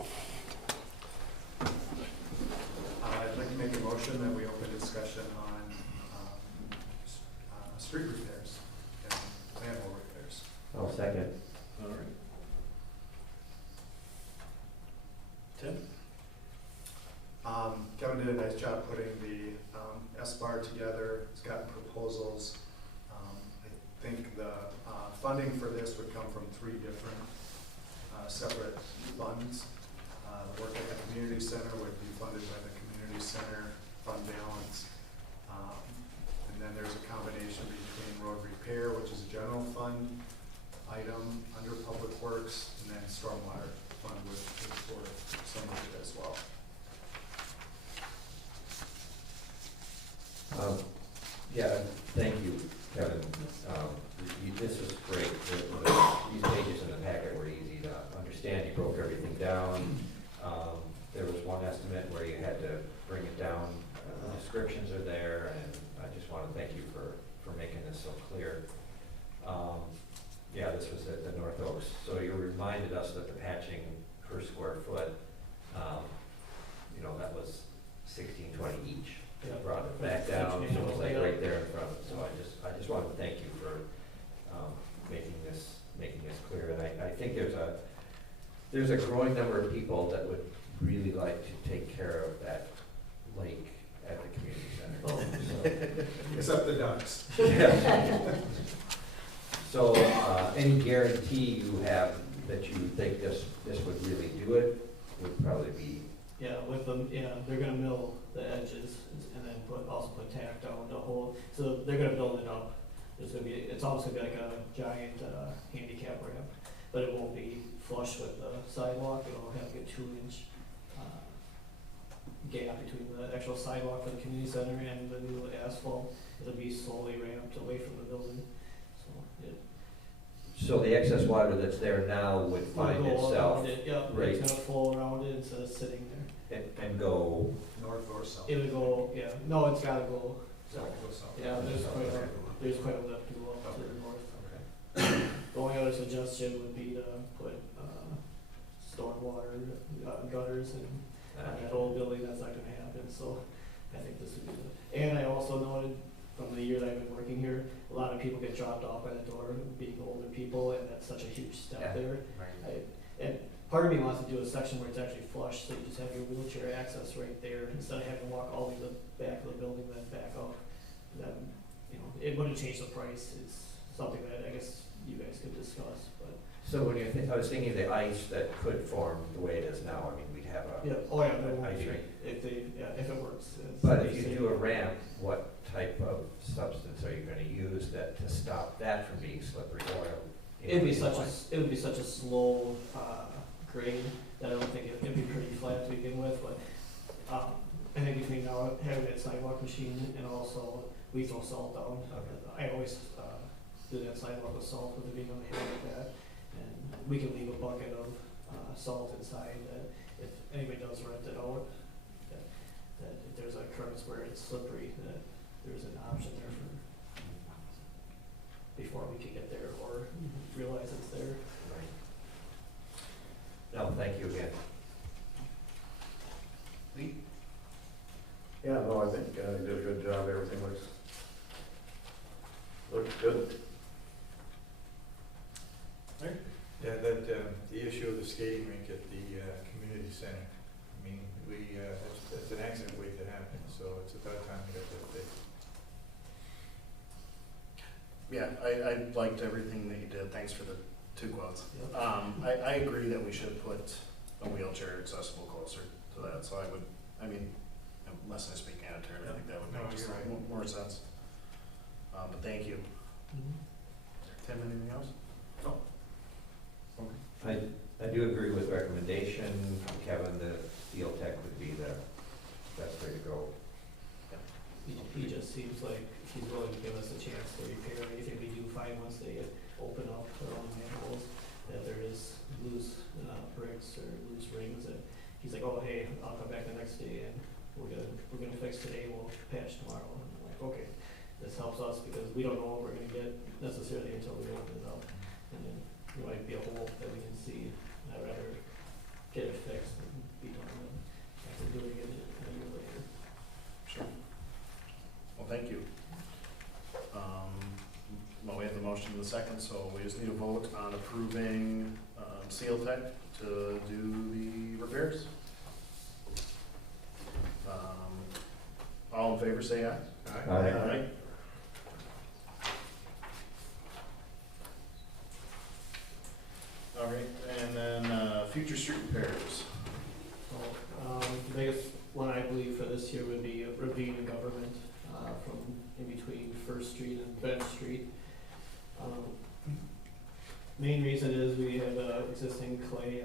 I'd like to make a motion that we open discussion on street repairs and manhole repairs. I'll second. All right. Tim? Kevin did a nice job putting the S-bar together. He's gotten proposals. I think the funding for this would come from 3 different separate funds. The work at the community center would be funded by the community center fund balance. And then there's a combination between road repair, which is a general fund item under public works, and then stormwater fund, which is for some of it as well. Yeah, thank you, Kevin. This was great. These pages in the packet were easy to understand. You broke everything down. There was one estimate where you had to bring it down. The descriptions are there, and I just want to thank you for making this so clear. Yeah, this was at the North Oaks. So you reminded us that the patching per square foot, that was $16.20 each. Yeah. Brought it back down, so it was like right there in front of it. So I just wanted to thank you for making this clear. And I think there's a growing number of people that would really like to take care of that lake at the community center. Oh. Except the ducks. Yeah. So, any guarantee you have that you think this would really do it would probably be. Yeah, with them, they're gonna mill the edges and then also put tack down the whole, so they're gonna build it up. It's almost gonna be like a giant handicap ramp, but it won't be flush with the sidewalk. It'll have like a 2-inch gap between the actual sidewalk for the community center and the new asphalt. It'll be slowly ramped away from the building. So the excess water that's there now would find itself right. It's gonna flow around it instead of sitting there. And go North or south? It would go, no, it's gotta go. South or south? Yeah, there's quite a lift to go up to the north. The only other suggestion would be to put stormwater gutters in that whole building. That's not gonna happen, so I think this would be good. And I also noted from the year that I've been working here, a lot of people get dropped off by the door, being older people, and that's such a huge step there. Right. And part of me wants to do a section where it's actually flush, so you just have your wheelchair access right there, instead of having to walk all the way to the back of the building, then back up. Then, it wouldn't change the price. It's something that I guess you guys could discuss, but. So when you think, I was thinking of the ice that could form the way it is now. I mean, we'd have a. Yeah, oh yeah, that ice works, rink. if it works. But if you do a ramp, what type of substance are you gonna use that to stop that from being slippery oil? It would be such a slow grade that I don't think it'd be pretty flat to begin with, but I think between now having that sidewalk machine and also we throw salt down. I always do that sidewalk with salt with it being on the hill like that, and we can leave a bucket of salt inside that if anybody does rent it out, that if there's a occurrence where it's slippery, that there's an option there for before we can get there or realize it's there. No, thank you again. Lee? Yeah, no, I think you did a good job. Everything looks good. Yeah, that, the issue of the skating rink at the community center, I mean, that's an accident waiting to happen, so it's about time we got that fixed. Yeah, I liked everything that you did. Thanks for the 2 quotes. Yep. I agree that we should put a wheelchair accessible closer to that, so unless I speak out of turn, I think that would No, make just you're right. more sense. But thank you. Tim, anything else? No. I do agree with recommendation, Kevin, that Steel Tech would be the best way to go. He just seems like he's willing to give us a chance to repair anything we do find once they open up their own manholes, that there is loose bricks or loose rings, and he's like, oh, hey, I'll come back the next day and we're gonna fix today, we'll patch tomorrow. And I'm like, okay, this helps us because we don't know what we're gonna get necessarily until we open it up. And then there might be a hole that we can see. I'd rather get it fixed and be done than after doing it a year later. Sure. Well, thank you. on approving, Seal Tech to do the repairs. All in favor, say aye. Aye. All right, and then, future street repairs. So, the biggest one I believe for this year would be Ravine Government, from in between First Street and Bench Street. Main reason is we have a existing clay,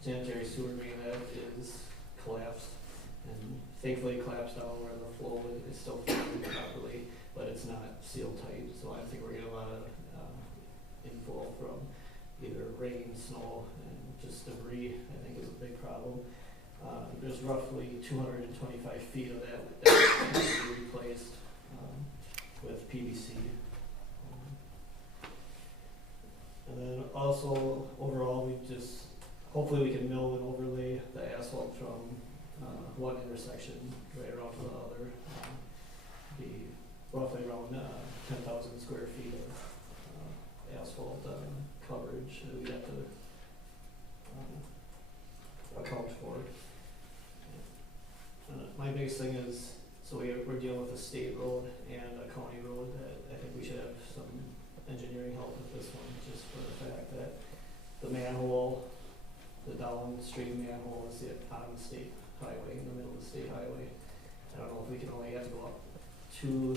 sanitary sewer main that is collapsed. And thankfully it collapsed down where the flow is still flowing properly, but it's not sealed tight, so I think we're getting a lot of, inflow from either rain, snow, and just debris, I think is a big problem. There's roughly 225 feet of that needs to be replaced with PVC. And then also overall, hopefully we can mill and overlay the asphalt from one intersection right around to the other. Be roughly around 10,000 square feet of asphalt coverage that we have to account for. My biggest thing is, so we're dealing with a state road and a county road that I think we should have some engineering help with this one, just for the fact that the manhole, the downstream manhole is on the state highway, in the middle of the state highway. I don't know if we can only have to go up to,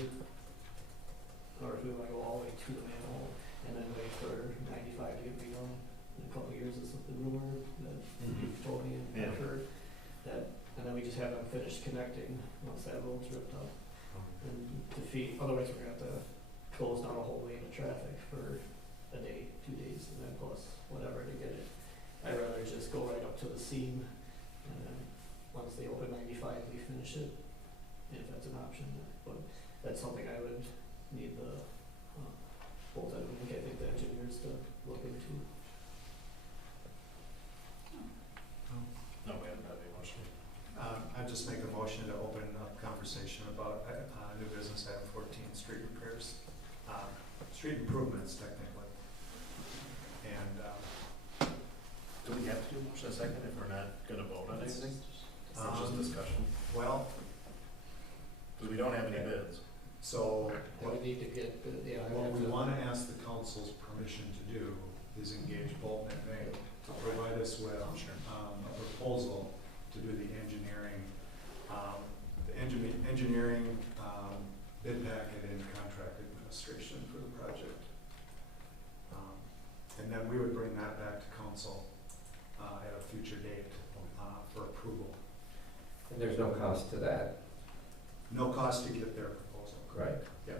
or if we want to go all the way to the manhole and then wait for 95 to get redone in a couple of years, is the rumor that you've told me and I've heard. And then we just have them finish connecting once that road's ripped up. And otherwise we're gonna have to close down a whole lane of traffic for a day, 2 days, and then plus whatever to get it. I'd rather just go right up to the seam, and then once they open 95, we finish it, if that's an option. But that's something I would need the, both, I think the engineers to look into. No, we haven't had any motion. I'd just make a motion to open up conversation about, new business item 14, street repairs, street improvements technically. And, Do we have to do motion a second if we're not gonna vote on anything? It's just discussion. well, Because we don't have any bids. so We need to get, what we want to ask the council's permission to do is engage Bolton and May to provide us with a proposal to do the engineering, bid packet and contract administration for the project. And then we would bring that back to council at a future date for approval. And there's no cost to that. No cost to get their proposal. Right. Yeah.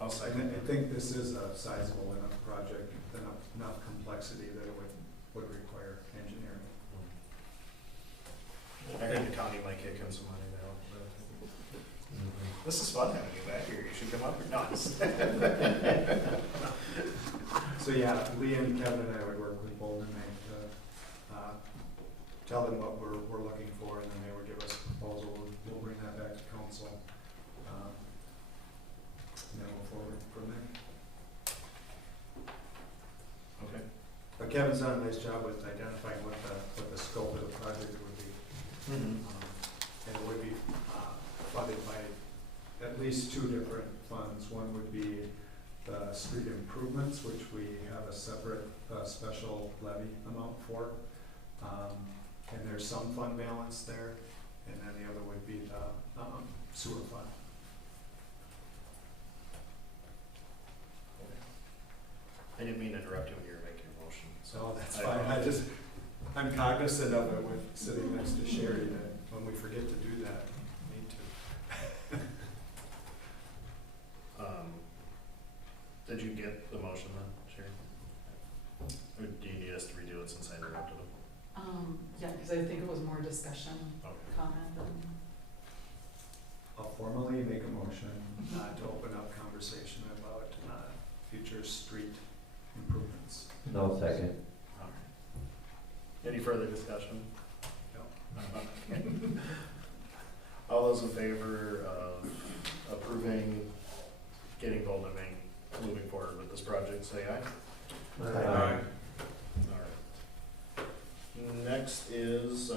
I'll second. I think this is a sizable enough project, enough complexity that it would require engineering. I heard the county might kick in some money now. This is fun having you back here. You should come up here. No, So yeah, Lee and Kevin and I would work with Bolton and May to tell them what we're looking for, and then they would give us a proposal. We'll bring that back to council. And then we'll forward from there. Okay. But Kevin's done a nice job with identifying what the scope of the project would be. And it would be funded by at least two different funds. One would be the street improvements, which we have a separate special levy amount for. And there's some fund balance there. And then the other would be the sewer fund. I didn't mean to interrupt you when you were making a motion. So that's fine. I'm cognizant of it with sitting next to Sherry, that when we forget to do that, we need to. Did you get the motion then, Sherry? Or do you need us to redo it since I interrupted him? Yeah, because I think it was more discussion, comment than. I'll formally make a motion to open up conversation about future street improvements. No second. Any further discussion? No. All those in favor of approving getting Bolton and Main moving forward with this project, say aye. Aye. Alright. Next is,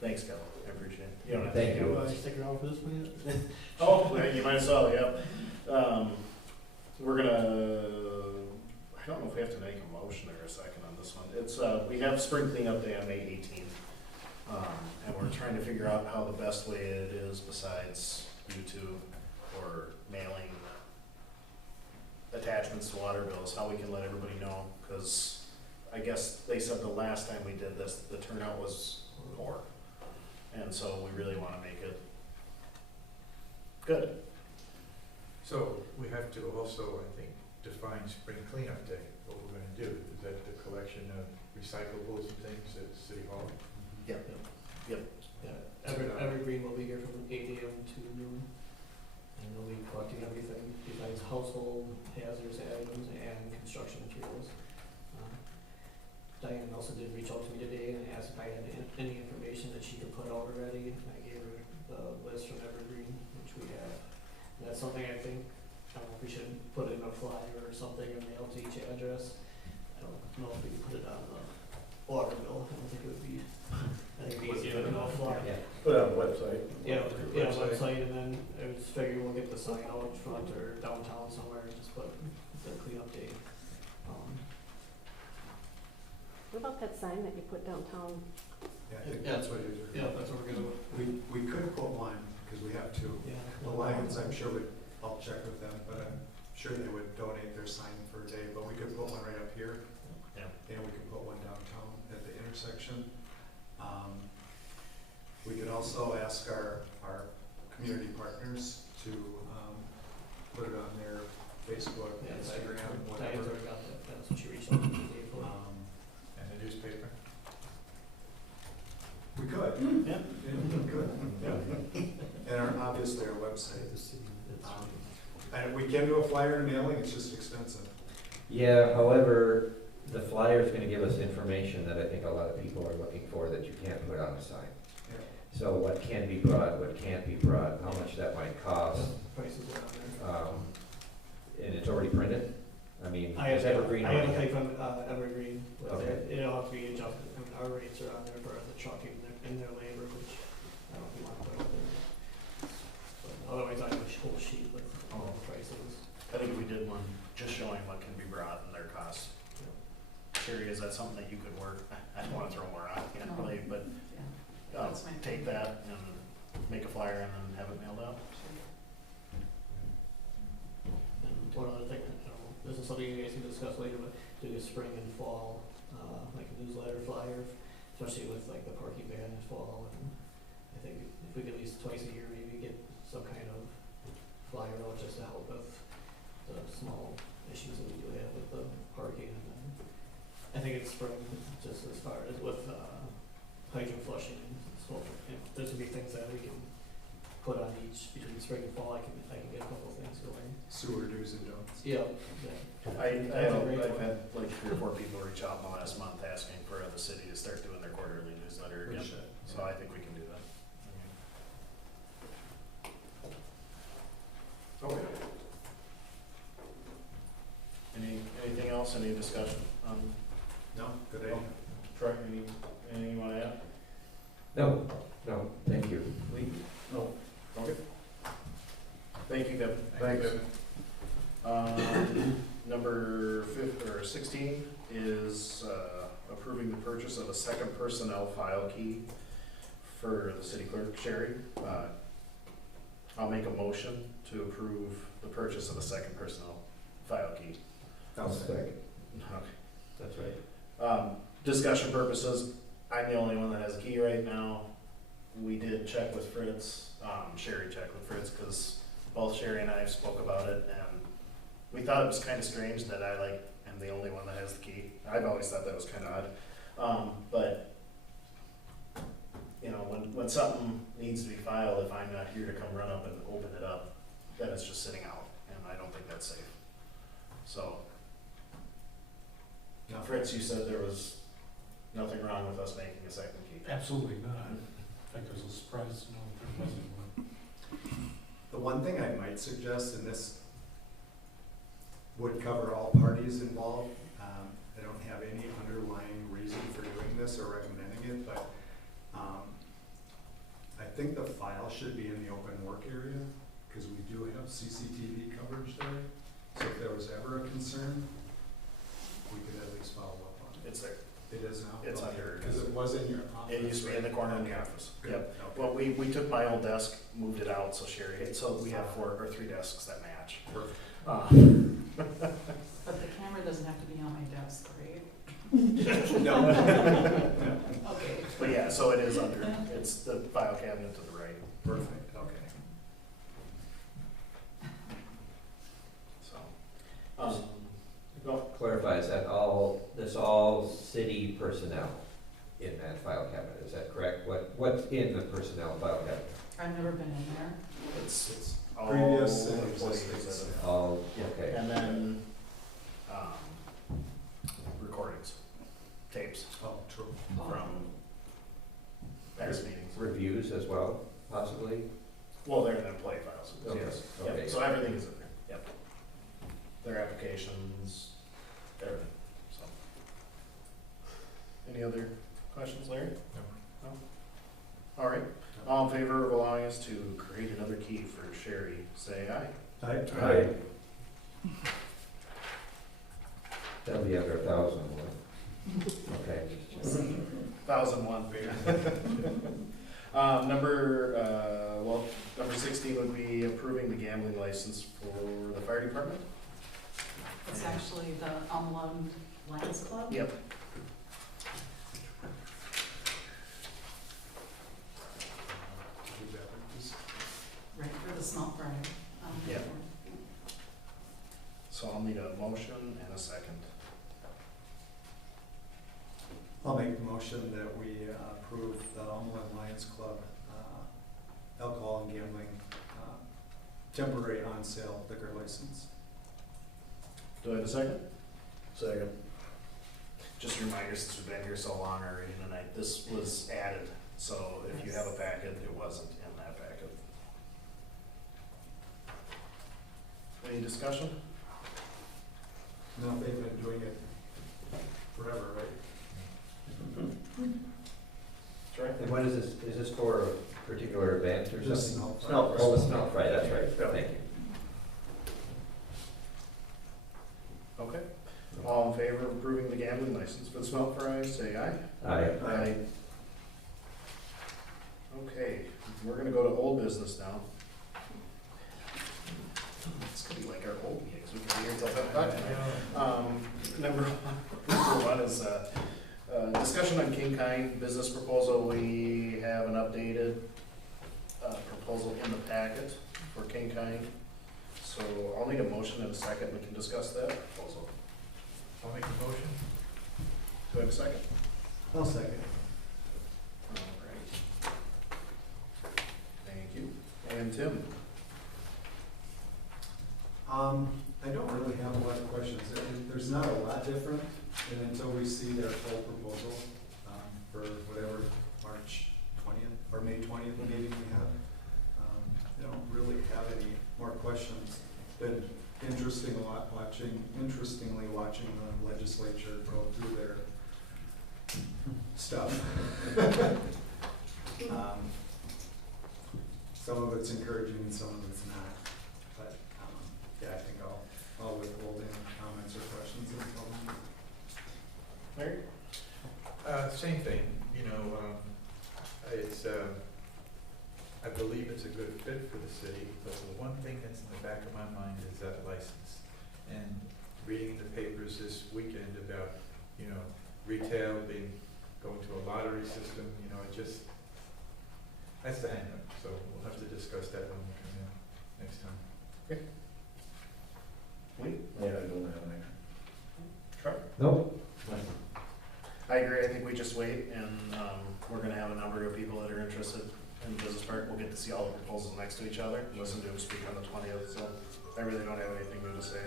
thanks, Kevin, I appreciate it. You don't have to Thank take you. it. Stick around for this one yet? Oh, well, you might as well, yep. We're gonna, I don't know if we have to make a motion or a second on this one. It's, we have spring cleanup day on May 18th. And we're trying to figure out how the best way it is besides YouTube or mailing attachments to water bills, how we can let everybody know, because I guess they said the last time we did this, the turnout was poor. And so we really wanna make it good. So we have to also, I think, define spring cleanup day, what we're gonna do. Is that the collection of recyclables and things at City Hall? Yep. Yep. Yeah, Evergreen will be here from 8 AM to noon. And they'll be collecting everything besides household hazardous items and construction materials. Diane also did reach out to me today and asked if I had any information that she could put out already. And I gave her the list from Evergreen, which we have. And that's something I think, I don't know if we should put it in a flyer or something and mail to each address. I don't know if we can put it on the water bill. I don't think it would be, I think it'd be easier to put it on a flyer. Put it on the website. Yeah, website, and then I would just figure we'll get the sign out front or downtown somewhere, and just put the cleanup day. What about that sign that you put downtown? Yeah, I think Yeah. that's what it is. Yeah, that's what we're gonna, We could put one, because we have two. yeah. The Lions, I'm sure would, I'll check with them, but I'm sure they would donate their sign for a day, but we could put one right up here. Yeah. And we could put one downtown at the intersection. We could also ask our community partners to, put it on their Facebook, Yeah, Instagram, Diane's whatever. already got that, that's what she reached out to me today for. And the newspaper? We could. Yeah. We could, yeah. And obviously our website. And we can do a flyer and mailing, it's just expensive. Yeah, however, the flyer's gonna give us information that I think a lot of people are looking for that you can't put on a sign. Yeah. So what can be brought, what can't be brought, how much that might cost, Prices are on there. and it's already printed? I mean, I have, is Evergreen I have already a thing from, Evergreen, with Okay. it, it'll have to be adjusted, I mean, our rates are on there for the trucking and their labor, which I don't know if you want to put out there. But otherwise, I have a whole sheet with all the prices. I think we did one just showing what can be brought and their costs. Sherry, is that something that you could work? I don't wanna throw more on, can't really, but, That's fine. take that and make a flyer and then have it mailed out. And one other thing, I don't know, this is something you guys can discuss later, but do a spring and fall, like a newsletter flyer, especially with like the parking ban in fall. And I think if we could at least twice a year, maybe get some kind of flyer out just to help with the small issues that we do have with the parking. And then I think it's spring, just as far as with, hydrant flushing and smoke, there's gonna be things that we can put on each, between spring and fall, I can get a couple of things going. Sewer do's and don'ts. Yeah. I've had like 3 or 4 people reach out in the last month asking for the city to start doing their quarterly newsletter again. So I think we can do that. Okay. Anything else, any discussion on? No, good idea. Troy, anything you wanna add? No, thank you. Lee? No. Okay. Thank you, Kevin. Thank you. Number 16 is approving the purchase of a second personnel file key for the city clerk, Sherry. I'll make a motion to approve the purchase of a second personnel file key. I'll second. Okay. That's right. Discussion purposes, I'm the only one that has a key right now. We did check with Fritz, Sherry checked with Fritz, because both Sherry and I spoke about it, and we thought it was kind of strange that I am the only one that has the key. I've always thought that was kind of odd. But, you know, when something needs to be filed, if I'm not here to come run up and open it up, then it's just sitting out, and I don't think that's safe. So, now Fritz, you said there was nothing wrong with us making a second key. Absolutely not. I think I was surprised to know that there wasn't one. The one thing I might suggest, and would cover all parties involved. I don't have any underlying reason for doing this or recommending it, but I think the file should be in the open work area, because we do have CCTV coverage there. So if there was ever a concern, we could at least follow up on it. It's there. It is now? It's under. Because it was in your office. It used to be in the corner of the Okay. office. Good. Yep. Okay. Well, we took my old desk, moved it out, so Sherry, so we have 4 or 3 desks that match. Perfect. But the camera doesn't have to be on my desk, right? No. Okay. But yeah, so it is under, it's the file cabinet to the right. Perfect, okay. So, Clarify, is that all city personnel in that file cabinet, is that correct? What's in the personnel file cabinet? I've never been in there. it's all Previous and employees existing. that All, okay. And then, recordings, tapes Oh, true. from past meetings. Reviews as well, possibly? Well, they're in the employee files, Okay, yes. okay. Yep, so everything is in there, yep. Their applications, everything, so. Any other questions, Larry? No. All right, all in favor of allowing us to create another key for Sherry, say aye. Aye. That'll be under 1,000. Okay. 1,001 figure. Number 16 would be approving the gambling license for the fire department. It's actually the Umland Lions Club. Yep. Right for the smelt fry. Yep. So I'll need a motion and a second. I'll make the motion that we approve the Almond Lions Club alcohol and gambling temporary on-sale liquor license. Do I have a second? Second. Just a reminder, since we've been here so long already tonight, this was added, so if you have a packet, it wasn't in that packet. Any discussion? No, they've been doing it forever, right? Troy? And what is this for a particular event or Just something? smelt fry. Oh, the smelt fry, that's right, Yeah. thank you. Okay. All in favor of approving the gambling license for the smelt fry, say aye. Aye. Aye. Okay, we're gonna go to old business now. It's gonna be like our old meetings, we can be here until 10 o'clock tonight. Number one is, discussion on King Kind business proposal. We have an updated, proposal in the packet for King Kind. So I'll need a motion in a second, we can discuss that proposal. I'll make a motion. Do I have a second? I'll second. All right. Thank you. And Tim? I don't really have a lot of questions. There's not a lot different, and until we see their full proposal, for whatever March 20th or May 20th meeting we have, I don't really have any more questions. Been interestingly watching the legislature go through their stuff. Some of it's encouraging and some of it's not. But, yeah, I think I'll withhold any comments or questions until then. Larry? Same thing, you know, it's, I believe it's a good fit for the city, but the one thing that's in the back of my mind is that license. And reading the papers this weekend about, you know, retail going to a lottery system, you know, that's the hang-up. So we'll have to discuss that when we come in next time. Okay. Wait. Yeah, I don't have any. Troy? Nope. I agree, I think we just wait, and, we're gonna have a number of people that are interested in the business park. We'll get to see all the proposals next to each other, listen to them speak on the 20th, so I really don't have anything new to say.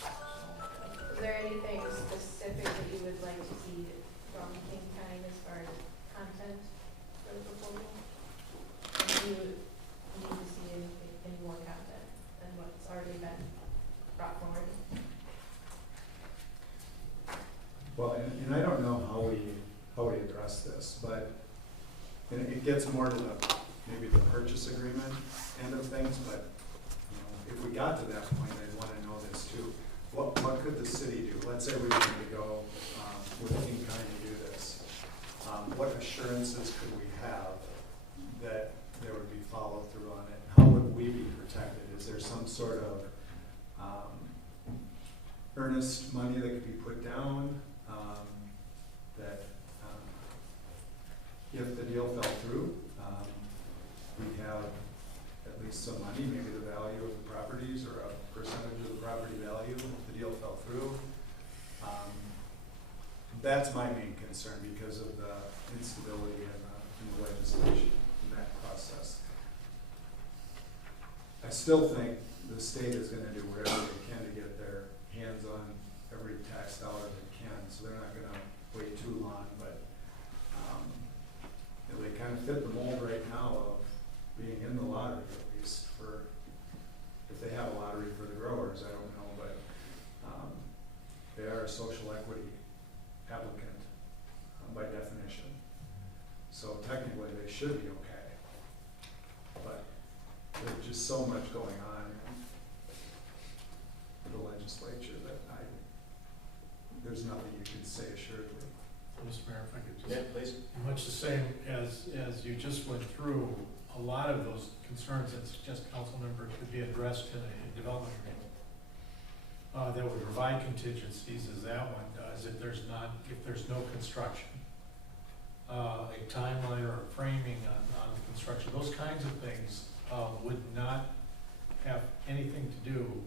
Is there anything specific that you would like to see from King Kind as far as content for the proposal? Or do you need to see any more content than what's already been brought forward? we address this, but and it gets more to the, maybe the purchase agreement end of things, but, you know, if we got to that point, I'd wanna know this too. What could the city do? Let's say we wanted to go, with King County to do this. What assurances could we have that there would be follow through on it? How would we be protected? Is there some sort of, earnest money that could be put down, that, if the deal fell through, we'd have at least some money, maybe the value of the properties or a percentage of the property value if the deal fell through. That's my main concern because of the instability in the legislation in that process. I still think the state is gonna do whatever they can to get their hands on every tax dollar they can, so they're not gonna wait too long, but they kind of fit the mold right now of being in the lottery, at least for, if they have a lottery for the growers, I don't know, but they are a social equity applicant by definition. So technically they should be okay. But there's just so much going on in the legislature that there's nothing you can say assuredly. Mr. Mayor, if I could just. Yeah, please. Much the same as you just went through, a lot of those concerns that suggest council member could be addressed in a development agreement. That would provide contingencies, as that one does, if there's no construction. A timeline or a framing on construction, those kinds of things would not have anything to do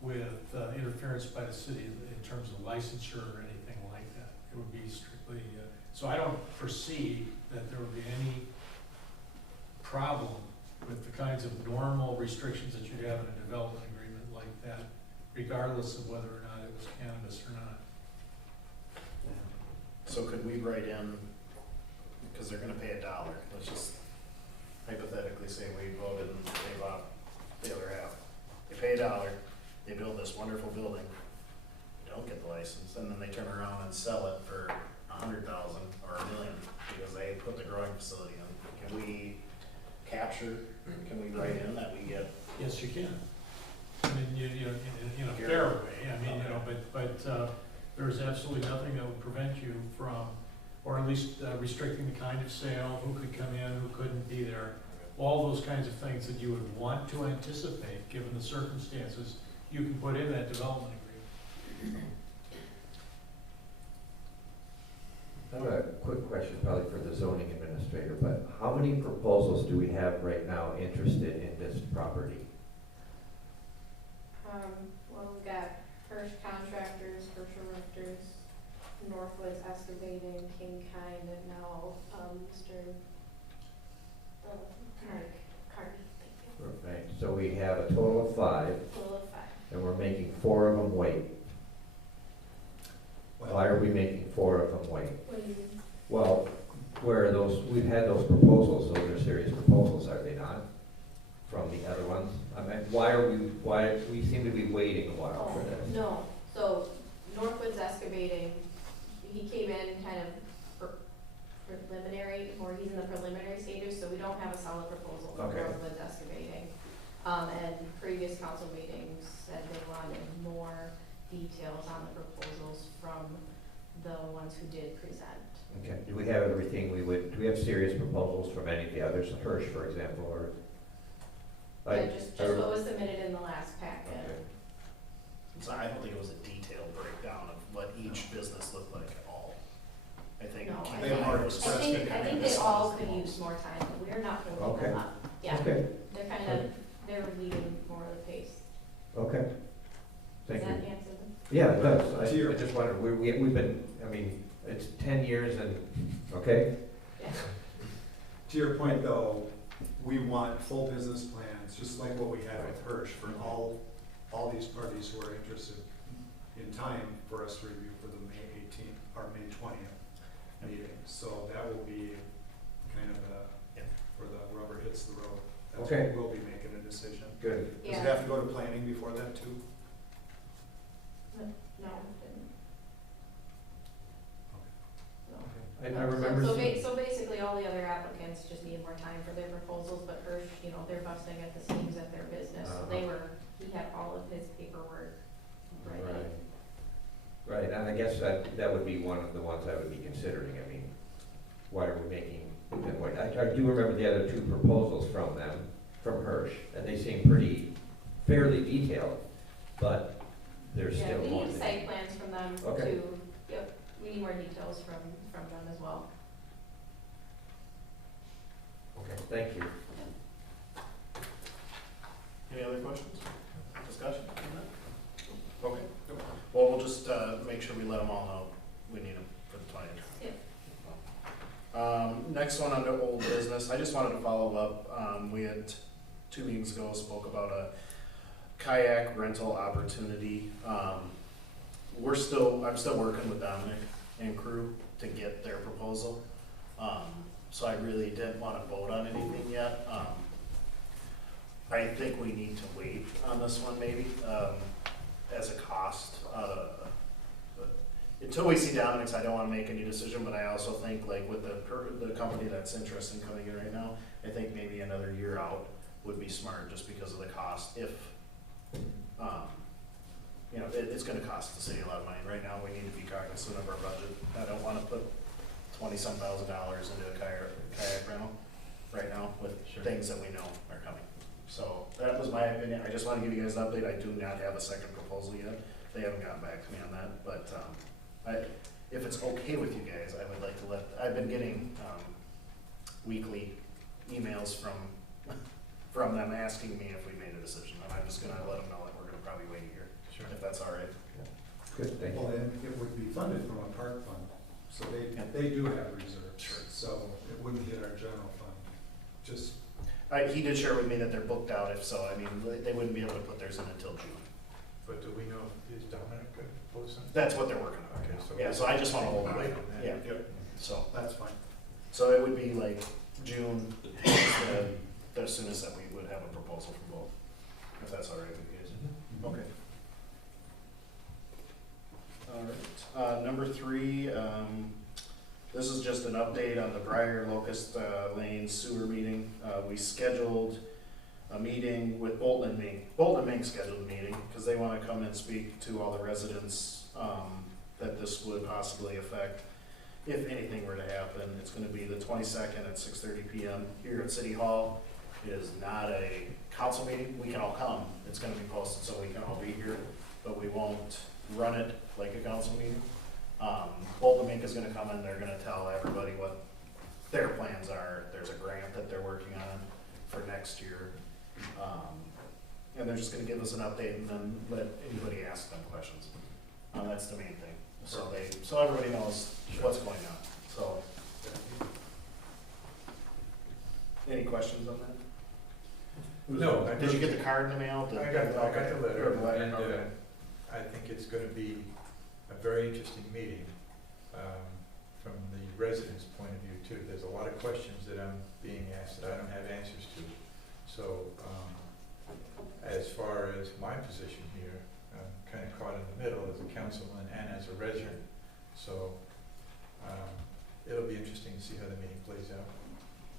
with interference by the city in terms of licensure or anything like that. It would be strictly, so I don't foresee that there would be any problem with the kinds of normal restrictions that you'd have in a development agreement like that, regardless of whether or not it was cannabis or not. So could we write in, because they're gonna pay $1, let's just hypothetically say we voted and they bought the other half. They pay $1, they build this wonderful building, don't get the license, and then they turn around and sell it for $100,000 or $1 million because they put the growing facility in. Can we capture, can we write in that we get? Yes, you can. I mean, you know, in a fair way, I mean, you know, but there's absolutely nothing that would prevent you from, or at least restricting the kind of sale, who could come in, who couldn't be there. All those kinds of things that you would want to anticipate, given the circumstances, you can put in that development agreement. I have a quick question, probably for the zoning administrator, but how many proposals do we have right now interested in this property? Well, we've got Hirsch Contractors, Hirsch Erectors, Northwoods Excavating, King Kind, and now, Mr. Carney, thank you. Right, so we have a total of 5, Total of 5. and we're making 4 of them wait. Why are we making 4 of them wait? What do you mean? Well, where are those, we've had those proposals, those are serious proposals, are they not? From the other ones? I mean, why we seem to be waiting a while for this? No, so Northwoods Excavating, he came in kind of preliminary, or he's in the preliminary stages, so we don't have a solid proposal for Okay. Northwoods Excavating. And previous council meetings said they wanted more details on the proposals from the ones who did present. Okay, do we have everything do we have serious proposals from any of the others, Hirsch, for example, or? Yeah, just what was submitted in the last packet. Okay. So I don't think it was a detailed breakdown of what each business looked like at all. I think No, King I Power was think specific. they all could use more time, but we're not holding them Okay. up. Yeah, Okay, they're kind of, they're leading more of the pace. okay. Thank Does you. that answer them? Yeah, it does. I just wondered, we've been, I mean, it's 10 years and, okay? Yeah. To your point though, we want full business plans, just like what we had with Hirsch, for all these parties who are interested in time for us to review for the May 18th or May 20th meeting. So that will be kind of where the rubber hits the road. That's Okay. when we'll be making a decision. Good. Does it have to go to planning before that too? No, it didn't. No. I remember So seeing. so basically, all the other applicants just need more time for their proposals, but Hirsch, you know, they're busting at the seams at their business, so they he had all of his paperwork ready. Right, and I guess that would be one of the ones I would be considering. I mean, why are we making, I do remember the other two proposals from them, from Hirsch, and they seem pretty fairly detailed, but there's Yeah, still we more. need site plans from them Okay. too. Yep, we need more details from them as well. Okay, thank you. Any other questions? Discussion? Okay, well, we'll just, make sure we let them all know we need them for the 20th. Next one under old business, I just wanted to follow up, we had 2 meetings ago spoke about a kayak rental opportunity. I'm still working with Dominic and crew to get their proposal. So I really didn't wanna vote on anything yet. I think we need to wait on this one maybe, as a cost. But until we see Dominic's, I don't wanna make any decision, but I also think like with the company that's interested in coming in right now, I think maybe another year out would be smart just because of the cost. If, you know, it's gonna cost the city a lot of money. Right now, we need to be cognizant of our budget. I don't wanna put $20-some thousand into a kayak rental right now with things that we know are coming. So that was my opinion. I just want to give you guys an update. I do not have a second proposal yet. They haven't gotten back to me on that, but if it's okay with you guys, I would like to I've been getting weekly emails from them asking me if we made a decision, and I'm just gonna let them know that we're gonna probably wait a year, if that's all right. Good, thank you. Well, and it would be funded from a park fund, so they do have reserves. Sure. So it wouldn't hit our general fund, just. He did share with me that they're booked out, if so, I mean, they wouldn't be able to put theirs in until June. But do we know, is Dominic gonna propose something? That's what they're working on. Okay, so. Yeah, so I just wanna hold on. Wait on that. Yeah, Yep. so, That's fine. so it would be like June, the soonest that we would have a proposal from both, if that's all right with you guys. Okay. All right, number 3, this is just an update on the Briar Locust Lane sewer meeting. We scheduled a meeting with Bolton and Mink. Bolton and Mink scheduled a meeting because they want to come and speak to all the residents that this would possibly affect. If anything were to happen, it's going to be the 22nd at 6:30 p.m. here at City Hall. It is not a council meeting. We can all come. It's going to be posted so we can all be here, but we won't run it like a council meeting. Bolton Mink is gonna come in, they're gonna tell everybody what their plans are. There's a grant that they're working on for next year. And they're just gonna give us an update and then let anybody ask them questions. That's the main thing. So everybody knows what's going on, so. Any questions on that? No. Did you get the card in the mail? I got the letter, and Okay. I think it's gonna be a very interesting meeting, from the residents' point of view too. There's a lot of questions that I'm being asked that I don't have answers to. So, as far as my position here, I'm kinda caught in the middle as a councilman and as a resident. So, it'll be interesting to see how the meeting plays out.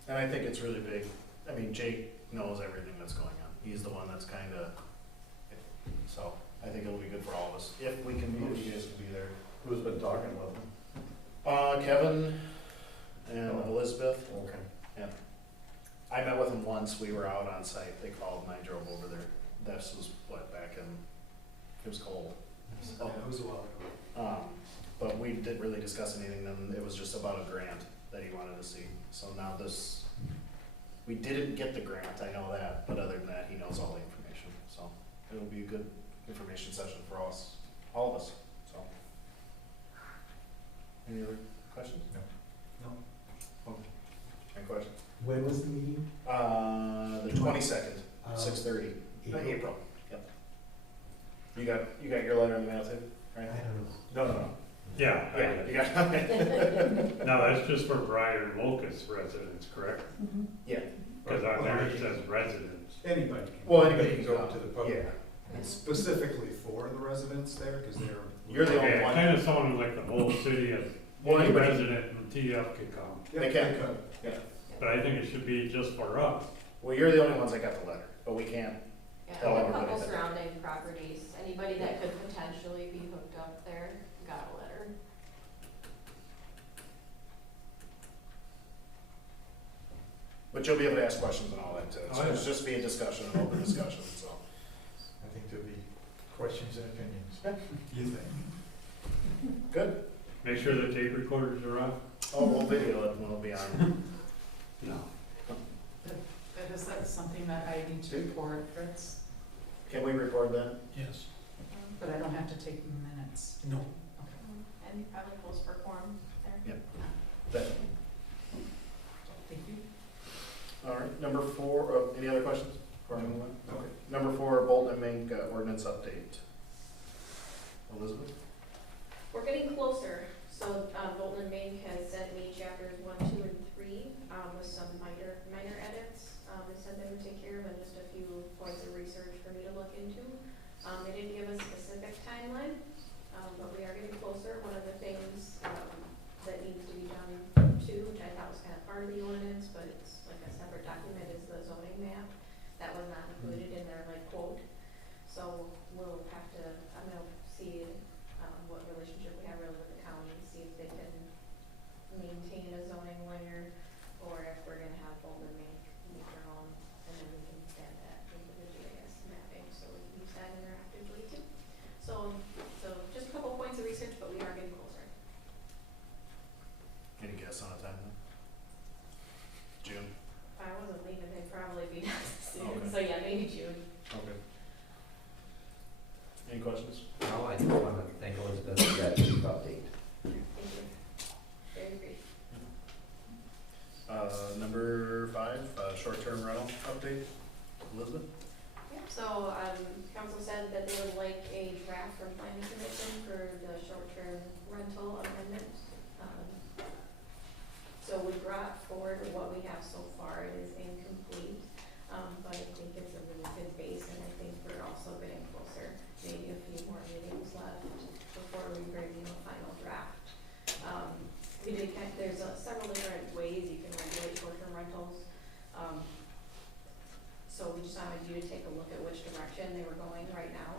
And I think it's really big. I mean, Jake knows everything that's going on. He's the one that's kinda, so I think it'll be good for all of us, if we can be, if you guys can be there. Who's been talking with them? Kevin and Elizabeth. Okay. Yeah. I met with them once, we were out on site, they called and I drove over there. This was back in, it was cold. So, Yeah, it was a while ago. but we didn't really discuss anything then, it was just about a grant that he wanted to see. So now this, we didn't get the grant, I know that, but other than that, he knows all the information. So it'll be a good information session for us, all of us, so. Any other questions? No. Okay. Any questions? When was the meeting? The 22nd, 6:30, April, yep. You got your letter in the mail too, right? I don't know. No. Yeah. Yeah, you got it. Now, that's just for Briar Locust residents, correct? Mhm. Yeah. Because on there it says residents. Anybody can. Well, anybody Meeting's can open come. to the public. Yeah. It's specifically for the residents there, because they're. You're the only Okay, one. it kind of sounded like the whole city of Well, any anybody- resident in TF could come. They can. Yeah. But I think it should be just for us. Well, you're the only ones that got the letter, but we can't Yeah, tell a everybody couple that. surrounding properties, anybody that could potentially be hooked up there got a letter. But you'll be able to ask questions and all that too. So Oh, yeah. it's just be a discussion, an open discussion, so. I think there'll be questions and opinions. You think? Good. Make sure the tape recorders are off. Oh, we'll video it and we'll be on. No. Is that something that I need to record, Fritz? Can we record that? Yes. But I don't have to take minutes. No. And probably close for quorum there. That- Thank you. All right, number 4, any other questions? Before I move on? Okay. Number 4, Bolton and Mink ordinance update. Elizabeth? We're getting closer, so Bolton and Mink has sent me chapters 1, 2, and 3 with some minor edits. They said they would take care of, and just a few points of research for me to look into. They didn't give a specific timeline, but we are getting closer. One of the things that needs to be done too, which I thought was kind of part of the ordinance, but it's like a separate document, is the zoning map. That was not included in their like quote. So we'll have to, I'm gonna see what relationship we have really with the county, and see if they can maintain a zoning layer, or if we're gonna have Bolton and Mink make their own, and then we can add that into the GIS mapping, so we can use that interactively too. So just a couple points of research, but we are getting closer. Any guess on a timeline? June? If I wasn't leaving, they'd probably be done soon, Okay. so yeah, maybe June. Okay. Any questions? Oh, I just want to thank Elizabeth for that brief update. Thank you. Very brief. Number 5, short-term rental update. Elizabeth? Yep, so, council said that they would like a draft from planning commission for the short-term rental amendment. So we brought forward what we have so far. It is incomplete, but I think it's a really good base, and I think we're also getting closer. Maybe a few more meetings left before we bring you a final draft. We did there's several different ways you can regulate short-term rentals. So we just wanted you to take a look at which direction they were going right now,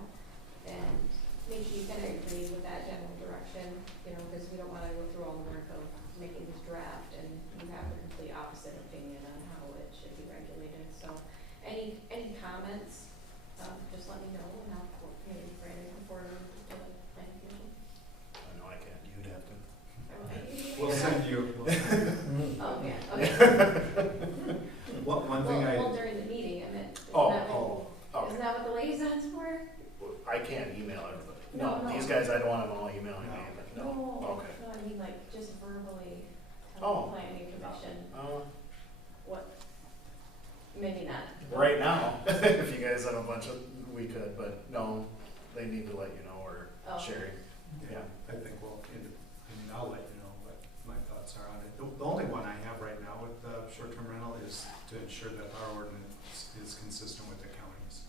and make sure you kind of agree with that general direction, you know, because we don't want to go through all the work of making this draft and you have a complete opposite opinion on how it should be regulated. So any comments, just let me know, and I'll maybe Brandon come forward to the planning commission. I know I can't, you'd have to. We'll send you. Oh, yeah, okay. One thing Well, during the meeting, I meant, isn't Okay. that what the liaison's for? I can't email everybody. No, no. These guys, I don't want them all emailing me. No, Okay. no, I mean like just verbally Oh. tell the planning commission what, maybe not. Right now, if you guys have a bunch of, we could, but no, they need to let you know or Oh. sharing. Yeah, I think, well, I'll let you know what my thoughts are on it. The only one I have right now with short-term rental is to ensure that our ordinance is consistent with the county's.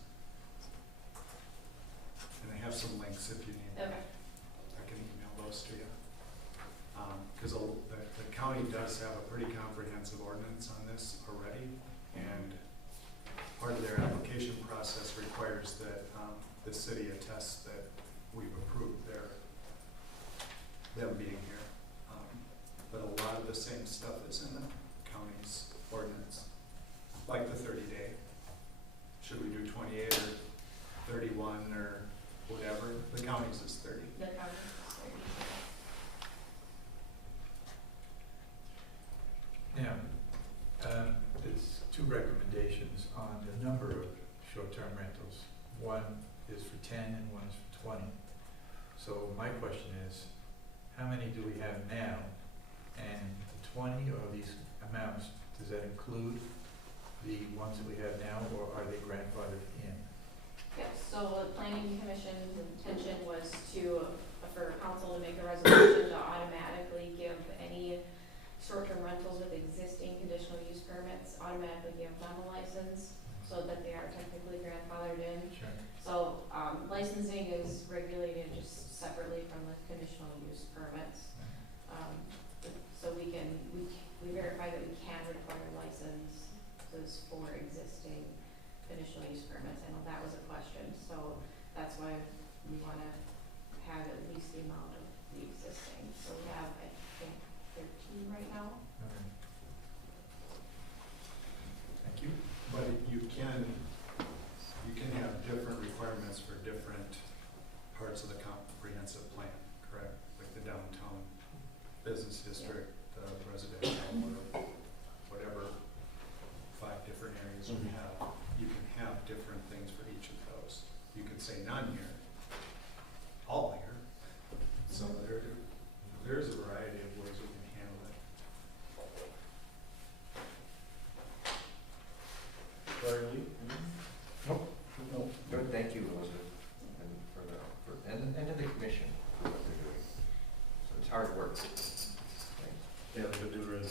And I have some links if you need. Okay. I can email those to you. Because the county does have a pretty comprehensive ordinance on this already, and part of their application process requires that the city attests that we've approved them being here. But a lot of the same stuff is in the county's ordinance, like the 30-day. Should we do 28 or 31 or whatever? The county's is 30. The county's is 30. Now, there's 2 recommendations on the number of short-term rentals. One is for 10 and one is for 20. So my question is, how many do we have now? And the 20 or these amounts, does that include the ones that we have now, or are they grandfathered in? Yep, so the planning commission's intention was for council to make a resolution to automatically give any short-term rentals with existing conditional use permits, automatically give them a license, so that they are technically grandfathered in. Sure. So licensing is regulated just separately from the conditional use permits. So we can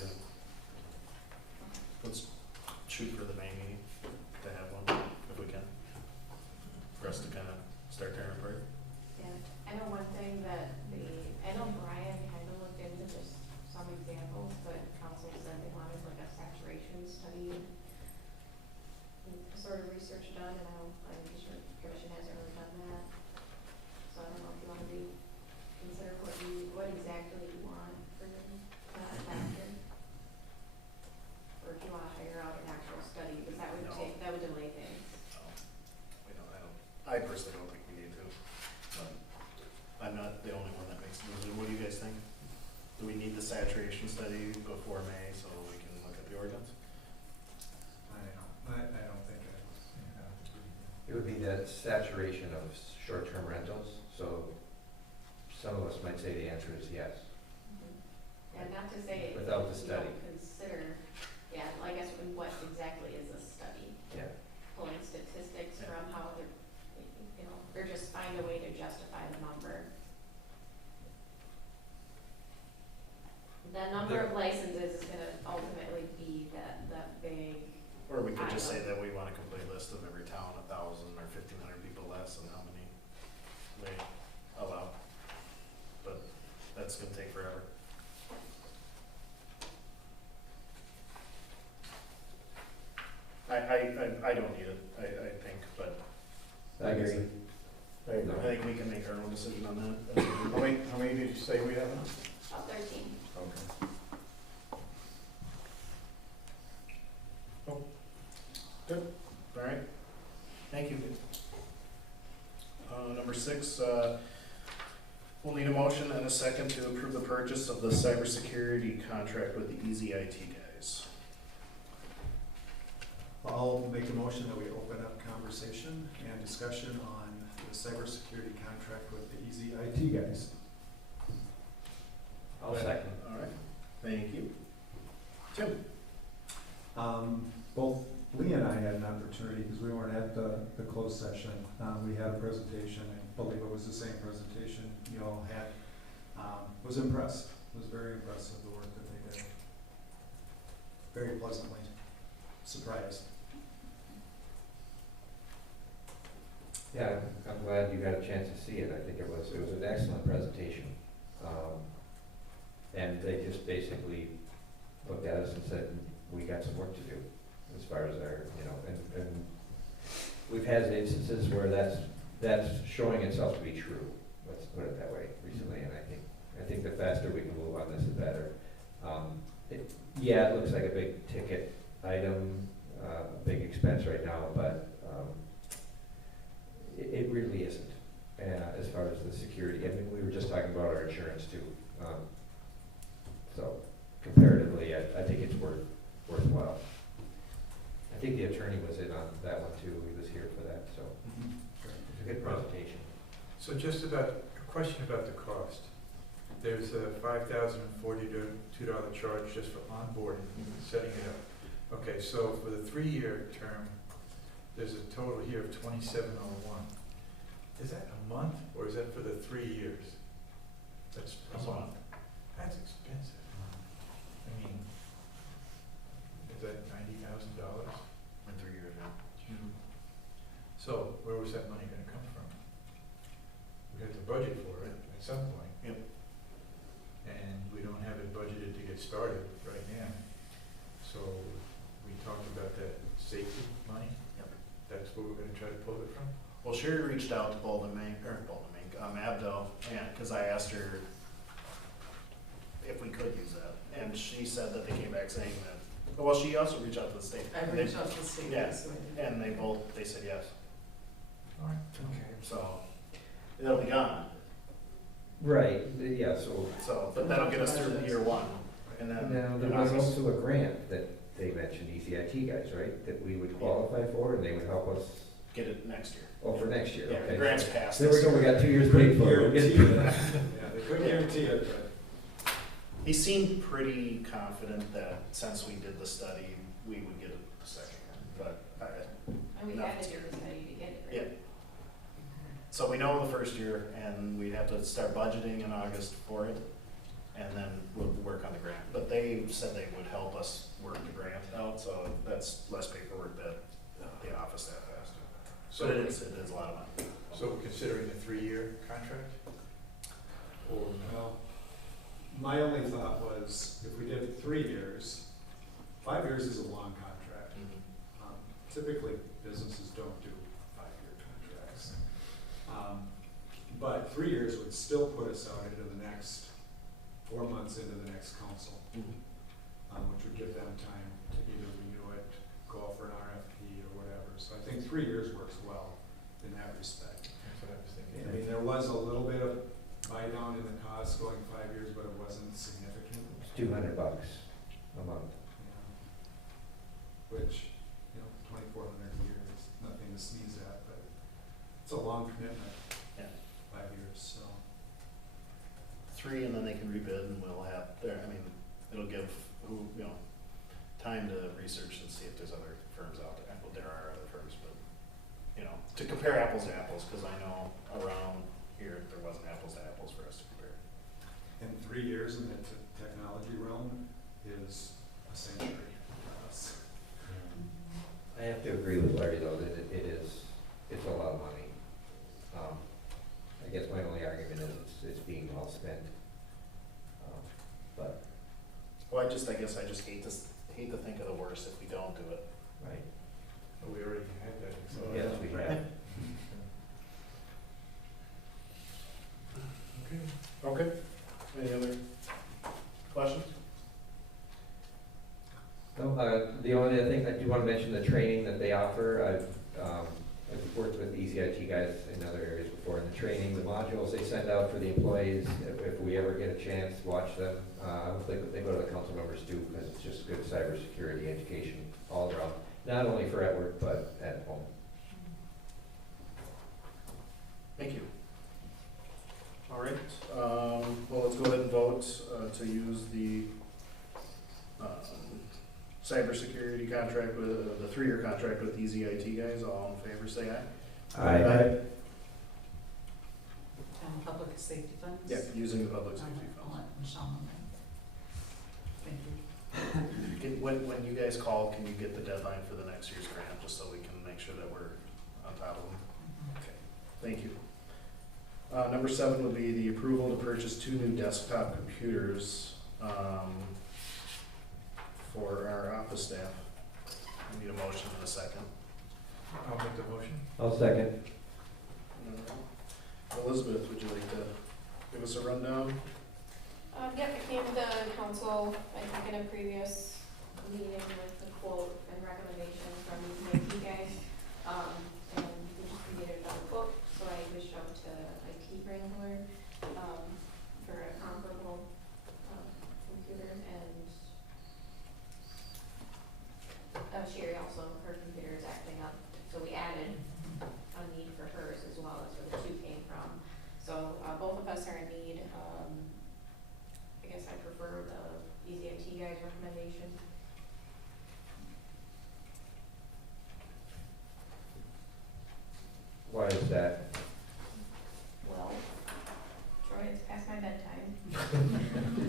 good. Let's shoot for the May meeting to have one, if we can. For us to kind of start tearing apart. Yeah, I know one thing that I know Brian kind of looked into just some examples, but council said they wanted like a saturation study, sort of research done, and I'm sure the commission hasn't really done that. So I don't know if you want to consider what exactly you want for that factor. Or if you want to hire out an actual study, because that would delay things. I personally don't think we need to. I'm not the only one that makes the decision. What do you guys think? Do we need the saturation study before May so we can look at the ordinance? I don't think It would be that saturation of short-term rentals, so some of us might say the answer is yes. And not to say Without the you study. don't consider, yeah, I guess what exactly is a study? Yeah. Pulling statistics from how they're, or just find a way to justify the number. The number of licenses is gonna ultimately be that big. Or we could just say item. that we want a complete list of every town, 1,000 or 1,500 people less, and how many they allow. But that's gonna take forever. I don't need it, I think, but. I agree. I think we can make our own decision on that. How many did you say we have? About 13. Okay. Good, all right, thank you. Number 6, we'll need a motion and a second to approve the purchase of the cybersecurity contract with the Easy IT guys. I'll make a motion that we open up conversation and discussion on the cybersecurity contract with the Easy IT guys. I'll second. All right, thank you. Tim? Both Lee and I had an opportunity, because we weren't at the closed session. We had a presentation, I believe it was the same presentation you all had. Was impressed, was very impressed with the work that they did. Very pleasantly surprised. Yeah, I'm glad you got a chance to see it. I think it was an excellent presentation. And they just basically looked at us and said, we got some work to do as far as our, and we've had instances where that's showing itself to be true. Let's put it that way recently, and I think the faster we can move on this, the better. It looks like a big ticket item, a big expense right now, but it really isn't. As far as the security, I mean, we were just talking about our insurance too. So comparatively, I think it's worthwhile. I think the attorney was in on that one too. He was here for that, so it's a good presentation. So just about, a question about the cost. There's a $5,042 charge just for onboarding, setting it up. Okay, so for the 3-year term, there's a total here of $2,701. Is that a month, or is that for the 3 years? That's a month. That's expensive. I mean, is that $90,000? In 3 years now. So where was that money gonna come from? We have to budget for it at some point. Yep. And we don't have it budgeted to get started right now. So we talked about that safety money. Yep. That's where we're gonna try to pull it from? Well, Sherry reached out to Abdo, and, because I asked her if we could use that, and she said that they came back saying that, well, she also reached out to the state. I reached out to the state. Yeah, yes, and they said yes. All right. Okay. So, it'll be gone. Right, yeah, so. But that'll get us through year 1, and then. Now, there was also a grant that they mentioned, Easy IT guys, right, that we would qualify for, and they would help us. Get it next year. Oh, for next year, Yeah, okay. the grant's passed. There we go, we got 2 years paid for it. We'll get to that. Yeah, they couldn't guarantee it, but. He seemed pretty confident that since we did the study, we would get it the second year, but And we had to do the study to get it, right? yeah. So we know the first year, and we'd have to start budgeting in August for it. and then we'll work on the grant. But they said they would help us work the grant out, so that's less paperwork that the office staff has to. So But it is a lot of money. So we're considering a 3-year contract? Or Well, my only thought was, if we did 3 years, 5 years is a long contract. Typically, businesses don't do 5-year contracts. But 3 years would still put us out into the next, 4 months into the next council, which would give them time to either renew it, go out for an RFP or whatever. So I think 3 years works well in that respect. That's what I was thinking. I mean, there was a little bit of buy down in the cost going 5 years, but it wasn't significant. It's $200 a month. Which, 2,400 a year is nothing to sneeze at, but it's a long commitment. Yeah. 5 years, so. 3, and then they can rebid, and we'll have there. I mean, it'll give time to research and see if there's other firms out there. Well, there are other firms, but to compare apples to apples, because I know around here there wasn't apples to apples for us to compare. And 3 years in the technology realm is a century for us. I have to agree with Larry though, that it's a lot of money. I guess my only argument is it's being well spent. But. Well, I guess I just hate to think of the worst if we don't do it. Right. But we already had that. So Yes, we have. Okay. Any other questions? No, the only other thing, I do want to mention the training that they offer. I've worked with Easy IT guys in other areas before, and the training, the modules they send out for the employees, if we ever get a chance, watch them. They go to the council members too, because it's just good cybersecurity education all around, not only for at work, but at home. Thank you. All right, well, let's go ahead and vote to use the cybersecurity contract with, the 3-year contract with Easy IT guys. All in favor, say aye. Aye. Public safety funds? Yeah, using the public safety I'll funds. let Michelle know that. Thank you. When you guys call, can you get the deadline for the next year's grant, just so we can make sure that we're on top of them? Okay, thank you. Number 7 would be the approval to purchase 2 new desktop computers for our office staff. I need a motion in a second. I'll make the motion. I'll second. Elizabeth, would you like to give us a rundown? Yep, it came to council, I think in a previous meeting with the quote and recommendation from these IT guys. And we just needed another quote, so I reached out to IT Wrangler, for a comparable, computer, and Sherry also, her computer is acting up, so we added a need for hers as well, that's where the 2 came from. So, both of us are in need. I guess I prefer the Easy IT guys' recommendation. Why is that? Well, Troy, it's past my bedtime.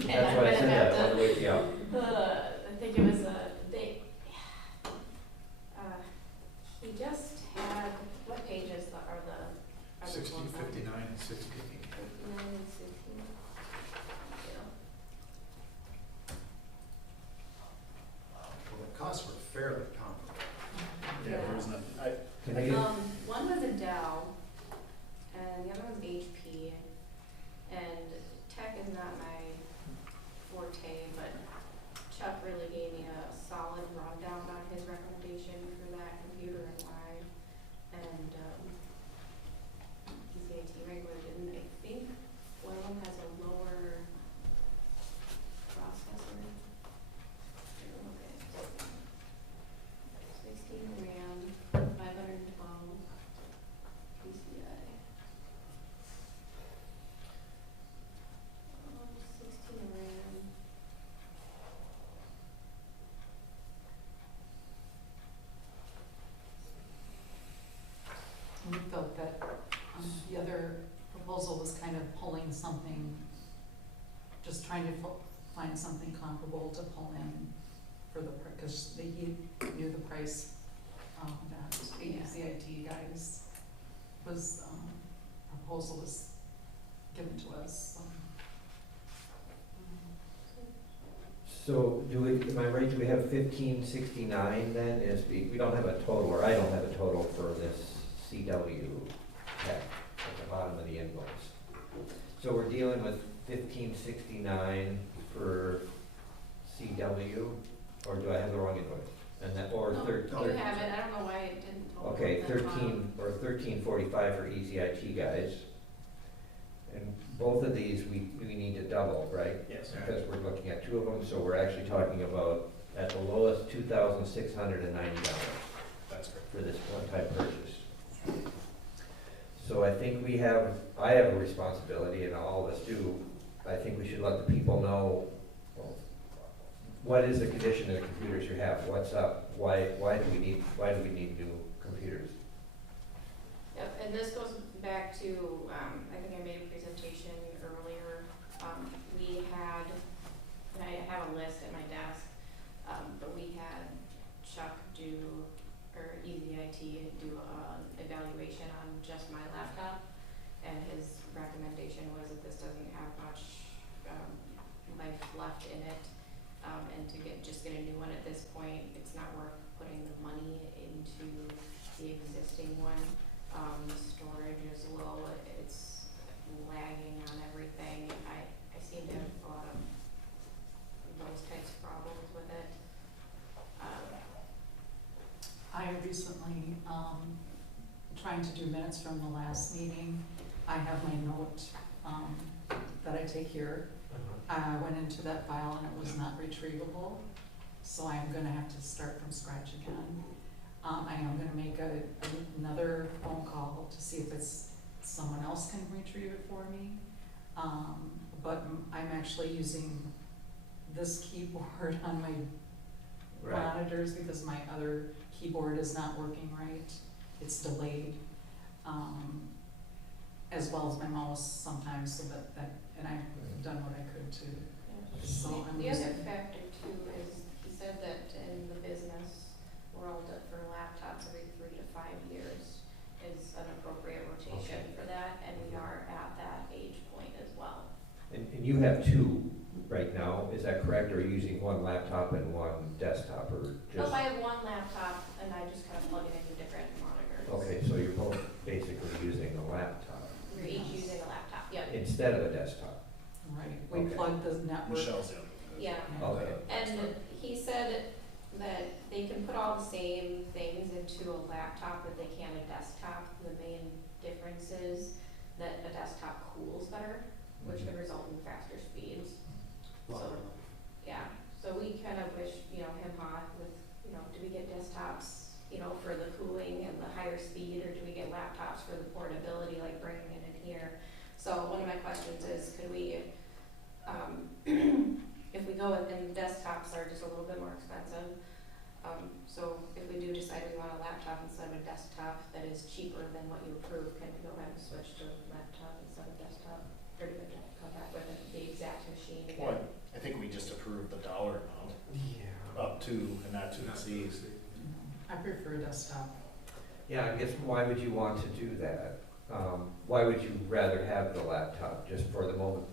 That's why I said that, I wanted to wake you up. I think it was he just had, what pages are the 1659 and 16. 59 and 16. Yeah. Well, the costs were fairly comparable. Yeah, there isn't. Can I get, One was a Dell, and the other one's HP, and tech is not my forte, but Chuck really gave me a solid rundown on his recommendation for that computer and why, and, ECAT regular didn't. I think one of them has a lower processor. Here, look at it. 16 RAM, 512. to pull in for the, because he knew the price, that ACIT guys was, proposal was given to us, So do we, am I right, do we have 1569 then, we don't have a total, or I don't have a total for this CW check at the bottom of the invoice. So we're dealing with 1569 for CW, or do I have the wrong invoice? And that, or No, you have it, I don't know why it didn't total. Okay, at the bottom. 1345 for ECIT guys. And both of these, we need to double, right? Yes. Because we're looking at two of them, so we're actually talking about, at the lowest, $2,690 That's correct. for this one-time purchase. So I think I have a responsibility, and all of us do. I think we should let the people know, well, what is the condition of the computers you have? What's up? Why do we need new computers? Yep, and this goes back to, I think I made a presentation earlier. We had, and I have a list at my desk, but we had Chuck do, or EZIT do an evaluation on just my laptop. And his recommendation was that this doesn't have much life left in it. And to just get a new one at this point, it's not worth putting the money into the existing one. The storage is low, it's lagging on everything. I seem to have a lot of those types of problems with it. I recently, trying to do minutes from the last meeting, I have my note, that I take here. I went into that file and it was not retrievable, so I am gonna have to start from scratch again. I am gonna make another phone call to see if someone else can retrieve it for me. But I'm actually using this keyboard on my monitors because my other keyboard is not working right. It's delayed. As well as my mouse sometimes, so that and I've done what I could to. So I'm The other using. factor too is, he said that in the business world, that for laptops every 3 to 5 years is an appropriate rotation for that, and we are at that age point as well. And you have two right now, is that correct? Or are you using one laptop and one desktop, or just? Oh, I have one laptop and I just kind of plug it into different monitors. Okay, so you're both basically using a laptop. We're each using a laptop, yep. Instead of a desktop. Right, we Okay. plug the network. Michelle's the Yeah. Okay. And he said that they can put all the same things into a laptop that they can a desktop. The main difference is that a desktop cools better, which could result in faster speeds. So, yeah, so we kind of wish, him hot with, do we get desktops, for the cooling and the higher speed, or do we get laptops for the portability, like bringing it in here? So one of my questions is, could we, if we go with, and desktops are just a little bit more expensive, so if we do decide we want a laptop instead of a desktop that is cheaper than what you approve, can we go ahead and switch to laptop instead of desktop? Or do we have to come back with the exact machine again? Well, I think we just approved the dollar amount. Yeah. Up to, and not to exceed. I prefer a desktop. Yeah, I guess why would you want to do that? Why would you rather have the laptop, just for the moment,